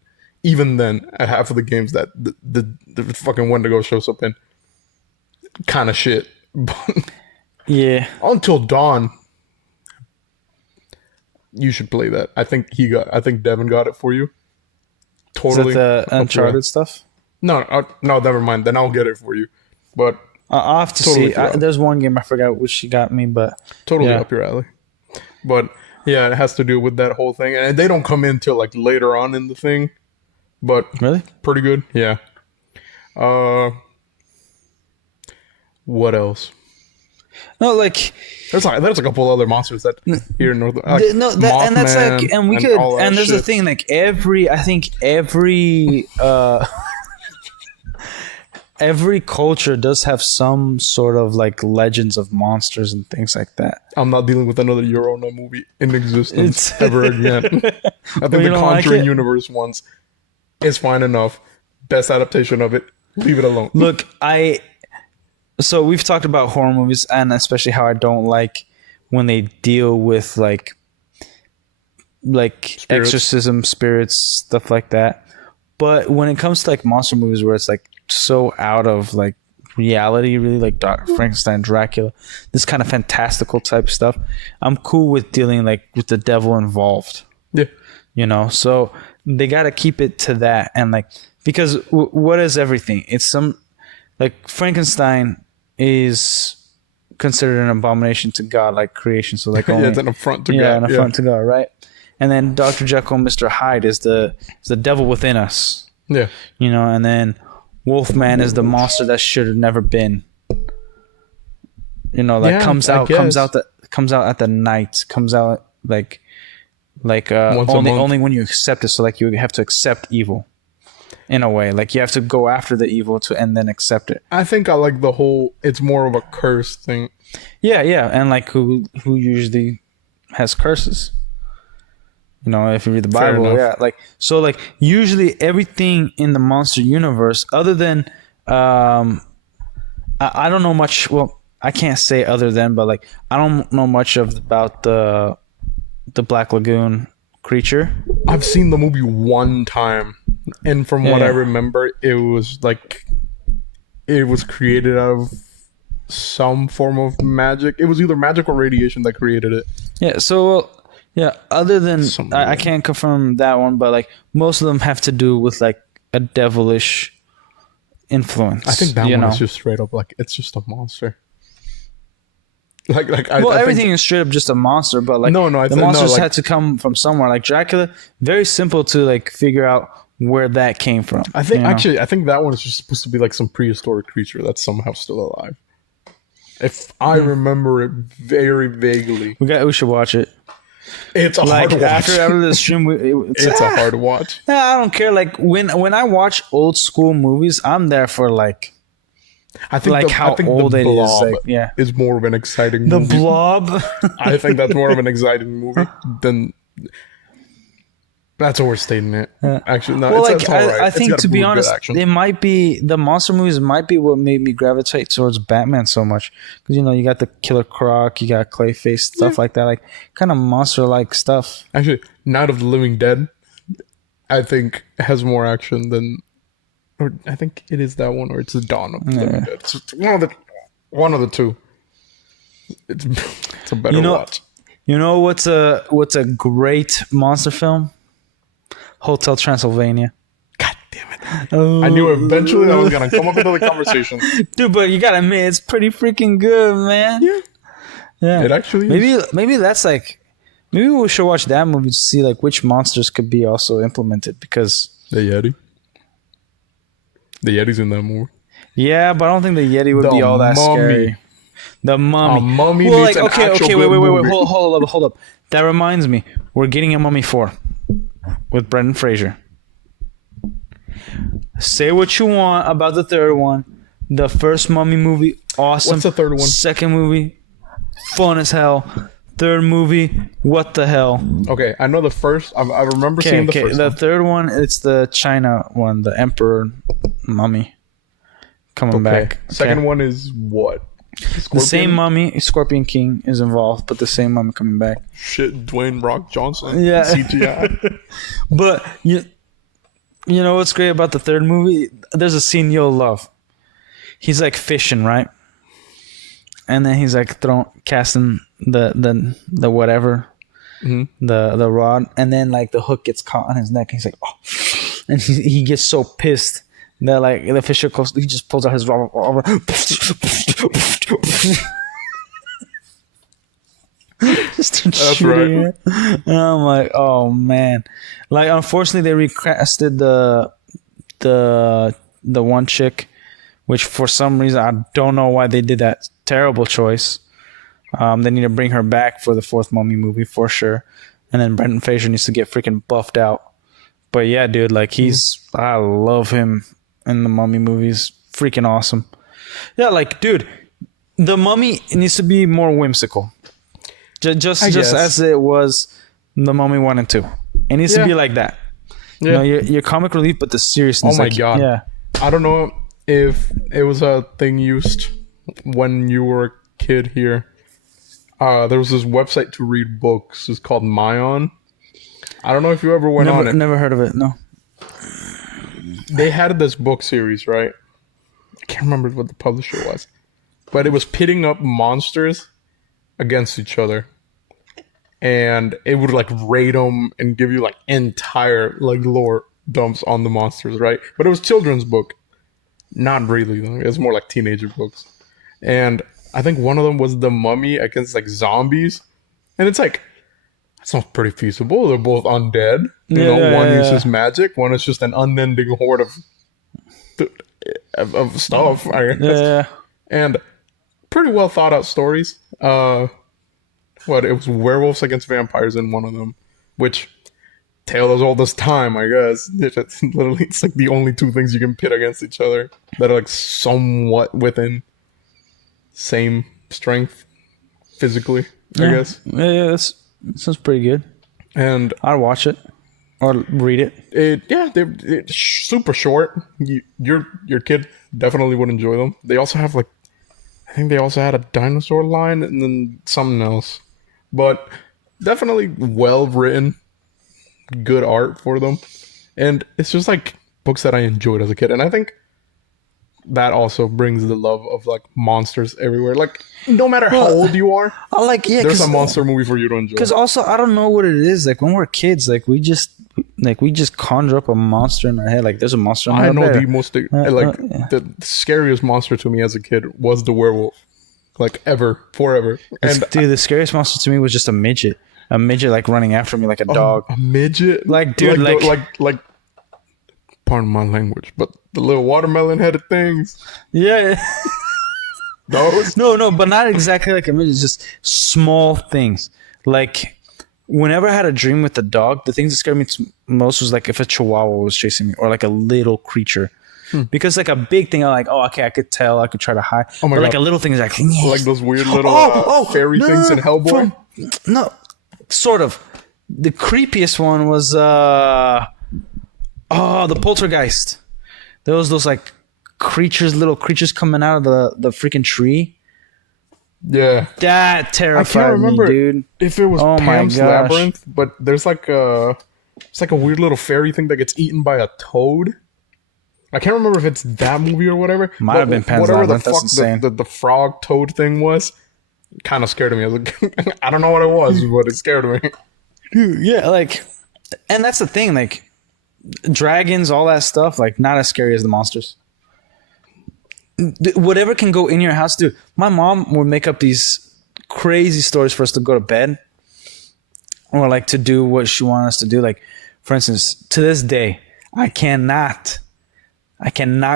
even then, at half of the games that the fucking Wendigo shows up in, kind of shit. Yeah. Until Dawn, you should play that. I think Devin got it for you. Totally. Is that the Uncharted stuff? No, never mind. Then I'll get it for you. But I'll have to see. There's one game I forgot which she got me, but totally up your alley. But yeah, it has to do with that whole thing, and they don't come in till like later on in the thing. But really, pretty good. Yeah. What else? No, like there's a couple other monsters that here in North. Like and that's like, and we could, and there's a thing like every culture does have some sort of like legends of monsters and things like that. I'm not dealing with another Eurona movie in existence ever again. I think the Conjuring universe once is fine enough. Best adaptation of it. Leave it alone. Look, so we've talked about horror movies, and especially how I don't like when they deal with like spirits. Exorcism, spirits, stuff like that. But when it comes to like monster movies where it's like so out of like reality, really, like Dr. Frankenstein, Dracula, this kind of fantastical type stuff, I'm cool with dealing like with the devil involved. Yeah. You know, so they got to keep it to that. And like, because what is everything? It's some, like Frankenstein is considered an abomination to God, like creation. So like only, it's an affront to God. Yeah, an affront to God, right? And then Dr. Jekyll and Mr. Hyde is the devil within us. Yeah. You know, and then Wolfman is the monster that should have never been. You know, like comes out at the night, comes out like only when you accept it. So like you have to accept evil. in a way. Like you have to go after the evil and then accept it. I think I like the whole. It's more of a curse thing. Yeah, and like who usually has curses? You know, if you read the Bible, yeah. Like so, like usually everything in the monster universe, other than I don't know much. Well, I can't say other than, but like I don't know much about the Black Lagoon creature. I've seen the movie one time, and from what I remember, it was like it was created out of some form of magic. It was either magic or radiation that created it. Yeah. So other than I can't confirm that one, but like most of them have to do with like a devilish influence. I think that one is just straight up like it's just a monster. Like everything is straight up just a monster, but like the monsters had to come from somewhere. Like Dracula, very simple to like figure out where that came from. I think I think that one is just supposed to be like some prehistoric creature that's somehow still alive. If I remember it very vaguely, we should watch it. It's a hard watch. After the stream, it's a hard watch. I don't care. Like when I watch old school movies, I'm there for like. I think how old it is. Like, is more of an exciting movie. The Blob. I think that's more of an exciting movie than. That's overstating it. Actually, no. Well, it's all right. I think to be honest, it might be the monster movies might be what made me gravitate towards Batman so much because you got the Killer Croc, you got Clayface, stuff like that, like kind of monster-like stuff. Actually, Night of the Living Dead, I think has more action than. Or I think it is that one, or it's the Dawn of the Living Dead. It's one of the two. It's a better watch. You know what's a great monster film? Hotel Transylvania. God damn it! I knew eventually that was gonna come up into the conversation, dude. But you gotta admit, it's pretty freaking good, man. Yeah. It actually is. Maybe that's like. Maybe we should watch that movie to see like which monsters could be also implemented because the Yeti. The Yeti's in that movie. Yeah, but I don't think the Yeti would be all that scary. The Mummy. A mummy needs an actual wait. movie. Hold up. That reminds me. We're getting a Mummy 4 with Brendan Fraser. Say what you want about the third one. The first Mummy movie, awesome. What's the third one? Second movie, fun as hell. Third movie, what the hell? Okay, I know the first. I remember seeing the first. The third one, it's the China one, the Emperor Mummy coming back. Second one is what? Scorpion? The same mummy, Scorpion King is involved, but the same mummy coming back. Shit, Dwayne Rock Johnson. Yeah, CGI. But you know what's great about the third movie? There's a scene you'll love. He's like fishing, right? And then he's like casting the whatever, the rod, and then like the hook gets caught on his neck. And he's like, oh, and he gets so pissed that like the fisher goes, he just pulls out his revolver. Just that's right. And I'm like, oh man, like unfortunately they recasted the one chick, which for some reason I don't know why they did that terrible choice. They need to bring her back for the fourth Mummy movie for sure, and then Brendan Fraser needs to get freaking buffed out. But yeah, dude, like I love him in the Mummy movies, freaking awesome. Yeah, like dude, the Mummy needs to be more whimsical. Just as it was the Mummy 1 and 2. It needs to be like that. Yeah. You know, your comic relief, but the seriousness. Oh my god. Yeah. I don't know if it was a thing used when you were a kid here. There was this website to read books. It's called Myon. I don't know if you ever went on it. Never heard of it. No. They had this book series, right? I can't remember what the publisher was, but it was pitting up monsters against each other, and it would like rate them and give you like entire like lore dumps on the monsters, right? But it was children's book, not really. It was more like teenager books, and I think one of them was the Mummy against like zombies, and it's like that sounds pretty feasible. They're both undead. You know, one uses magic, one is just an unending horde of stuff. I guess. Yeah, and pretty well thought out stories. It was werewolves against vampires in one of them, which tale as old as time, I guess. It's like the only two things you can pit against each other that are like somewhat within same strength physically, I guess. Yeah, that sounds pretty good. And I'd watch it or read it. They're super short. Your kid definitely would enjoy them. They also have like, I think they also had a dinosaur line and then something else, but definitely well written, good art for them, and it's just like books that I enjoyed as a kid, and I think that also brings the love of like monsters everywhere. Like no matter how old you are, there's a monster movie for you to enjoy. Because also I don't know what it is. Like when we're kids, like we just conjure up a monster in our head. Like there's a monster in our head. I know the most the scariest monster to me as a kid was the werewolf. Like forever. And dude, the scariest monster to me was just a midget. A midget like running after me like a dog. A midget? Like dude, like pardon my language, but the little watermelon headed things. Yeah. Those? No, but not exactly like a midget, just small things. Like whenever I had a dream with the dog, the things that scared me most was like if a chihuahua was chasing me or like a little creature. Because like a big thing, I'm like, oh, okay, I could tell, I could try to hide. Oh my God. Like a little thing is like, yes. Like those weird little fairy things in Hellboy. No, sort of. The creepiest one was the poltergeist. There was those like little creatures coming out of the freaking tree. Yeah, that terrified I can't remember me, dude. If it was Pam's Labyrinth, but there's like it's like a weird little fairy thing that gets eaten by a toad. I can't remember if it's that movie or whatever. Might have been Pan's Labyrinth. That's insane. The frog toad thing was kind of scared me. I was like, I don't know what it was, but it scared me. Dude, yeah, like, and that's the thing, like, dragons, all that stuff, like, not as scary as the monsters. Whatever can go in your house, dude. My mom would make up these crazy stories for us to go to bed, or like to do what she wanted us to do. Like, for instance, to this day, I cannot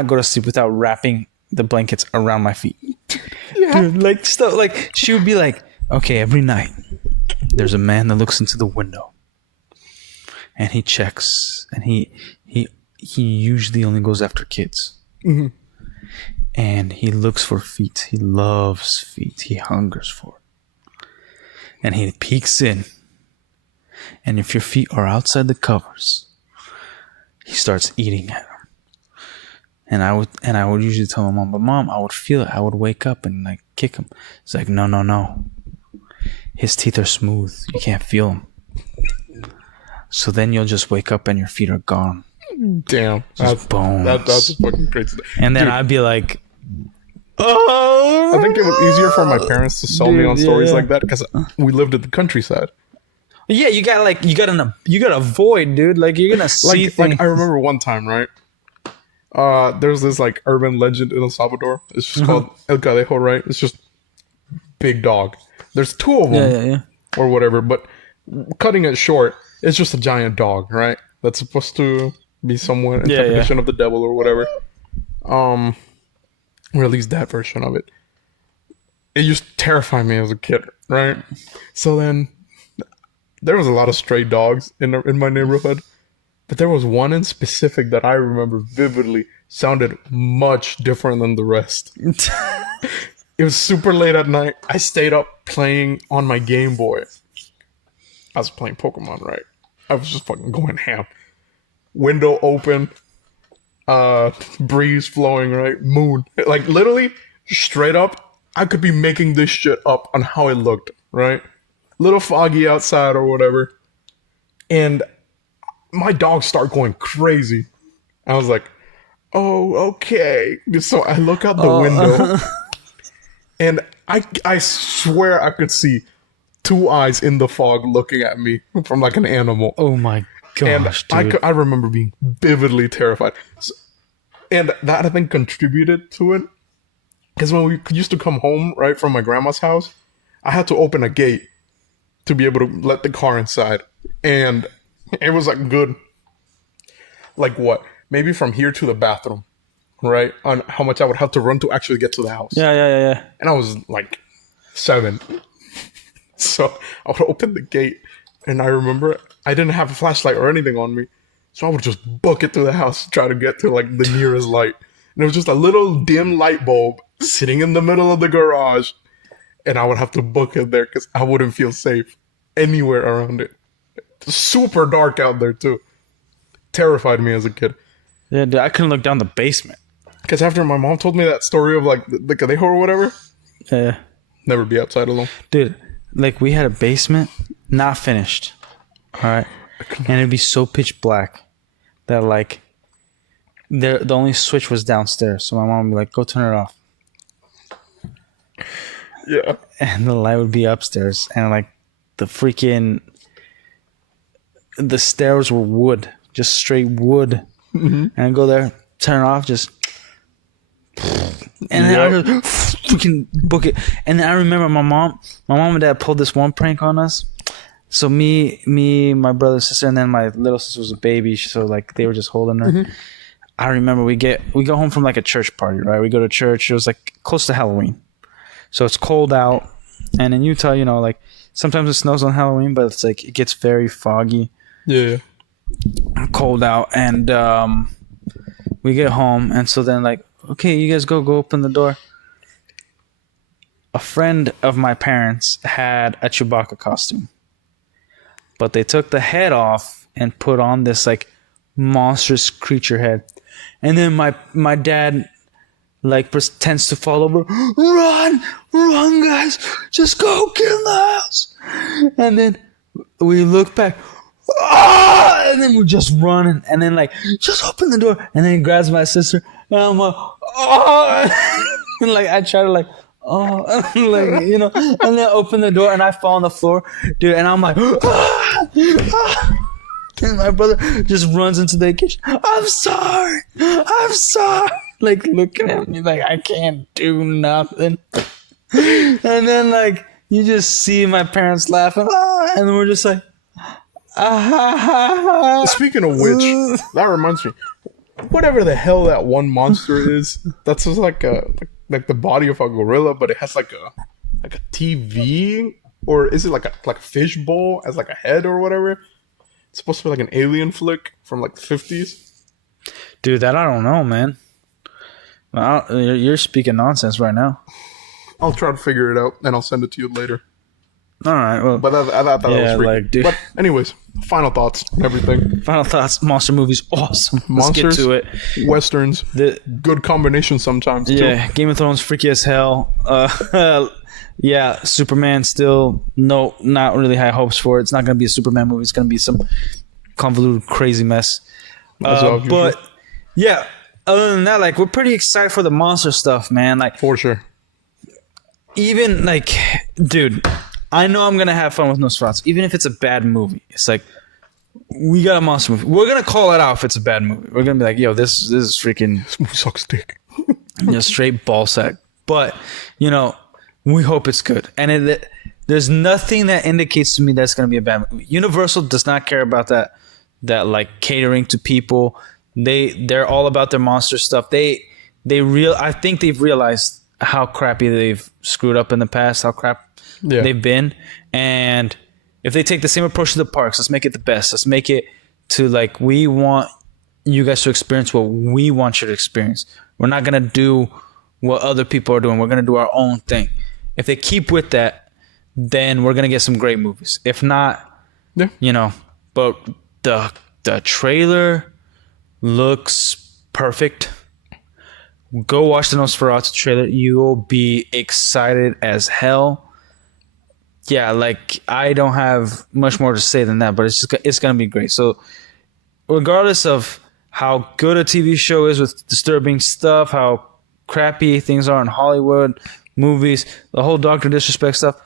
go to sleep without wrapping the blankets around my feet. Yeah. Dude, like stuff like she would be like, okay, every night there's a man that looks into the window and he checks, and he usually only goes after kids. Mm-hmm. And he looks for feet. He loves feet. He hungers for it. And he peeks in. And if your feet are outside the covers, he starts eating at them. And I would usually tell my mom, but Mom, I would feel it. I would wake up and like kick him. It's like, no. His teeth are smooth. You can't feel them. So then you'll just wake up and your feet are gone. Damn. Just bones. That's fucking crazy. And then I'd be like, oh. I think it was easier for my parents to sell me on stories like that because we lived at the countryside. Yeah, you gotta avoid, dude. Like you're gonna see things. Like I remember one time, right? There's this like urban legend in El Salvador. It's just called El Cadejo, right? It's just big dog. There's two of them, or whatever. But cutting it short, it's just a giant dog, right? That's supposed to be somewhat interpretation of the devil or whatever. Or at least that version of it. It used to terrify me as a kid, right? So then there was a lot of stray dogs in my neighborhood. But there was one in specific that I remember vividly sounded much different than the rest. It was super late at night. I stayed up playing on my Game Boy. I was playing Pokemon, right? I was just fucking going ham. Window open. Breeze flowing, right? Moon. Like literally, straight up, I could be making this shit up on how it looked, right? Little foggy outside or whatever. And my dogs start going crazy. I was like, oh, okay. So I look out the window and I swear I could see two eyes in the fog looking at me from like an animal. Oh my gosh, and dude. I remember being vividly terrified. And that I think contributed to it. Because when we used to come home, right, from my grandma's house, I had to open a gate to be able to let the car inside. And it was like good, like what? Maybe from here to the bathroom, right? On how much I would have to run to actually get to the house. Yeah. And I was like 7. So I would open the gate and I remember I didn't have a flashlight or anything on me. So I would just book it through the house, try to get to like the nearest light. And it was just a little dim light bulb sitting in the middle of the garage. And I would have to book it there because I wouldn't feel safe anywhere around it. Super dark out there too. Terrified me as a kid. Yeah, dude, I couldn't look down the basement. Because after my mom told me that story of like the conejo or whatever, Yeah. never be outside alone. Dude, like we had a basement, not finished. All right. And it'd be so pitch black that like the only switch was downstairs. So my mom would be like, go turn it off. Yeah. And the light would be upstairs. And like the stairs were wood, just straight wood. And I'd go there, turn it off, just. And then I just freaking book it. And then I remember my mom and dad pulled this one prank on us. So me, my brother, sister, and then my little sister was a baby. So like they were just holding her. I remember we go home from like a church party, right? We go to church. It was like close to Halloween. So it's cold out. And in Utah, you know, like sometimes it snows on Halloween, but it's like it gets very foggy. Yeah. Cold out. And we get home. And so then like, okay, you guys go open the door. A friend of my parents had a Chewbacca costume. But they took the head off and put on this like monstrous creature head. And then my dad like pretends to fall over. Run, guys. Just go get in the house. And then we look back. Ah! And then we just run. And then like, just open the door. And then he grabs my sister. And I'm like, oh. And like, I try to like, oh, like, you know, and then open the door and I fall on the floor, dude, and I'm like, ah, ah. And my brother just runs into the kitchen. I'm sorry, like looking at me like I can't do nothing. And then like you just see my parents laughing, ah, and then we're just like, ah. Speaking of which, that reminds me, whatever the hell that one monster is, that's just like the body of a gorilla, but it has like a TV, or is it like a fish bowl as like a head or whatever? It's supposed to be like an alien flick from like the 50s. Dude, that I don't know, man. You're speaking nonsense right now. I'll try to figure it out and I'll send it to you later. All right, well, but I thought that was freaky. like, dude. But anyways, final thoughts and everything. Final thoughts. Monster movies, awesome. Monsters, let's get to it. Westerns, good combination sometimes too. Yeah, Game of Thrones, freaky as hell. Yeah, Superman still not really high hopes for it. It's not gonna be a Superman movie. It's gonna be some convoluted, crazy mess. But yeah, other than that, like we're pretty excited for the monster stuff, man. Like for sure. Even like, dude, I know I'm gonna have fun with Nosferatu, even if it's a bad movie. It's like we got a monster movie. We're gonna call it out if it's a bad movie. We're gonna be like, yo, this is freaking. This movie sucks dick. Straight ball sack. But you know, we hope it's good. And there's nothing that indicates to me that's gonna be a bad movie. Universal does not care about that like catering to people. They're all about their monster stuff. I think they've realized how crappy they've screwed up in the past, how crap they've been. And if they take the same approach to the parks, let's make it the best. Let's make it to like, we want you guys to experience what we want you to experience. We're not going to do what other people are doing. We're going to do our own thing. If they keep with that, then we're going to get some great movies. If not, you know, but the trailer looks perfect. Go watch the Nosferatu trailer. You will be excited as hell. Yeah, like I don't have much more to say than that, but it's gonna be great. So, regardless of how good a TV show is with disturbing stuff, how crappy things are in Hollywood movies, the whole Dr. Disrespect stuff,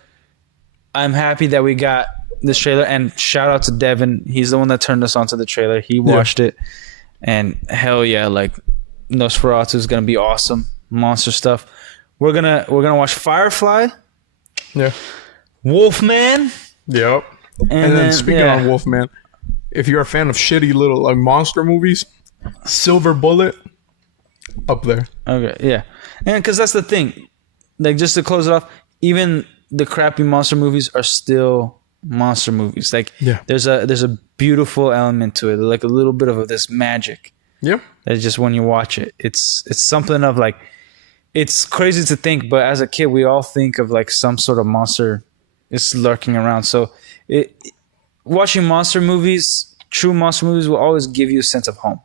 I'm happy that we got this trailer. And shout out to Devin. He's the one that turned us onto the trailer. He watched it, and hell yeah, like. Nosferatu is gonna be awesome. Monster stuff. We're gonna watch Firefly. Yeah. Wolfman. Yep. And then speaking on Wolfman, if you're a fan of shitty little like monster movies, Silver Bullet, up there. Okay, yeah. And because that's the thing, like just to close it off, even the crappy monster movies are still monster movies. Like Yeah. there's a beautiful element to it, like a little bit of this magic. Yeah. That just when you watch it, it's something of like, it's crazy to think, but as a kid, we all think of like some sort of monster is lurking around. So watching monster movies, true monster movies, will always give you a sense of home.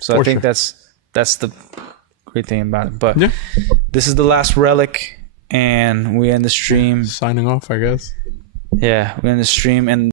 So I think that's the great thing about it. But this is the last relic, and we end the stream. Signing off, I guess. Yeah, we end the stream, and